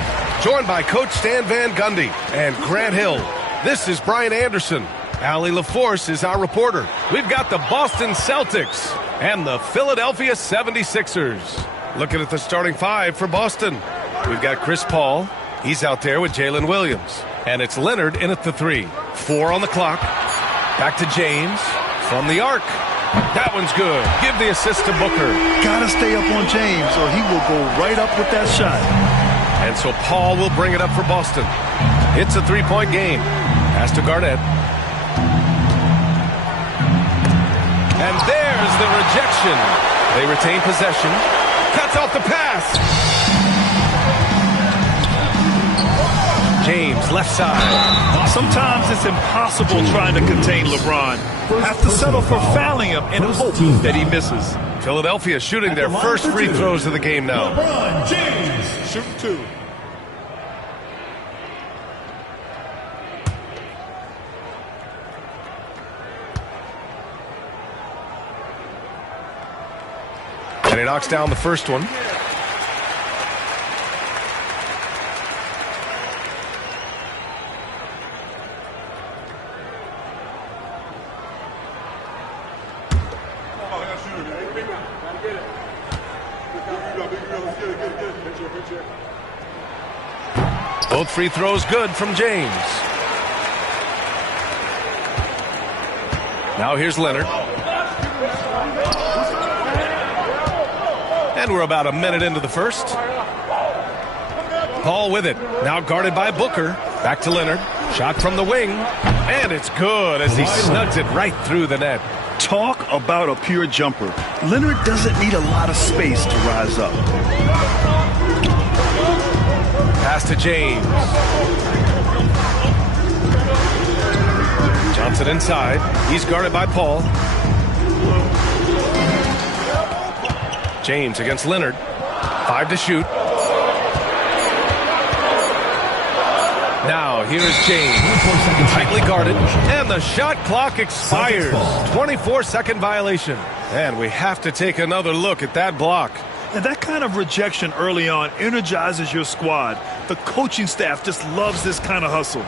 Joined by Coach Stan Van Gundy and Grant Hill. This is Brian Anderson. Allie LaForce is our reporter. We've got the Boston Celtics and the Philadelphia 76ers. Looking at the starting five for Boston. We've got Chris Paul. He's out there with Jalen Williams. And it's Leonard in at the 3. 4 on the clock. Back to James from the arc. That one's good. Give the assist to Booker. Gotta stay up on James or he will go right up with that shot. And so Paul will bring it up for Boston. It's a 3-point game. Pass to Garnett. And there's the rejection. They retain possession. Cuts off the pass. James, left side. Sometimes it's impossible trying to contain LeBron. Have to settle for fouling him and hope that he misses. Philadelphia shooting their first free throws of the game now. LeBron James, shoot 2. And he knocks down the first one. Both free throws good from James. Now here's Leonard. And we're about a minute into the first. Paul with it. Now guarded by Booker. Back to Leonard. Shot from the wing. And it's good as he snugs it right through the net. Talk about a pure jumper. Leonard doesn't need a lot of space to rise up. Pass to James. Johnson inside. He's guarded by Paul. James against Leonard. 5 to shoot. Now here's James. Tightly guarded. And the shot clock expires. 24-second violation. And we have to take another look at that block. And that kind of rejection early on energizes your squad. The coaching staff just loves this kind of hustle.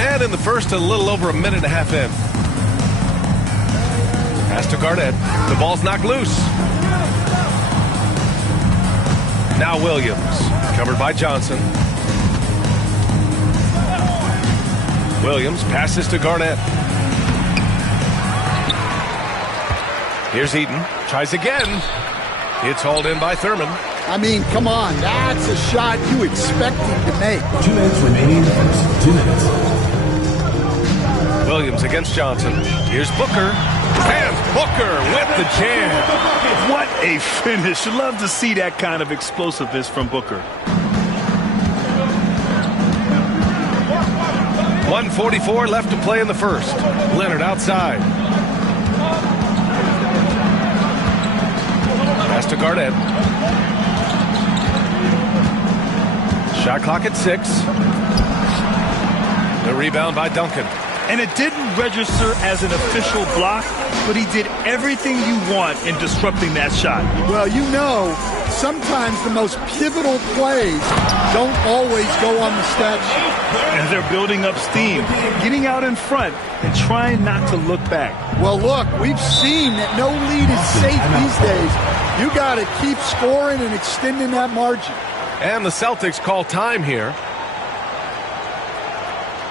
And in the first, a little over a minute and a half in. Pass to Garnett. The ball's knocked loose. Now Williams. Covered by Johnson. Williams passes to Garnett. Here's Eaton. Tries again. It's hauled in by Thurman. I mean, come on. That's a shot you expect him to make. 2 minutes remaining in the first. 2 minutes. Williams against Johnson. Here's Booker. And Booker with the jam. What a finish. Love to see that kind of explosiveness from Booker. 1:44 left to play in the first. Leonard outside. Pass to Garnett. Shot clock at 6. The rebound by Duncan. And it didn't register as an official block, but he did everything you want in disrupting that shot. Well, you know, sometimes the most pivotal plays don't always go on the stat sheet. And they're building up steam, getting out in front and trying not to look back. Well, look, we've seen that no lead is safe these days. You got to keep scoring and extending that margin. And the Celtics call time here.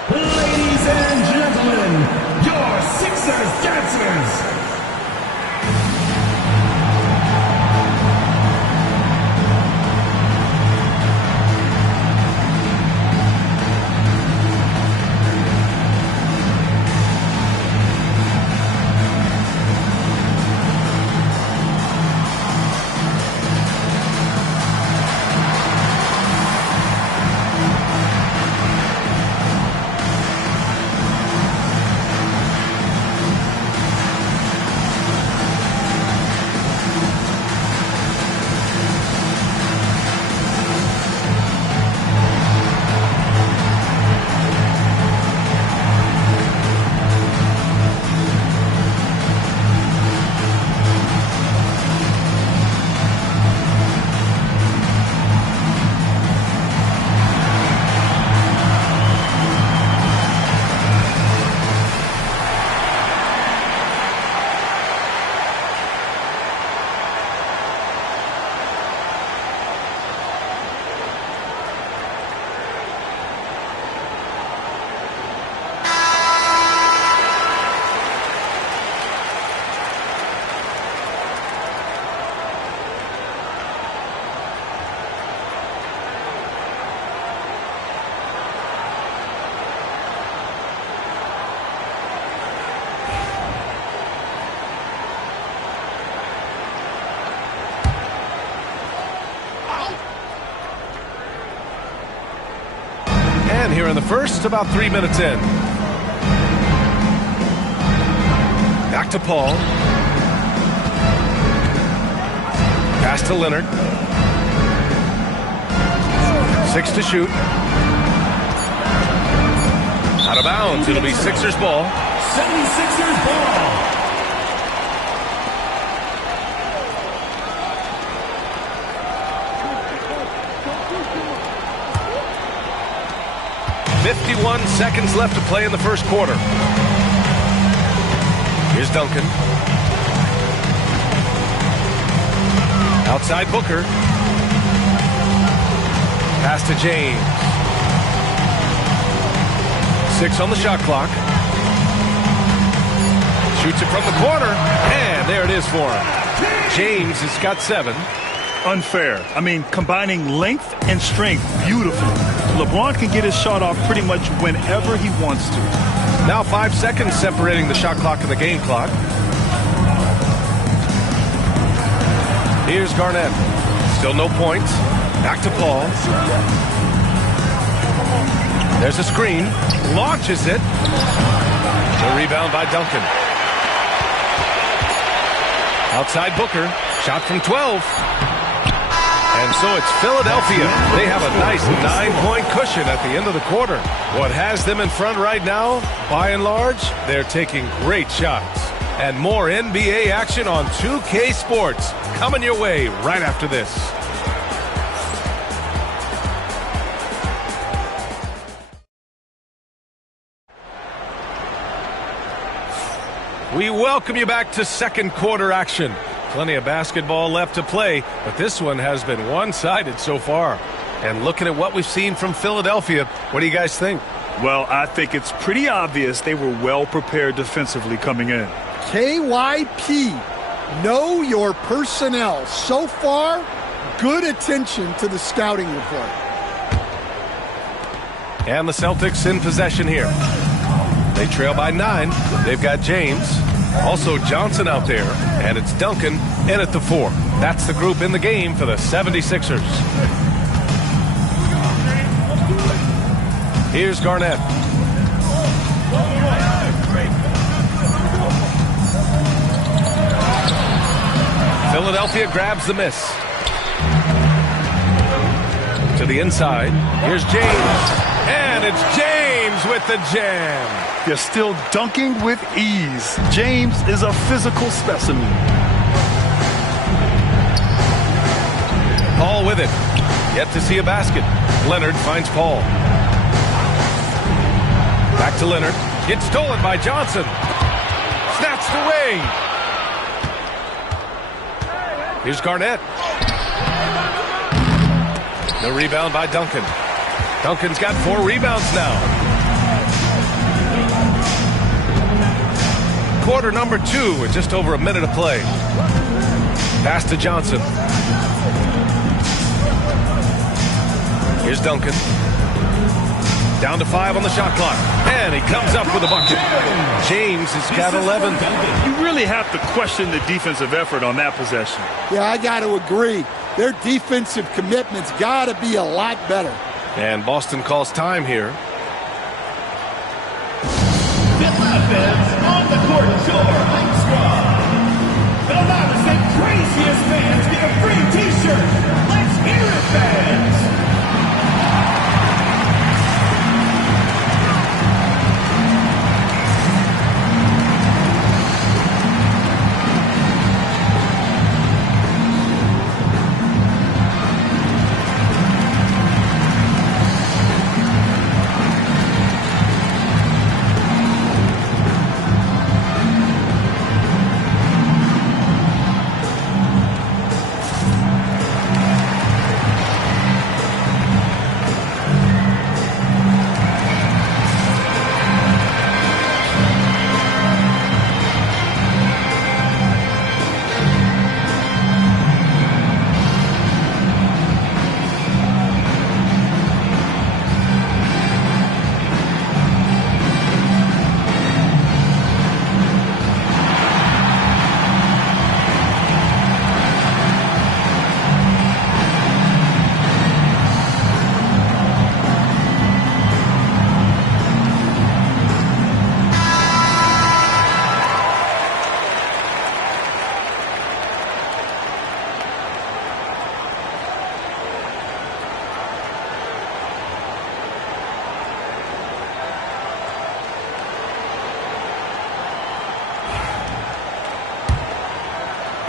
Ladies and gentlemen, your Sixers dancers. 10 here in the first, about 3 minutes in. Back to Paul. Pass to Leonard. 6 to shoot. Out of bounds. It'll be Sixers ball. 76ers ball. .51 seconds left to play in the first quarter. Here's Duncan. Outside Booker. Pass to James. 6 on the shot clock. Shoots it from the corner, and there it is for him. James has got 7. Unfair. I mean, combining length and strength, beautiful. LeBron can get his shot off pretty much whenever he wants to. Now 5 seconds separating the shot clock and the game clock. Here's Garnett. Still no points. Back to Paul. There's a screen. Launches it. The rebound by Duncan. Outside Booker. Shot from 12. And so it's Philadelphia. They have a nice 9-point cushion at the end of the quarter. What has them in front right now, by and large, they're taking great shots. And more NBA action on 2K Sports coming your way right after this. We welcome you back to second quarter action. Plenty of basketball left to play, but this one has been one-sided so far. And looking at what we've seen from Philadelphia, what do you guys think? Well, I think it's pretty obvious they were well prepared defensively coming in. KYP, know your personnel. So far, good attention to the scouting report. And the Celtics in possession here. They trail by 9. They've got James. Also Johnson out there. And it's Duncan in at the 4. That's the group in the game for the 76ers. Here's Garnett. Philadelphia grabs the miss. To the inside. Here's James. And it's James with the jam. They're still dunking with ease. James is a physical specimen. Paul with it. Yet to see a basket. Leonard finds Paul. Back to Leonard. It's stolen by Johnson. Snatched away. Here's Garnett. No rebound by Duncan. Duncan's got 4 rebounds now. Quarter number 2 with just over a minute of play. Pass to Johnson. Here's Duncan. Down to 5 on the shot clock. And he comes up with a bucket. James has got 11. You really have to question the defensive effort on that possession. Yeah, I got to agree. Their defensive commitment's got to be a lot better. And Boston calls time here. The offense on the court, Joe Armstrong. The loudest and craziest fans get a free T-shirt. Let's hear it, fans.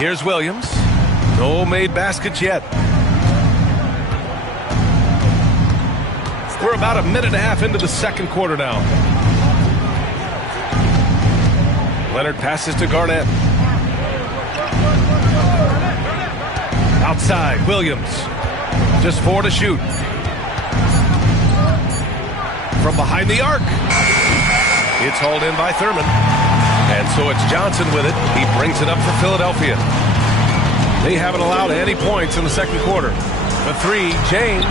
Here's Williams. No made baskets yet. We're about a minute and a half into the second quarter now. Leonard passes to Garnett. Outside, Williams. Just 4 to shoot. From behind the arc. It's hauled in by Thurman. And so it's Johnson with it. He brings it up for Philadelphia. They haven't allowed any points in the second quarter. The three, James.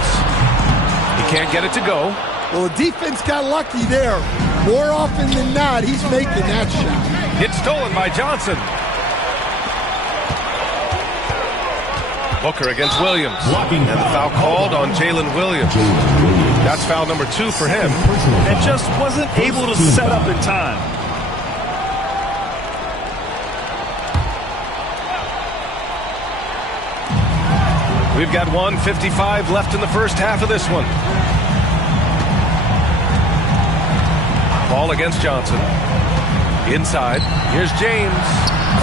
He can't get it to go. Well, the defense got lucky there. More often than not, he's making that shot. It's stolen by Johnson. Booker against Williams. And the foul called on Jalen Williams. That's foul number 2 for him. And just wasn't able to set up in time. We've got 1:55 left in the first half of this one. Ball against Johnson. Inside. Here's James.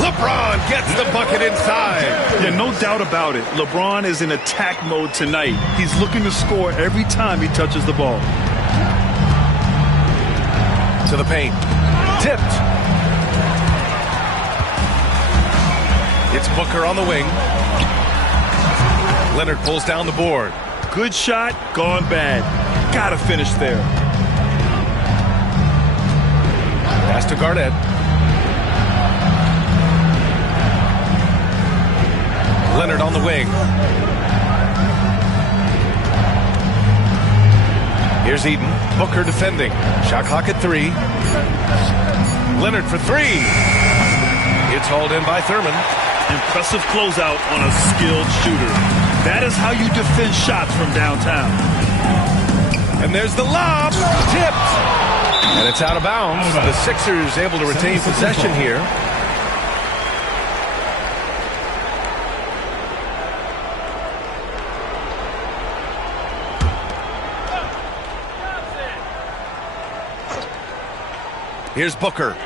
LeBron gets the bucket inside. Yeah, no doubt about it. LeBron is in attack mode tonight. He's looking to score every time he touches the ball. To the paint. Tipped. It's Booker on the wing. Leonard pulls down the board. Good shot, gone bad. Gotta finish there. Pass to Garnett. Leonard on the wing. Here's Eden. Booker defending. Shot clock at 3. Leonard for 3. It's hauled in by Thurman. Impressive closeout on a skilled shooter. That is how you defend shots from downtown. And there's the lob. Tipped. And it's out of bounds. The Sixers able to retain possession here. Here's Booker.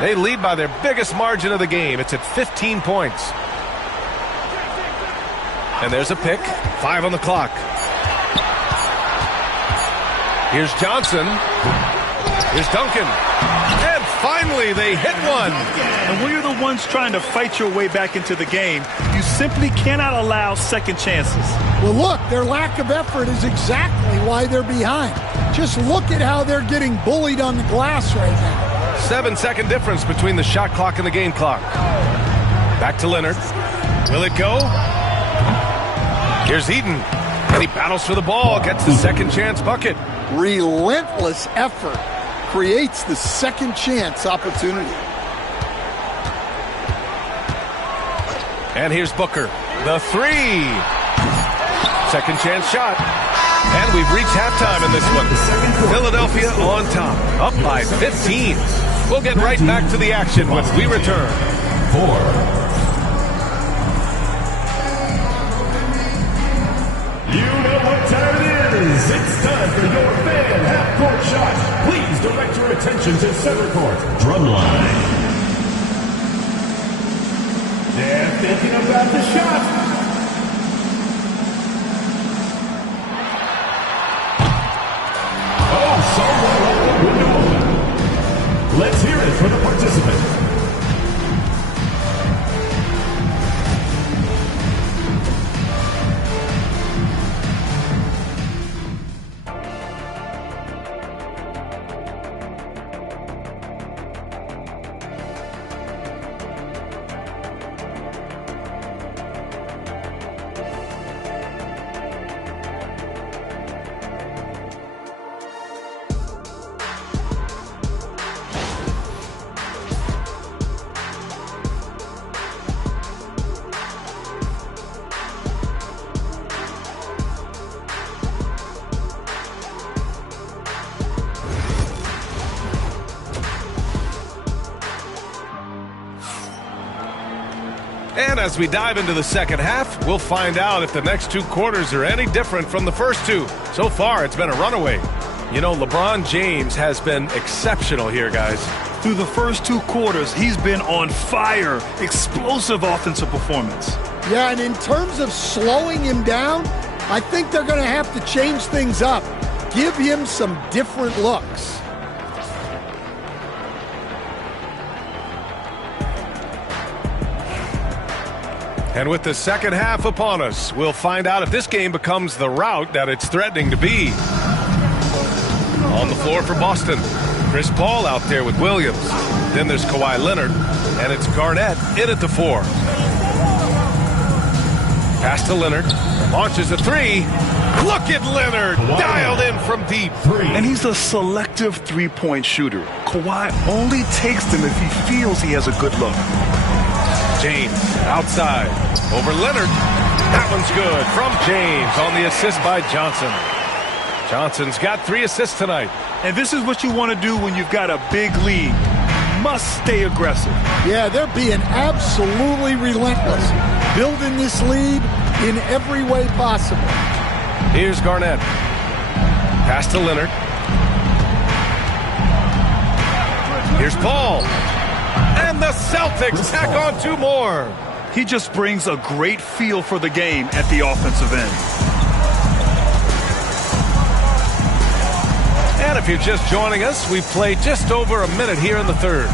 They lead by their biggest margin of the game. It's at 15 points. And there's a pick. 5 on the clock. Here's Johnson. Here's Duncan. And finally they hit one. And when you're the ones trying to fight your way back into the game, you simply cannot allow second chances. Well, look, their lack of effort is exactly why they're behind. Just look at how they're getting bullied on the glass right now. 7-second difference between the shot clock and the game clock. Back to Leonard. Will it go? Here's Eden. And he battles for the ball. Gets the second chance bucket. Relentless effort creates the second chance opportunity. And here's Booker. The 3. Second chance shot. And we've reached halftime in this one. Philadelphia on top, up by 15. We'll get right back to the action when we return. 4. You know what time it is. It's time for your fan half-court shot. Please direct your attention to center court. Drumline. They're thinking about the shot. Someone left the window open. Let's hear it for the participants. And as we dive into the second half, we'll find out if the next 2 quarters are any different from the first 2. So far, it's been a runaway. You know, LeBron James has been exceptional here, guys. Through the first 2 quarters, he's been on fire. Explosive offensive performance. Yeah, and in terms of slowing him down, I think they're going to have to change things up. Give him some different looks. And with the second half upon us, we'll find out if this game becomes the rout that it's threatening to be. On the floor for Boston, Chris Paul out there with Williams. Then there's Kawhi Leonard, and it's Garnett in at the 4. Pass to Leonard, launches a 3. Look at Leonard, dialed in from deep. And he's a selective three-point shooter. Kawhi only takes them if he feels he has a good look. James outside over Leonard. That one's good from James on the assist by Johnson. Johnson's got 3 assists tonight. And this is what you want to do when you've got a big lead. Must stay aggressive. Yeah, they're being absolutely relentless. Building this lead in every way possible. Here's Garnett. Pass to Leonard. Here's Paul. And the Celtics tack on 2 more. He just brings a great feel for the game at the offensive end. And if you're just joining us, we've played just over a minute here in the third.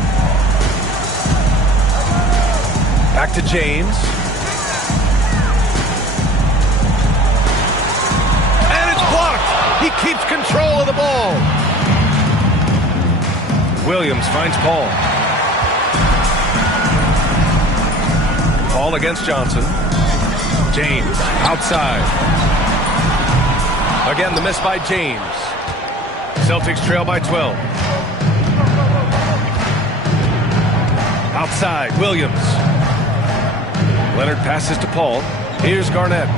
Back to James. And it's blocked. He keeps control of the ball. Williams finds Paul. Paul against Johnson. James outside. Again, the miss by James. Celtics trail by 12. Outside, Williams. Leonard passes to Paul. Here's Garnett.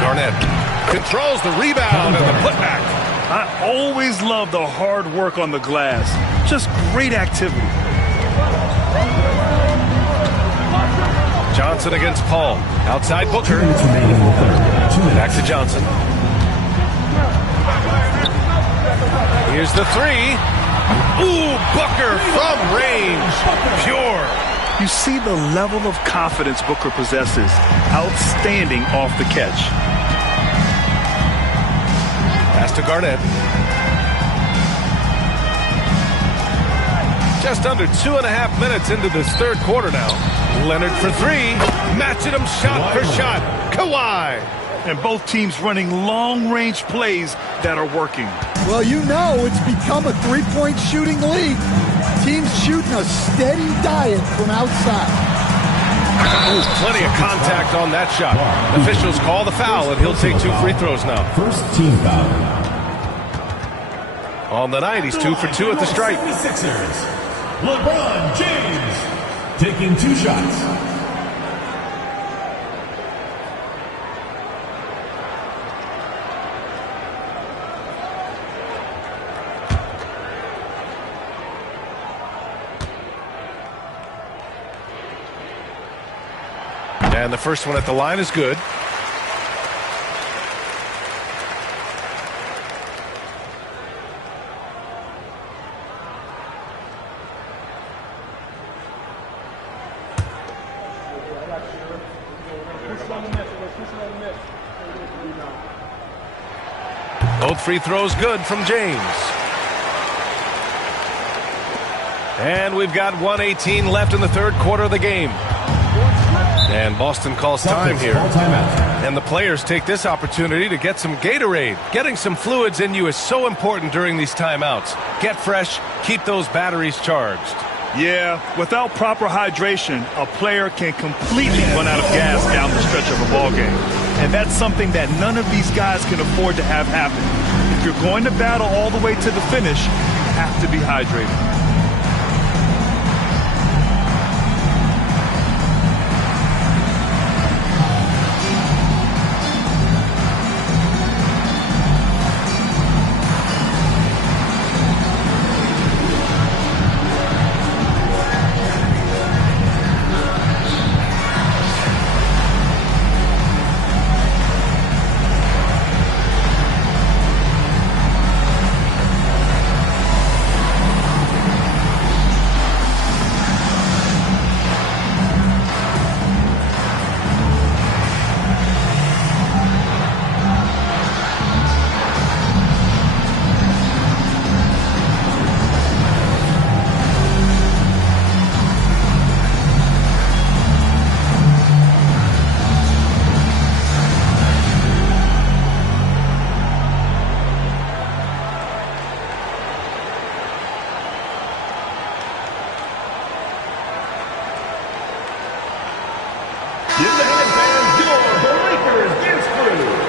Garnett controls the rebound and the putback. I always love the hard work on the glass. Just great activity. Johnson against Paul. Outside Booker. Back to Johnson. Here's the 3. Ooh, Booker from range. Pure. You see the level of confidence Booker possesses. Outstanding off the catch. Pass to Garnett. Just under 2.5 minutes into this third quarter now. Leonard for 3. Matching him shot for shot. Kawhi. And both teams running long-range plays that are working. Well, you know it's become a three-point shooting league. Teams shooting a steady diet from outside. Ooh, plenty of contact on that shot. Officials call the foul, and he'll take 2 free throws now. First team foul. On the night, he's 2 for 2 at the stripe. LeBron James taking 2 shots. And the first one at the line is good. Both free throws good from James. And we've got 1:18 left in the third quarter of the game. And Boston calls time here. And the players take this opportunity to get some Gatorade. Getting some fluids in you is so important during these timeouts. Get fresh, keep those batteries charged. Yeah, without proper hydration, a player can completely run out of gas down the stretch of a ball game. And that's something that none of these guys can afford to have happen. If you're going to battle all the way to the finish, you have to be hydrated. Give the headbands your Lakers dance crew.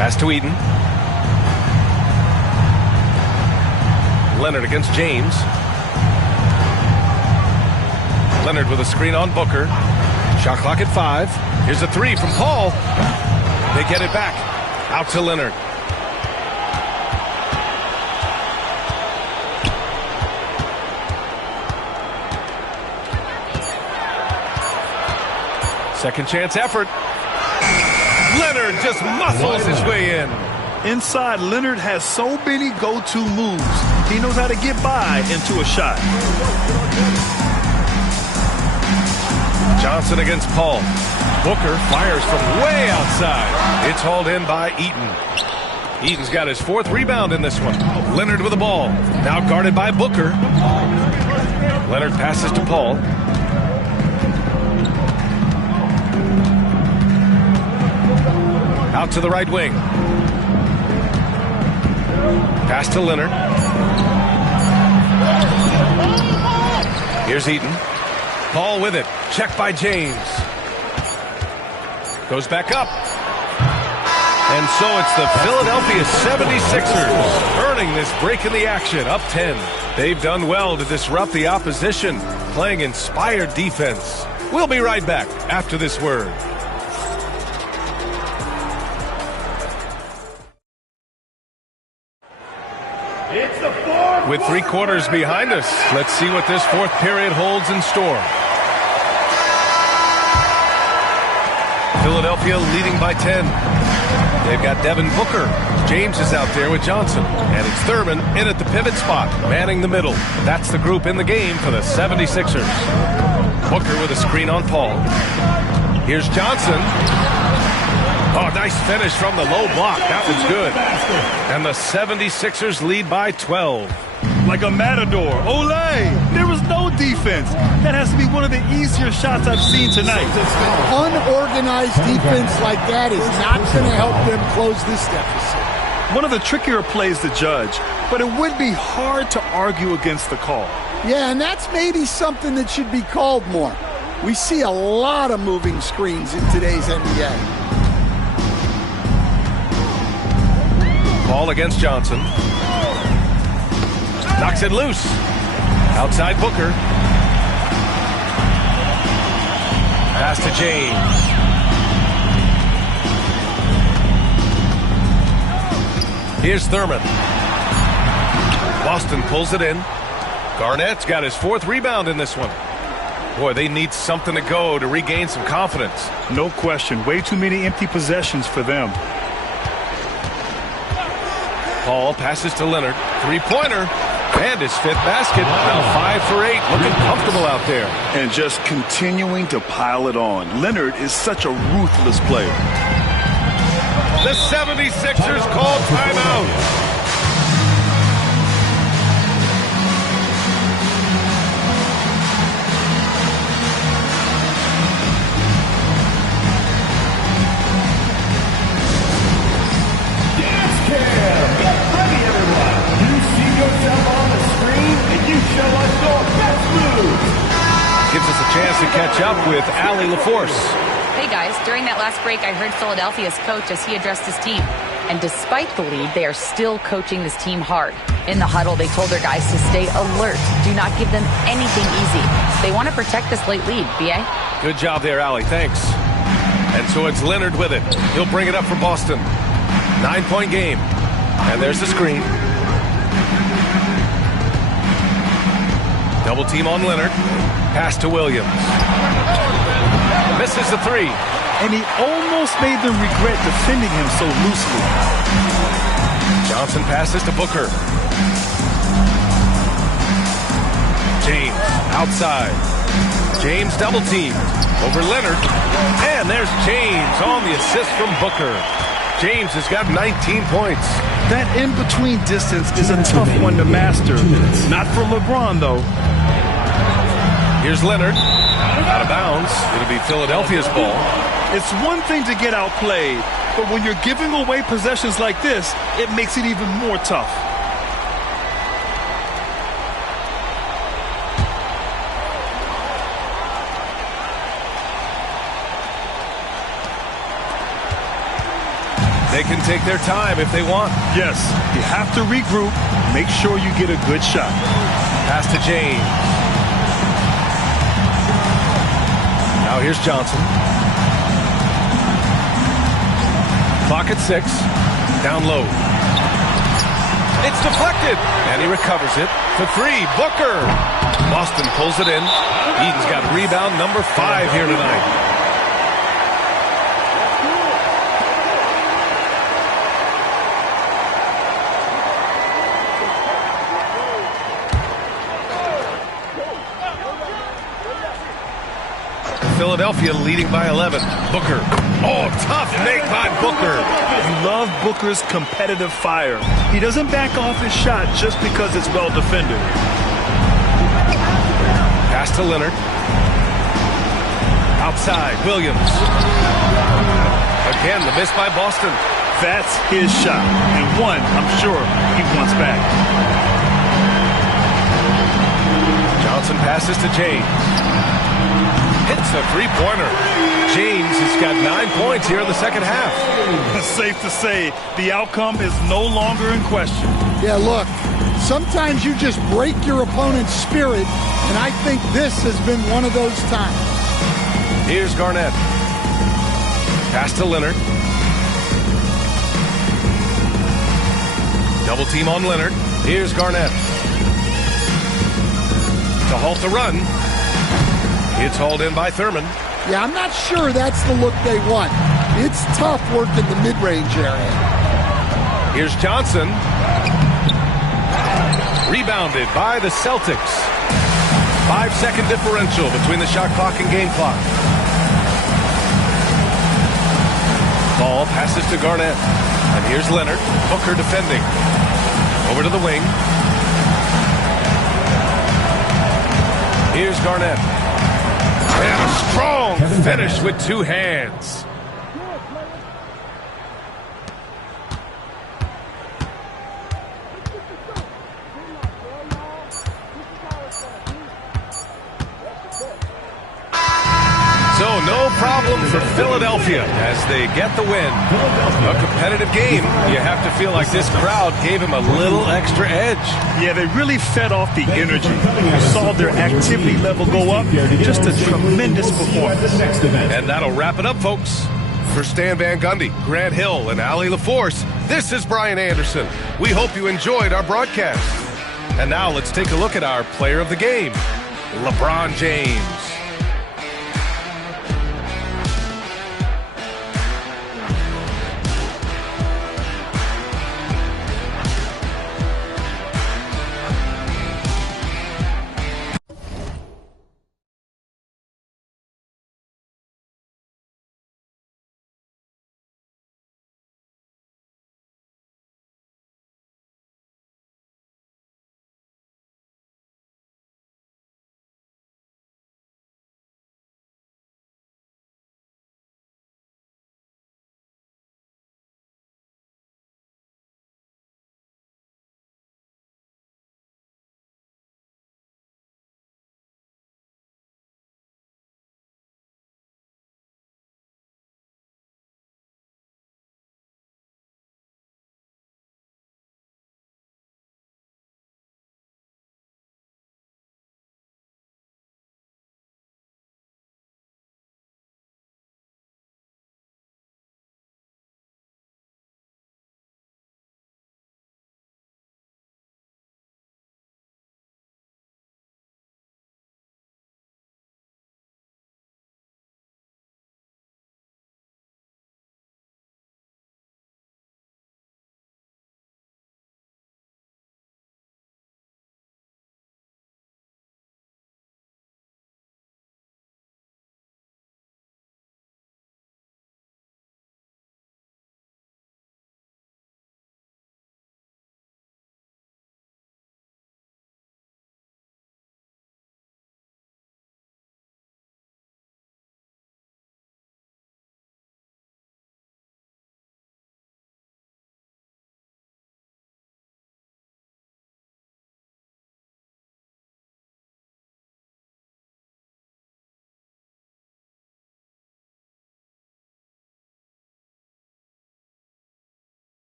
Pass to Eaton. Leonard against James. Leonard with a screen on Booker. Shot clock at 5. Here's a 3 from Paul. They get it back. Out to Leonard. Second chance effort. Leonard just muscles his way in. Inside, Leonard has so many go-to moves. He knows how to get by into a shot. Johnson against Paul. Booker fires from way outside. It's hauled in by Eaton. Eaton's got his 4th rebound in this one. Leonard with the ball. Now guarded by Booker. Leonard passes to Paul. Out to the right wing. Pass to Leonard. Here's Eaton. Paul with it. Checked by James. Goes back up. And so it's the Philadelphia 76ers earning this break in the action, up 10. They've done well to disrupt the opposition, playing inspired defense. We'll be right back after this word. With 3 quarters behind us, let's see what this 4th period holds in store. Philadelphia leading by 10. They've got Devin Booker. James is out there with Johnson. And it's Thurman in at the pivot spot, manning the middle. That's the group in the game for the 76ers. Booker with a screen on Paul. Here's Johnson. Oh, nice finish from the low block. That was good. And the 76ers lead by 12. Like a matador. Olay! There was no defense. That has to be one of the easier shots I've seen tonight. Unorganized defense like that is not going to help them close this deficit. One of the trickier plays to judge, but it would be hard to argue against the call. Yeah, and that's maybe something that should be called more. We see a lot of moving screens in today's NBA. Ball against Johnson. Knocks it loose. Outside Booker. Pass to James. Here's Thurman. Boston pulls it in. Garnett's got his 4th rebound in this one. Boy, they need something to go to regain some confidence. No question. Way too many empty possessions for them. Paul passes to Leonard. 3-pointer. And his 5th basket. Now 5 for 8. Looking comfortable out there. And just continuing to pile it on. Leonard is such a ruthless player. The 76ers call timeout. Gives us a chance to catch up with Allie LaForce. Hey guys, during that last break, I heard Philadelphia's coach as he addressed his team. And despite the lead, they are still coaching this team hard. In the huddle, they told their guys to stay alert. Do not give them anything easy. They want to protect this late lead, B.A. Good job there, Allie. Thanks. And so it's Leonard with it. He'll bring it up for Boston. 9-point game. And there's the screen. Double team on Leonard. Pass to Williams. Misses the 3. And he almost made them regret defending him so loosely. Johnson passes to Booker. James outside. James double teamed over Leonard. And there's James on the assist from Booker. James has got 19 points. That in-between distance is a tough one to master. Not for LeBron, though. Here's Leonard. Out of bounds. It'll be Philadelphia's ball. It's one thing to get outplayed, but when you're giving away possessions like this, it makes it even more tough. They can take their time if they want. Yes, you have to regroup. Make sure you get a good shot. Pass to James. Now here's Johnson. Clock at 6. Down low. It's deflected. And he recovers it. For 3. Booker. Boston pulls it in. Eden's got rebound number 5 here tonight. Philadelphia leading by 11. Booker. Oh, tough make by Booker. You love Booker's competitive fire. He doesn't back off his shot just because it's well defended. Pass to Leonard. Outside, Williams. Again, the miss by Boston. That's his shot, and one I'm sure he wants back. Johnson passes to James. Hits a three-pointer. James has got 9 points here in the second half. It's safe to say the outcome is no longer in question. Yeah, look, sometimes you just break your opponent's spirit, and I think this has been one of those times. Here's Garnett. Pass to Leonard. Double team on Leonard. Here's Garnett. To halt the run. It's hauled in by Thurman. Yeah, I'm not sure that's the look they want. It's tough working the mid-range area. Here's Johnson. Rebounded by the Celtics. 5-second differential between the shot clock and game clock. Ball passes to Garnett. And here's Leonard. Booker defending. Over to the wing. Here's Garnett. And a strong finish with 2 hands. So no problem for Philadelphia as they get the win. A competitive game. You have to feel like this crowd gave him a little extra edge. Yeah, they really fed off the energy. You saw their activity level go up. Just a tremendous performance. And that'll wrap it up, folks. For Stan Van Gundy, Grant Hill, and Allie LaForce, this is Brian Anderson. We hope you enjoyed our broadcast. And now let's take a look at our player of the game, LeBron James.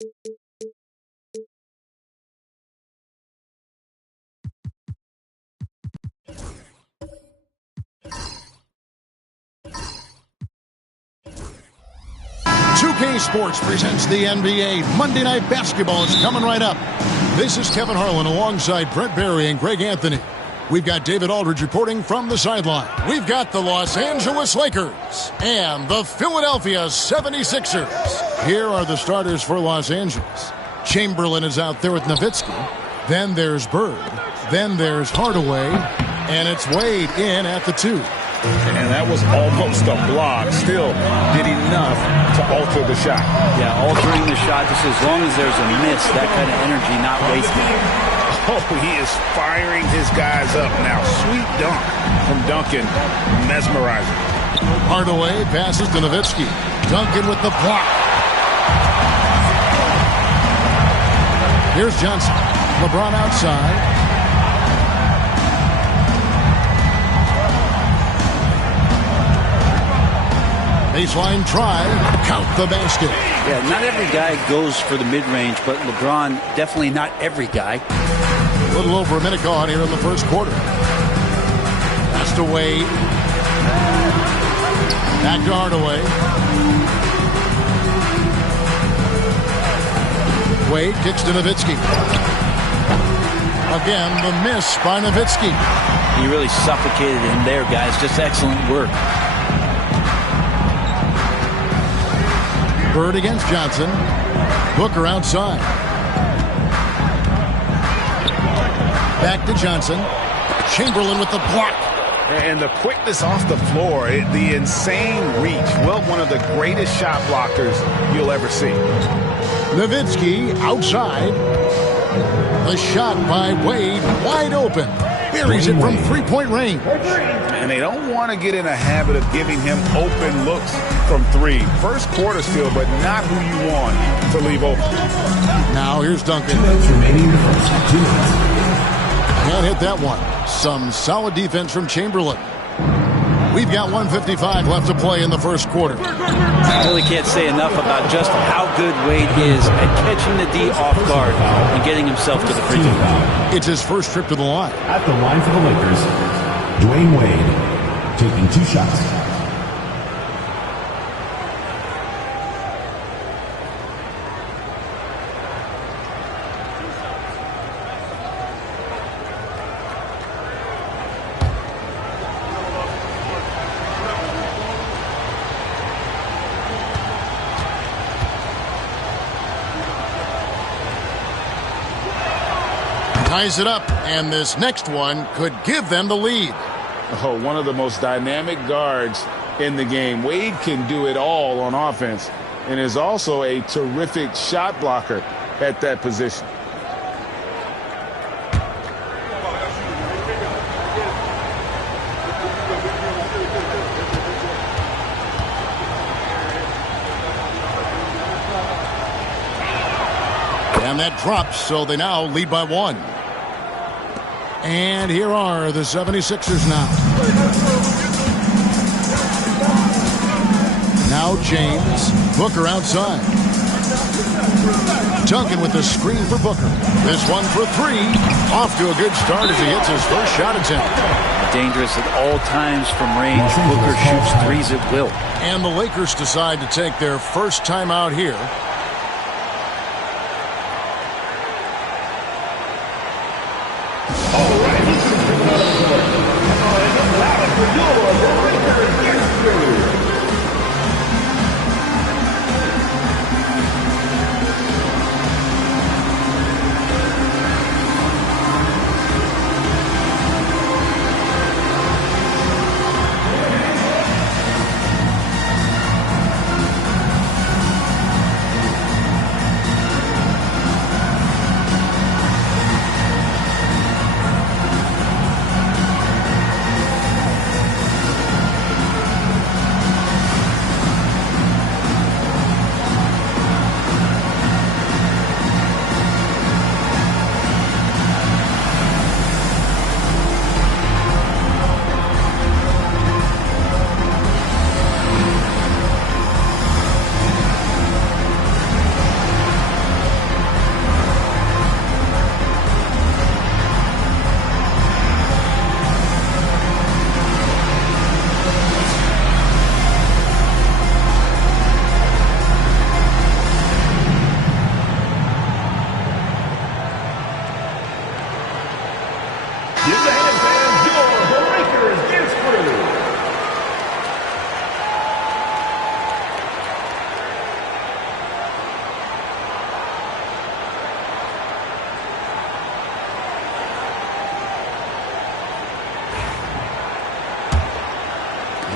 2K Sports presents the NBA. Monday Night Basketball is coming right up. This is Kevin Harlan alongside Brent Barry and Greg Anthony. We've got David Aldridge reporting from the sideline. We've got the Los Angeles Lakers and the Philadelphia 76ers. Here are the starters for Los Angeles. Chamberlain is out there with Nowitzki. Then there's Bird. Then there's Hardaway. And it's Wade in at the 2. And that was almost a block. Still did enough to alter the shot. Yeah, altering the shot, just as long as there's a miss, that kind of energy not wasted. Oh, he is firing his guys up now. Sweet dunk from Duncan. Mesmerizing. Hardaway passes to Nowitzki. Duncan with the block. Here's Johnson. LeBron outside. Baseline drive, count the basket. Yeah, not every guy goes for the mid-range, but LeBron, definitely not every guy. A little over a minute gone here in the first quarter. Pass to Wade. Back to Hardaway. Wade kicks to Nowitzki. Again, the miss by Nowitzki. He really suffocated him there, guys. Just excellent work. Bird against Johnson. Booker outside. Back to Johnson. Chamberlain with the block. And the quickness off the floor, the insane reach. Well, one of the greatest shot blockers you'll ever see. Nowitzki outside. The shot by Wade wide open. Buries it from three-point range. And they don't want to get in a habit of giving him open looks from three. First quarter still, but not who you want to leave open. Now here's Duncan. 2 minutes remaining in the first. 2 minutes. Can't hit that one. Some solid defense from Chamberlain. We've got 1:55 left to play in the first quarter. I really can't say enough about just how good Wade is at catching the D off guard and getting himself to the free throw. It's his first trip to the line. At the line for the Lakers, Dwayne Wade taking 2 shots. Ties it up, and this next one could give them the lead. Oh, one of the most dynamic guards in the game. Wade can do it all on offense and is also a terrific shot blocker at that position. And that drops, so they now lead by 1. And here are the 76ers now. Now James. Booker outside. Duncan with the screen for Booker. This one for 3. Off to a good start as he hits his first shot attempt. Dangerous at all times from range. Booker shoots threes at will. And the Lakers decide to take their first time out here.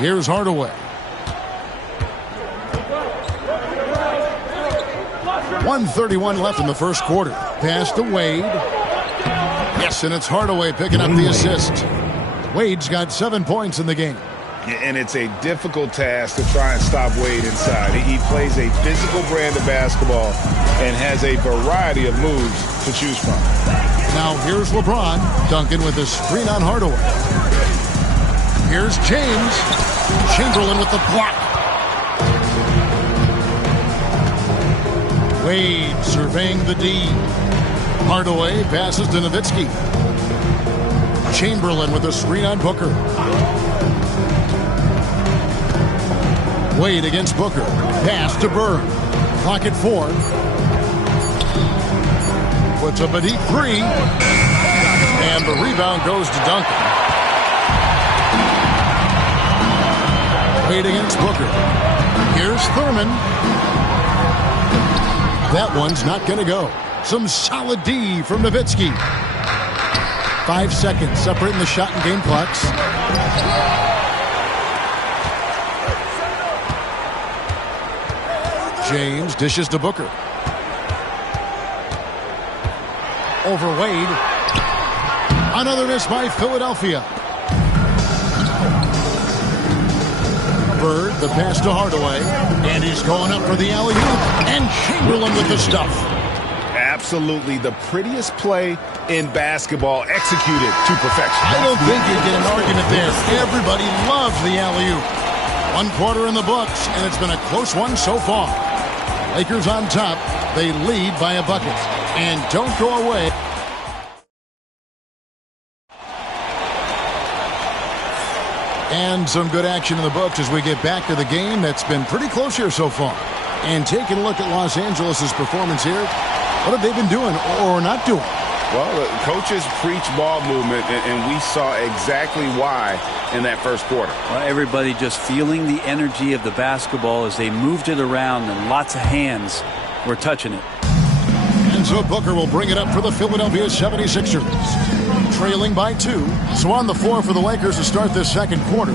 Here's Hardaway. 1:31 left in the first quarter. Pass to Wade. Yes, and it's Hardaway picking up the assist. Wade's got 7 points in the game. And it's a difficult task to try and stop Wade inside. He plays a physical brand of basketball and has a variety of moves to choose from. Now here's LeBron. Duncan with a screen on Hardaway. Here's James. Chamberlain with the block. Wade surveying the D. Hardaway passes to Nowitzki. Chamberlain with a screen on Booker. Wade against Booker. Pass to Bird. Clock at 4. Puts up a deep 3. And the rebound goes to Duncan. Wade against Booker. Here's Thurman. That one's not going to go. Some solid D from Nowitzki. 5 seconds separating the shot and game clocks. James dishes to Booker. Over Wade. Another miss by Philadelphia. Bird, the pass to Hardaway. And he's going up for the alley-oop. And Chamberlain with the stuff. Absolutely the prettiest play in basketball, executed to perfection. I don't think you get an argument there. Everybody loves the alley-oop. 1 quarter in the books, and it's been a close one so far. Lakers on top. They lead by a bucket. And don't go away. And some good action in the books as we get back to the game that's been pretty close here so far. And taking a look at Los Angeles' performance here, what have they been doing or not doing? Well, the coaches preach ball movement, and we saw exactly why in that first quarter. Well, everybody just feeling the energy of the basketball as they moved it around, and lots of hands were touching it. And so Booker will bring it up for the Philadelphia 76ers. Trailing by 2. So on the floor for the Lakers to start this second quarter.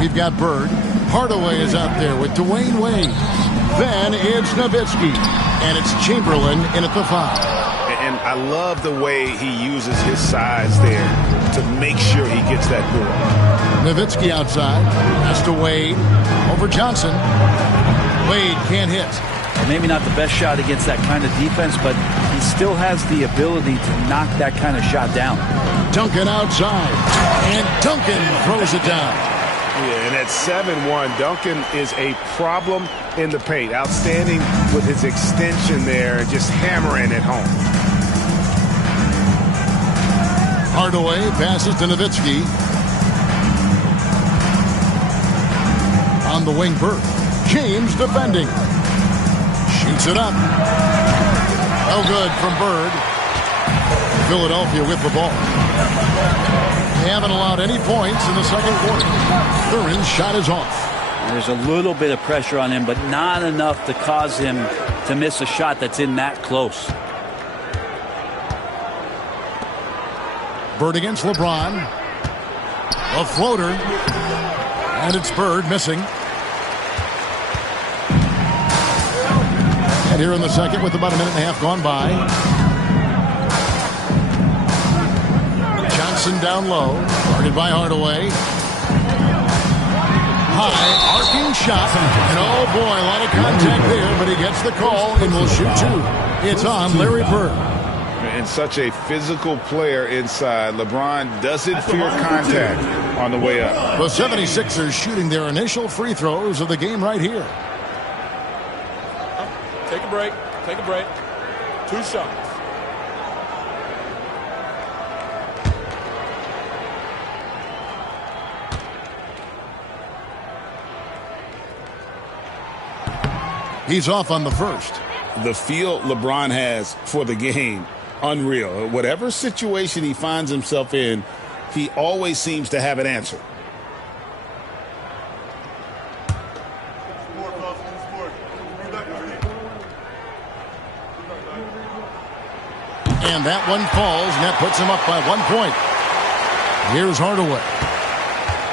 We've got Bird. Hardaway is out there with Dwayne Wade. Then it's Nowitzki. And it's Chamberlain in at the 5. And I love the way he uses his size there to make sure he gets that board. Nowitzki outside. Pass to Wade. Over Johnson. Wade can't hit. Maybe not the best shot against that kind of defense, but he still has the ability to knock that kind of shot down. Duncan outside. And Duncan throws it down. Yeah, and at 7-1, Duncan is a problem in the paint. Outstanding with his extension there, just hammering it home. Hardaway passes to Nowitzki. On the wing, Bird. James defending. Shoots it up. No good from Bird. Philadelphia with the ball. They haven't allowed any points in the second quarter. Thurman's shot is off. There's a little bit of pressure on him, but not enough to cause him to miss a shot that's in that close. Bird against LeBron. A floater. And it's Bird missing. And here in the second with about a minute and a half gone by. Johnson down low. Guarded by Hardaway. High, arcing shot. And oh boy, a lot of contact there, but he gets the call and will shoot 2. It's on Larry Bird. And such a physical player inside. LeBron doesn't fear contact on the way up. The 76ers shooting their initial free throws of the game right here. Take a break. Take a break. 2 shots. He's off on the first. The feel LeBron has for the game, unreal. Whatever situation he finds himself in, he always seems to have an answer. And that one falls, and that puts him up by 1 point. Here's Hardaway.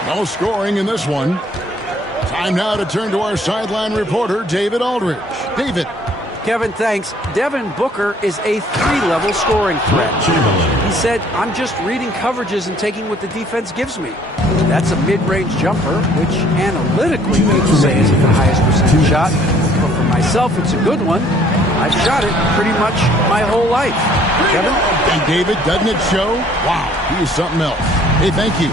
No scoring in this one. Time now to turn to our sideline reporter, David Aldridge. David. Kevin, thanks. Devin Booker is a 3-level scoring threat. He said, I'm just reading coverages and taking what the defense gives me. That's a mid-range jumper, which analytically they say isn't the highest percentage shot. But for myself, it's a good one. I've shot it pretty much my whole life. Kevin? And David, doesn't it show? Wow, he is something else. Hey, thank you.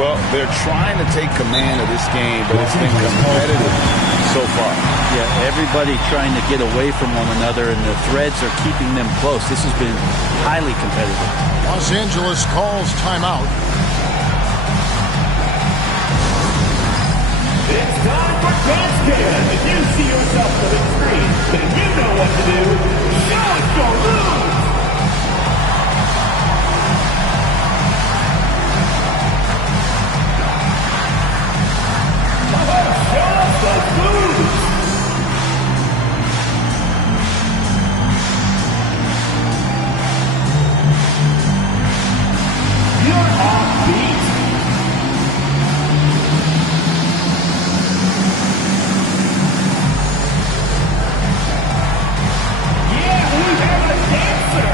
Well, they're trying to take command of this game, but it's been competitive so far. Yeah, everybody trying to get away from one another, and the threads are keeping them close. This has been highly competitive. Los Angeles calls timeout. It's time for Dance Cam. If you see yourself on the screen, then you know what to do. Show us your moves. Show us those moves. You're off beat. Yeah, we have a dancer.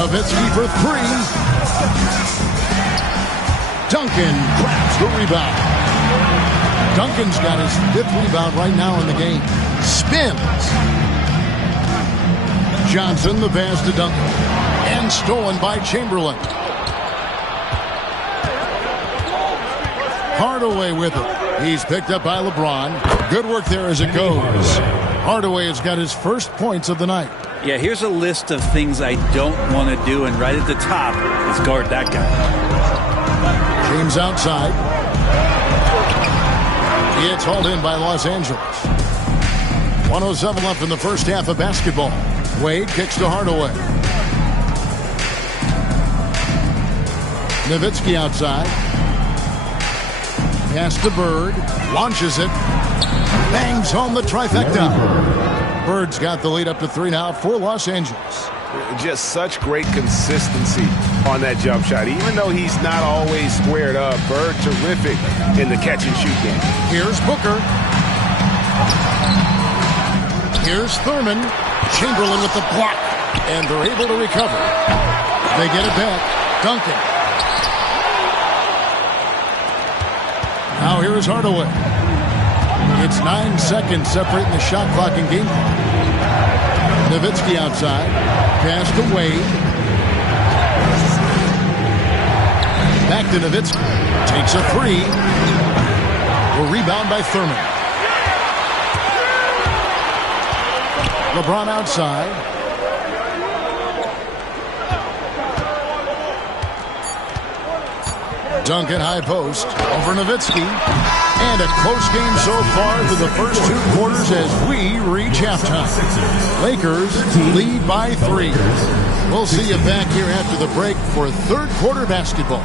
Nowitzki for 3. Duncan grabs the rebound. Duncan's got his 5th rebound right now in the game. Spins. Johnson, the pass to Duncan. And stolen by Chamberlain. Hardaway with it. He's picked up by LeBron. Good work there as it goes. Hardaway has got his first points of the night. Yeah, here's a list of things I don't want to do, and right at the top is guard that guy. James outside. It's hauled in by Los Angeles. 1:07 left in the first half of basketball. Wade kicks to Hardaway. Nowitzki outside. Pass to Bird. Launches it. Bangs home the trifecta. Bird's got the lead up to 3 now for Los Angeles. Just such great consistency on that jump shot. Even though he's not always squared up, Bird terrific in the catch-and-shoot game. Here's Booker. Here's Thurman. Chamberlain with the block. And they're able to recover. They get it back. Duncan. Now here is Hardaway. It's 9 seconds separating the shot clock and game clock. Nowitzki outside. Pass to Wade. Back to Nowitzki. Takes a 3. A rebound by Thurman. LeBron outside. Duncan high post over Nowitzki. And a close game so far for the first 2 quarters as we reach halftime. Lakers lead by 3. We'll see you back here after the break for 3rd quarter basketball.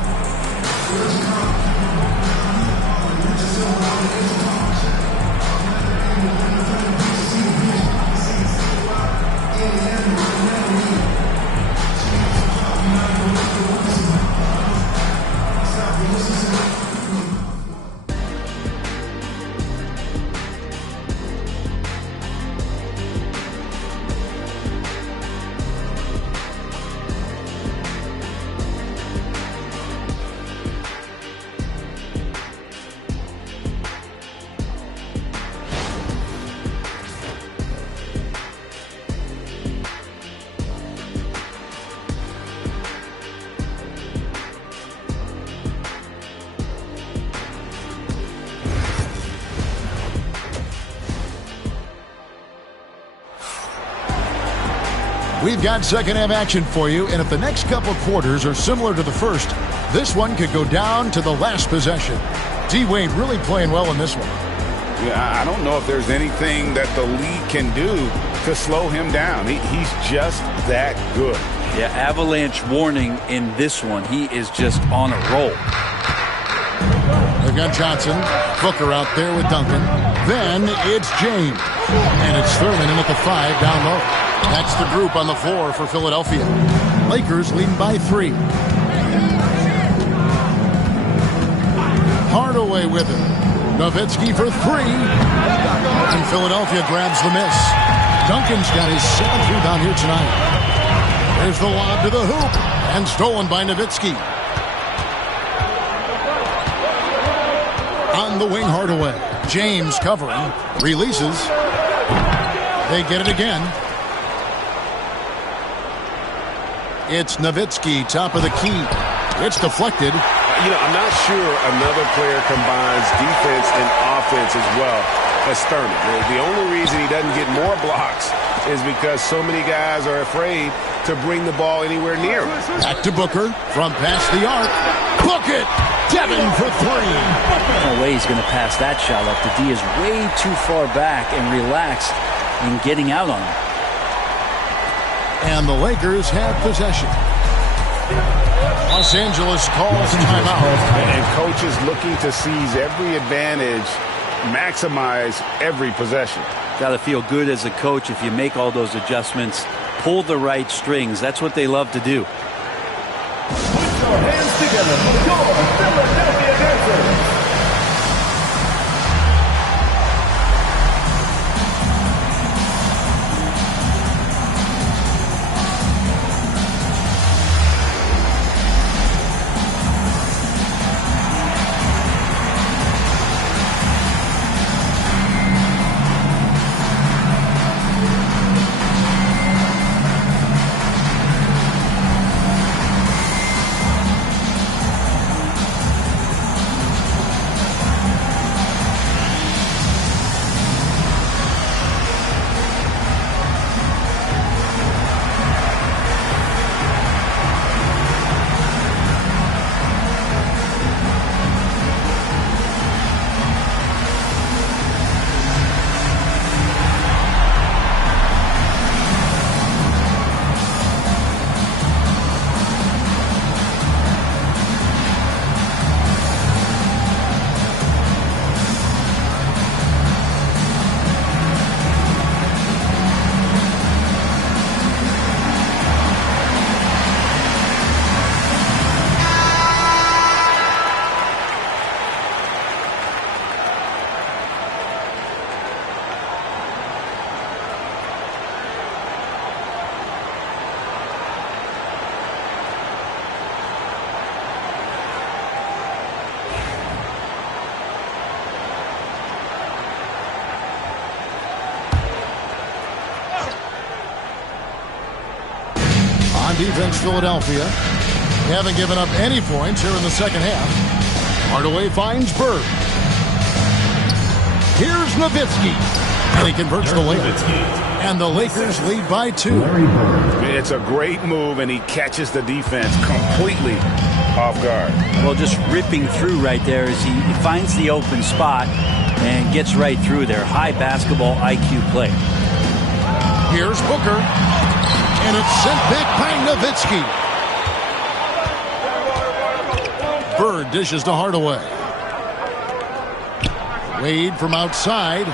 We've got second half action for you, and if the next couple quarters are similar to the first, this one could go down to the last possession. D-Wade really playing well in this one. Yeah, I don't know if there's anything that the league can do to slow him down. He's just that good. Yeah, avalanche warning in this one. He is just on a roll. They've got Johnson, Booker out there with Duncan. Then it's James. And it's Thurman in at the 5 down low. That's the group on the floor for Philadelphia. Lakers leading by 3. Hardaway with it. Nowitzki for 3. And Philadelphia grabs the miss. Duncan's got his 7th rebound here tonight. There's the lob to the hoop. And stolen by Nowitzki. On the wing, Hardaway. James covering. Releases. They get it again. It's Nowitzki, top of the key. It's deflected. I'm not sure another player combines defense and offense as well as Thurman. The only reason he doesn't get more blocks is because so many guys are afraid to bring the ball anywhere near him. Back to Booker from past the arc. Book it! Devin for 3. No way he's going to pass that shot up. The D is way too far back and relaxed in getting out on him. And the Lakers have possession. Los Angeles calls timeout. And coach is looking to seize every advantage, maximize every possession. Got to feel good as a coach if you make all those adjustments, pull the right strings. That's what they love to do. Put your hands together for your Philadelphia Dancers. Defense, Philadelphia. They haven't given up any points here in the second half. Hardaway finds Bird. Here's Nowitzki. And he converts the layup. And the Lakers lead by 2. It's a great move, and he catches the defense completely off guard. Well, just ripping through right there as he finds the open spot and gets right through there. High basketball IQ play. Here's Booker. And it's sent back by Nowitzki. Bird dishes to Hardaway. Wade from outside.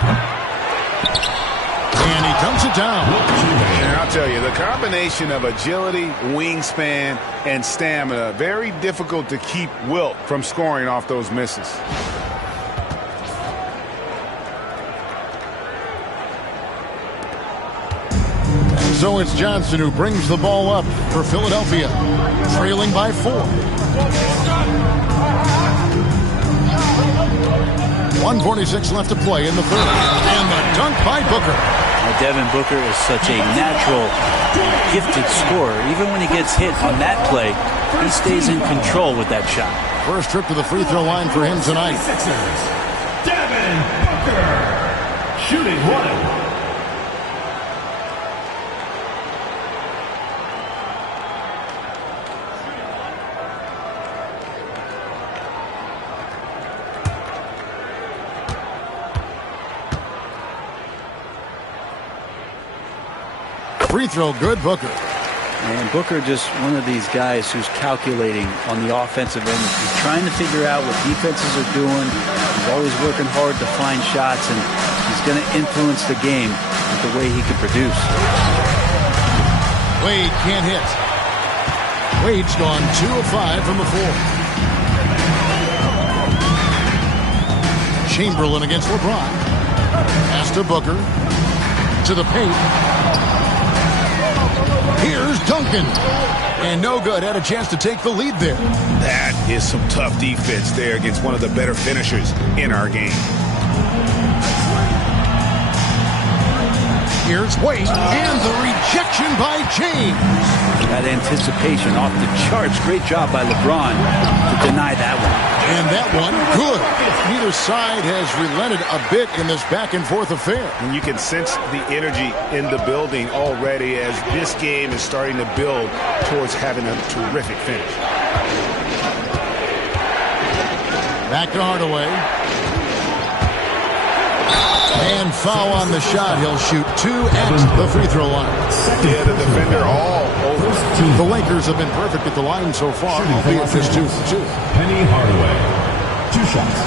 And he dumps it down. And I'll tell you, the combination of agility, wingspan, and stamina, very difficult to keep Wilt from scoring off those misses. So it's Johnson who brings the ball up for Philadelphia, trailing by 4. 1:46 left to play in the third. And the dunk by Booker. Now, Devin Booker is such a natural, gifted scorer. Even when he gets hit on that play, he stays in control with that shot. First trip to the free throw line for him tonight. Devin Booker, shooting 1. Free throw good, Booker. And Booker just one of these guys who's calculating on the offensive end. He's trying to figure out what defenses are doing. He's always working hard to find shots, and he's going to influence the game with the way he can produce. Wade can't hit. Wade's gone 2 of 5 from the floor. Chamberlain against LeBron. Pass to Booker. To the paint. Here's Duncan. And no good. Had a chance to take the lead there. That is some tough defense there against one of the better finishers in our game. Here's Wade. And the rejection by James. That anticipation off the charts. Great job by LeBron to deny that one. And that one, good. Neither side has relented a bit in this back-and-forth affair. And you can sense the energy in the building already as this game is starting to build towards having a terrific finish. Back to Hardaway. And foul on the shot. He'll shoot 2 at the free throw line. Yeah, the defender all over. The Lakers have been perfect at the line so far, albeit just 2 for 2. Penny Hardaway, 2 shots.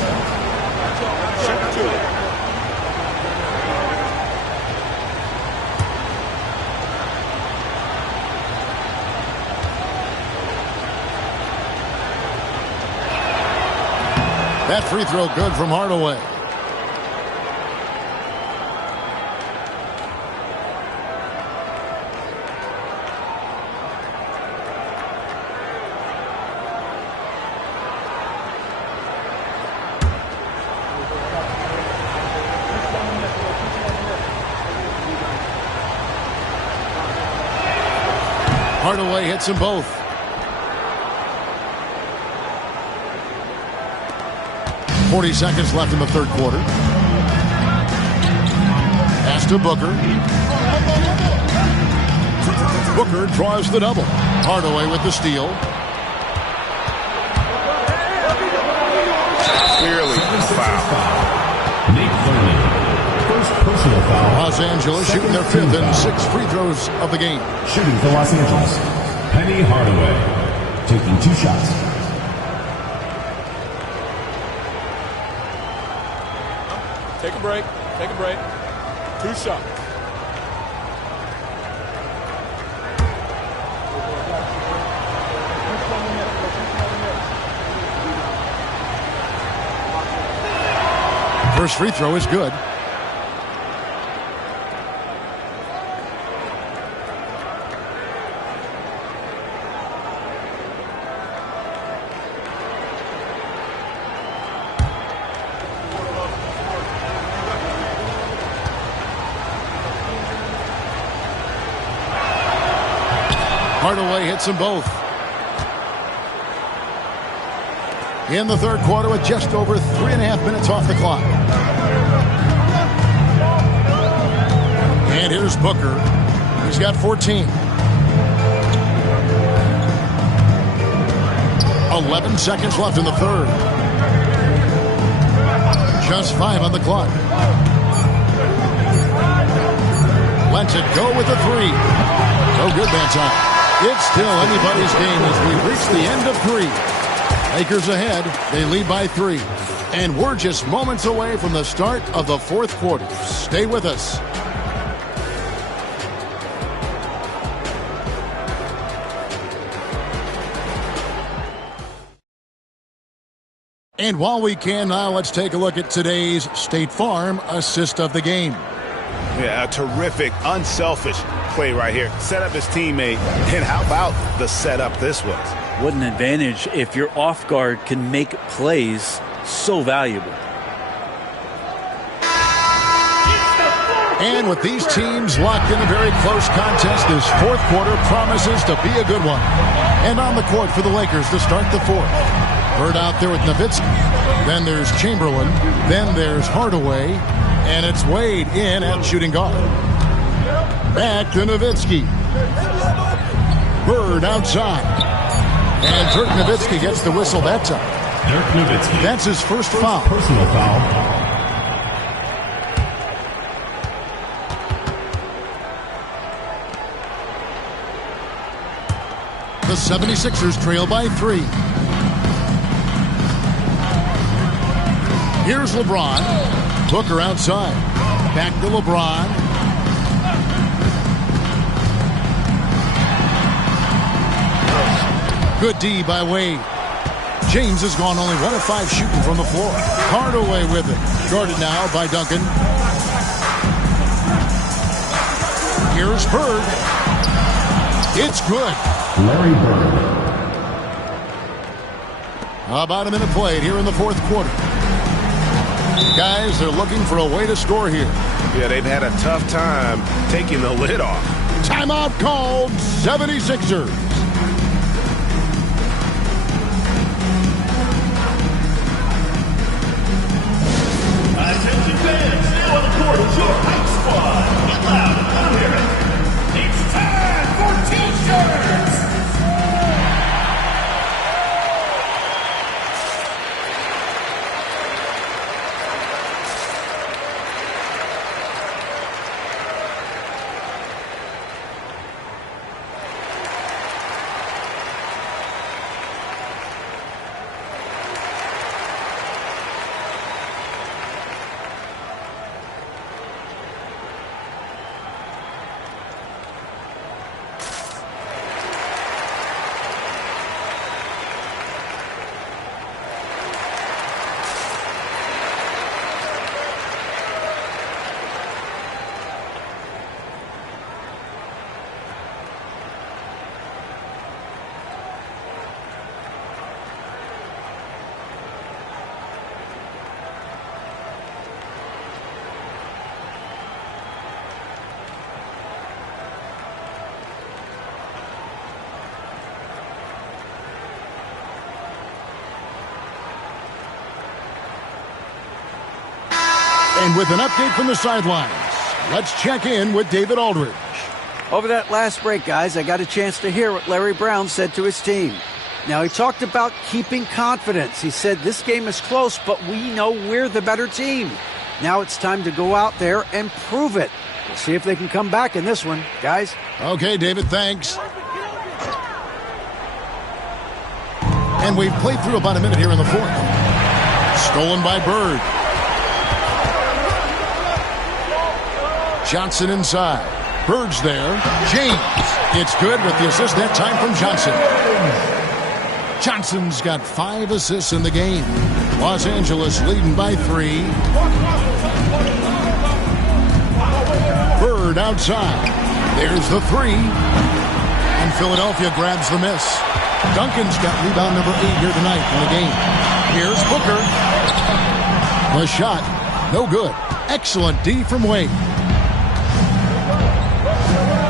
That free throw good from Hardaway. Hardaway hits them both. .40 seconds left in the third quarter. Pass to Booker. Booker draws the double. Hardaway with the steal. Clearly foul. Nate Thurman, first personal foul. Los Angeles shooting their 5th and 6th free throws of the game. Shooting for Los Angeles, Penny Hardaway, taking 2 shots. Take a break. Take a break. 2 shots. First free throw is good. Hardaway hits them both. In the third quarter with just over 3.5 minutes off the clock. And here's Booker. He's got 14. 11 seconds left in the third. Just 5 on the clock. Lets it go with the 3. No good that time. It's still anybody's game as we reach the end of 3. Lakers ahead. They lead by 3. And we're just moments away from the start of the fourth quarter. Stay with us. And while we can now, let's take a look at today's State Farm assist of the game. Yeah, a terrific, unselfish play right here. Set up his teammate. And how about the setup this was? What an advantage if your off guard can make plays so valuable. And with these teams locked in a very close contest, this fourth quarter promises to be a good one. And on the court for the Lakers to start the fourth. Bird out there with Nowitzki. Then there's Chamberlain. Then there's Hardaway. And it's Wade in at shooting guard. Back to Nowitzki. Bird outside. And Dirk Nowitzki gets the whistle that time. Dirk Nowitzki. That's his first foul. Personal foul. The 76ers trail by 3. Here's LeBron. Booker outside. Back to LeBron. Good D by Wade. James has gone only 1 of 5 shooting from the floor. Hardaway with it. Guarded now by Duncan. Here's Bird. It's good. Larry Bird. About a minute played here in the fourth quarter. Guys, they're looking for a way to score here. Yeah, they've had a tough time taking the lid off. Timeout called, 76ers. Attention fans, now on the court is your hype squad. Get loud, let them hear it. It's time for T-shirts. And with an update from the sidelines, let's check in with David Aldridge. Over that last break, guys, I got a chance to hear what Larry Brown said to his team. Now, he talked about keeping confidence. He said, this game is close, but we know we're the better team. Now it's time to go out there and prove it. We'll see if they can come back in this one, guys. Okay, David, thanks. And we've played through about a minute here in the fourth. Stolen by Bird. Johnson inside. Bird's there. James. It's good with the assist that time from Johnson. Johnson's got 5 assists in the game. Los Angeles leading by 3. Bird outside. There's the 3. And Philadelphia grabs the miss. Duncan's got rebound number 8 here tonight in the game. Here's Booker. The shot. No good. Excellent D from Wade.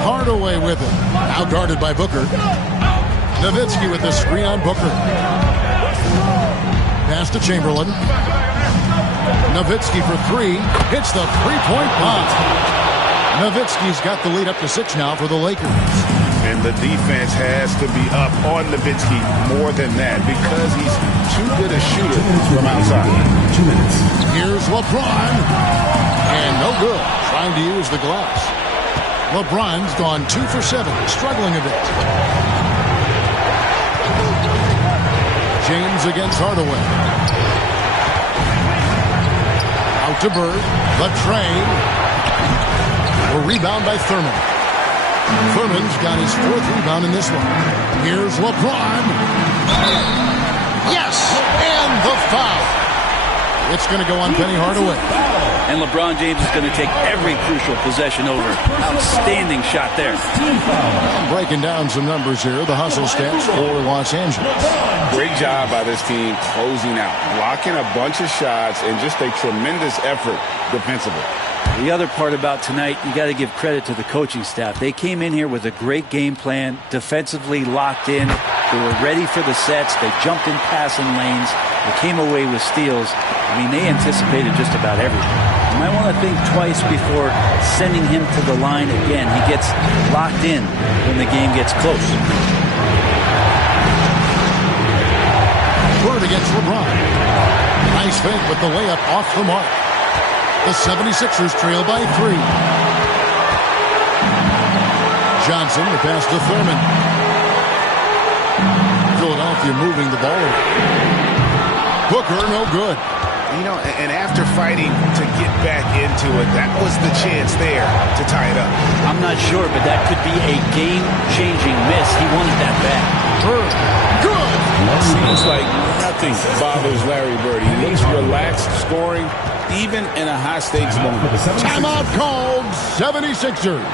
Hardaway with it. Now guarded by Booker. Nowitzki with the screen on Booker. Pass to Chamberlain. Nowitzki for 3. Hits the three-point bomb. Nowitzki's got the lead up to 6 now for the Lakers. And the defense has to be up on Nowitzki more than that because he's too good a shooter from outside. 2 minutes. Here's LeBron. And no good. Trying to use the glass. LeBron's gone 2 for 7, struggling a bit. James against Hardaway. Out to Bird. The tray. A rebound by Thurman. Thurman's got his 4th rebound in this one. Here's LeBron. Yes! And the foul. It's going to go on Penny Hardaway. And LeBron James is going to take every crucial possession over. Outstanding shot there. And breaking down some numbers here, the hustle stats for Los Angeles. Great job by this team closing out, blocking a bunch of shots, and just a tremendous effort defensively. The other part about tonight, you got to give credit to the coaching staff. They came in here with a great game plan, defensively locked in. They were ready for the sets. They jumped in passing lanes. They came away with steals. I mean, they anticipated just about everything. You might want to think twice before sending him to the line again. He gets locked in when the game gets close. Bird against LeBron. Nice fake with the layup off the mark. The 76ers trail by 3. Johnson, the pass to Thurman. Philadelphia moving the ball around. Booker, no good. You know, and after fighting to get back into it, that was the chance there to tie it up. I'm not sure, but that could be a game-changing miss. He wanted that back. Good. Seems like nothing bothers Larry Bird. He looks relaxed, scoring, even in a high-stakes moment. Timeout called, 76ers.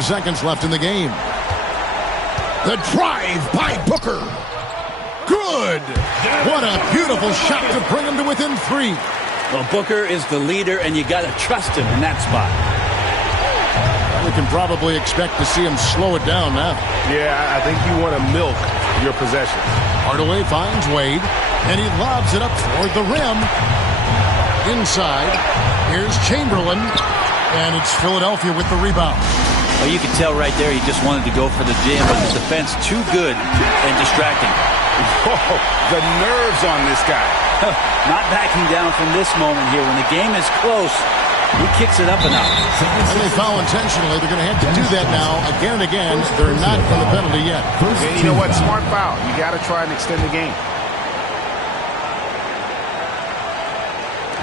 Seconds left in the game. The drive by Booker. Good. What a beautiful shot to bring him to within 3. Well, Booker is the leader, and you got to trust him in that spot. We can probably expect to see him slow it down now. Yeah, I think you want to milk your possession. Hardaway finds Wade, and he lobs it up toward the rim. Inside, here's Chamberlain, and it's Philadelphia with the rebound. Well, you can tell right there he just wanted to go for the jam, but the defense too good and distracting. Whoa, the nerves on this guy. Not backing down from this moment here. When the game is close, he kicks it up enough. And they foul intentionally. They're going to have to do that now again and again. They're not in the penalty yet. Yeah, you know what? Smart foul. You got to try and extend the game.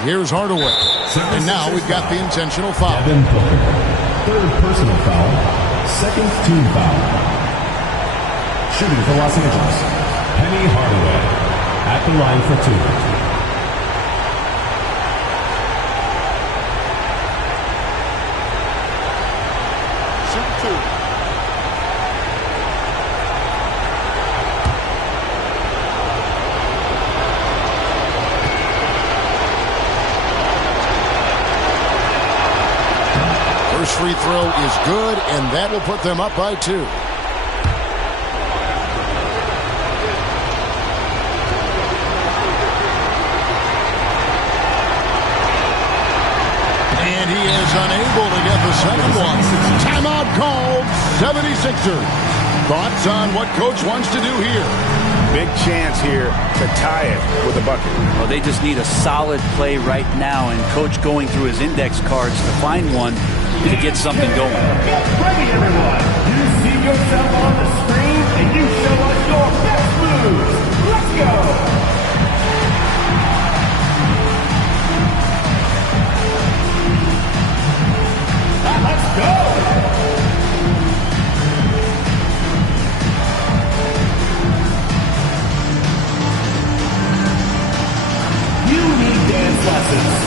Here's Hardaway. And now we've got the intentional foul. Third personal foul, second team foul. Shooting for Los Angeles, Penny Hardaway at the line for 2. Shoot 2. First free throw is good, and that will put them up by 2. And he is unable to get the second one. Timeout called, 76ers. Thoughts on what Coach wants to do here? Big chance here to tie it with a bucket. Well, they just need a solid play right now, and Coach going through his index cards to find one to get something going. Get ready, everyone. You see yourself on the screen, and you show us your best moves. Let's go. Let's go. You need dance lessons.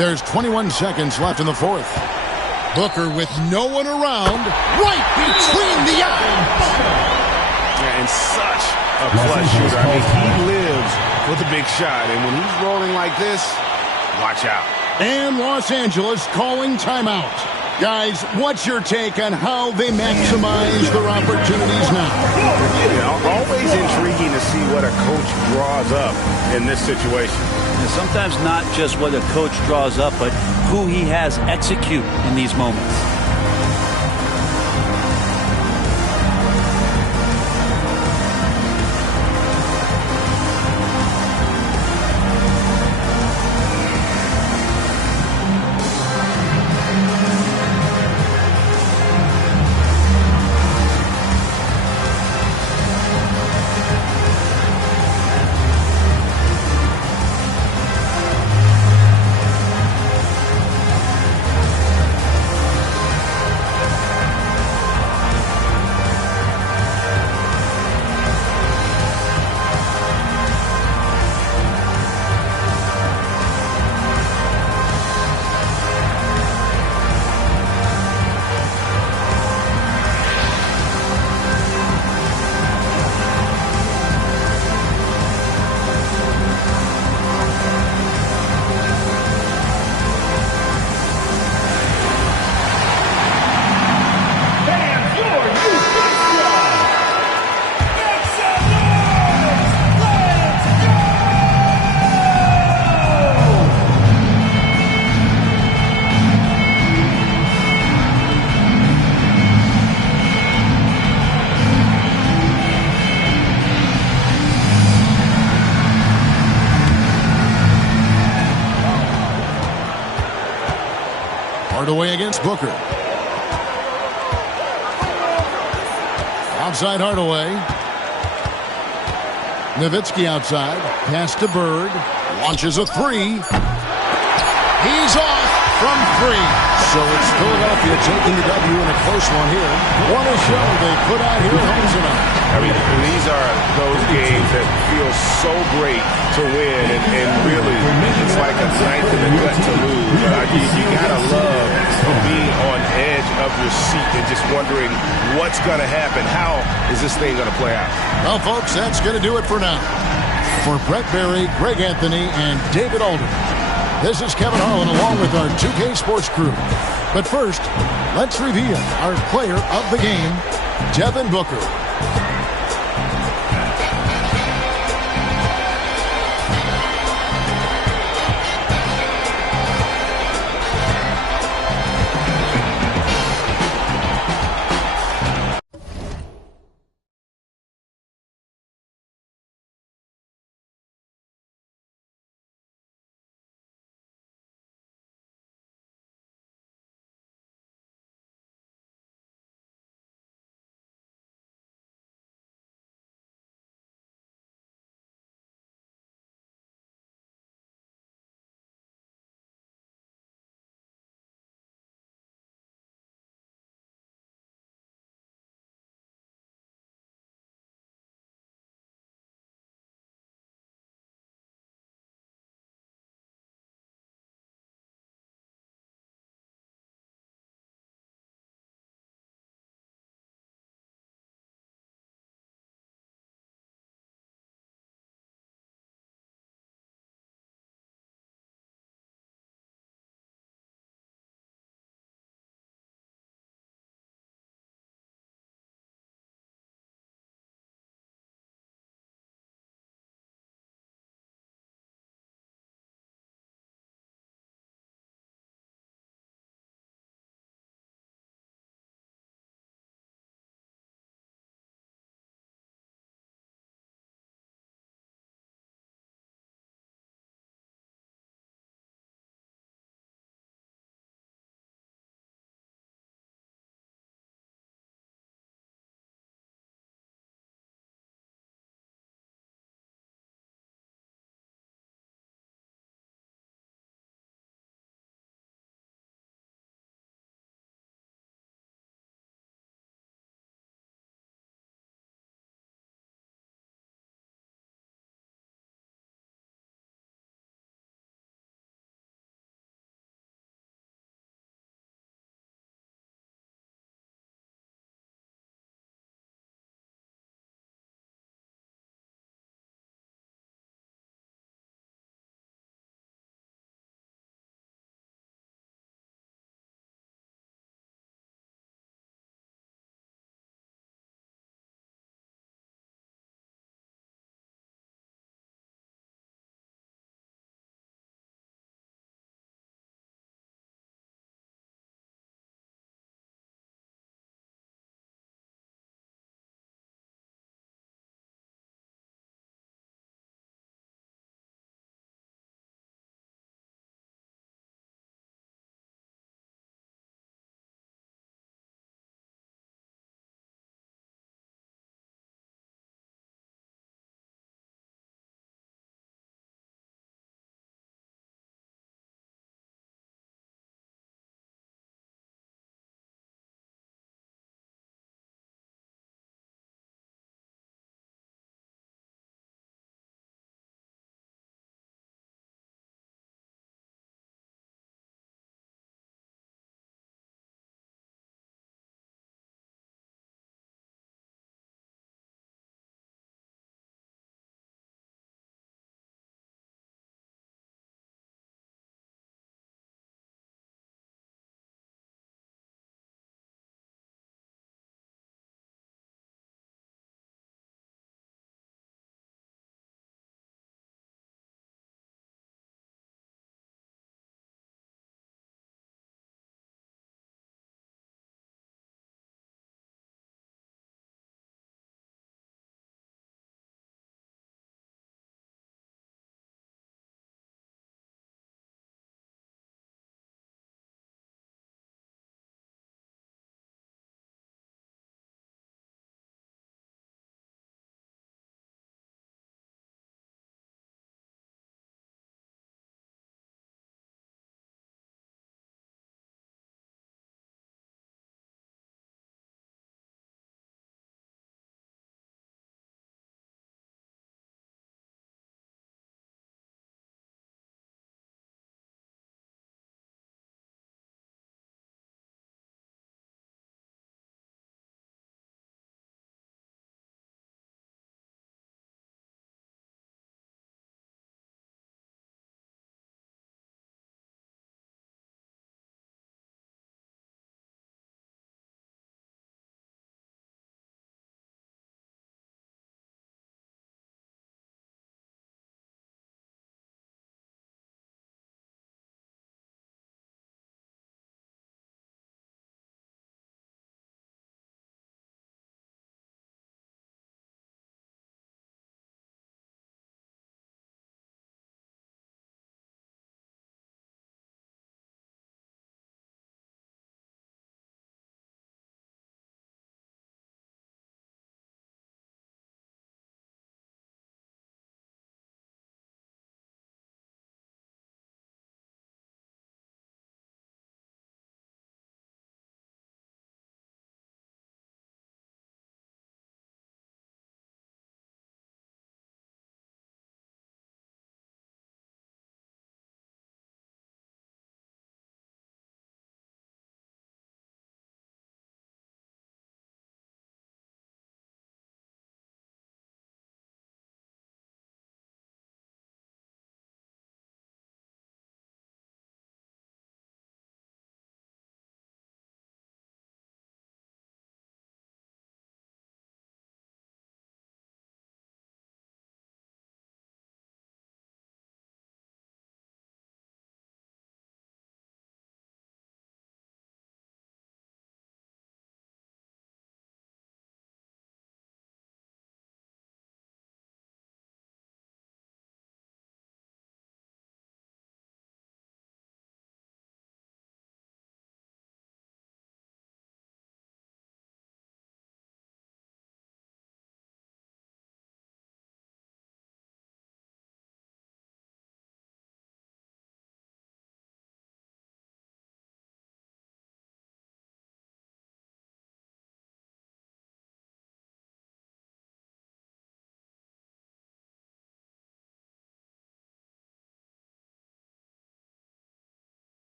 There's 21 seconds left in the fourth. Booker with no one around, right between the eyes. And such a clutch shooter. I mean, he lives for the big shot. And when he's rolling like this, watch out. And Los Angeles calling timeout. Guys, what's your take on how they maximize their opportunities now? Always intriguing to see what a coach draws up in this situation. And sometimes not just what a coach draws up, but who he has execute in these moments. Hardaway against Booker. Outside Hardaway. Nowitzki outside. Pass to Bird. Launches a three. He's off from three. So it's Philadelphia taking the W in a close one here. What a show they put out here home tonight. I mean, these are those games that feel so great to win, and really, it's like a knife in the gut to lose. You gotta love being on edge of your seat and just wondering what's gonna happen. How is this thing gonna play out? Well, folks, that's gonna do it for now. For Brett Berry, Greg Anthony, and David Alden, this is Kevin Harlan along with our 2K Sports crew. But first, let's reveal our player of the game, Devin Booker.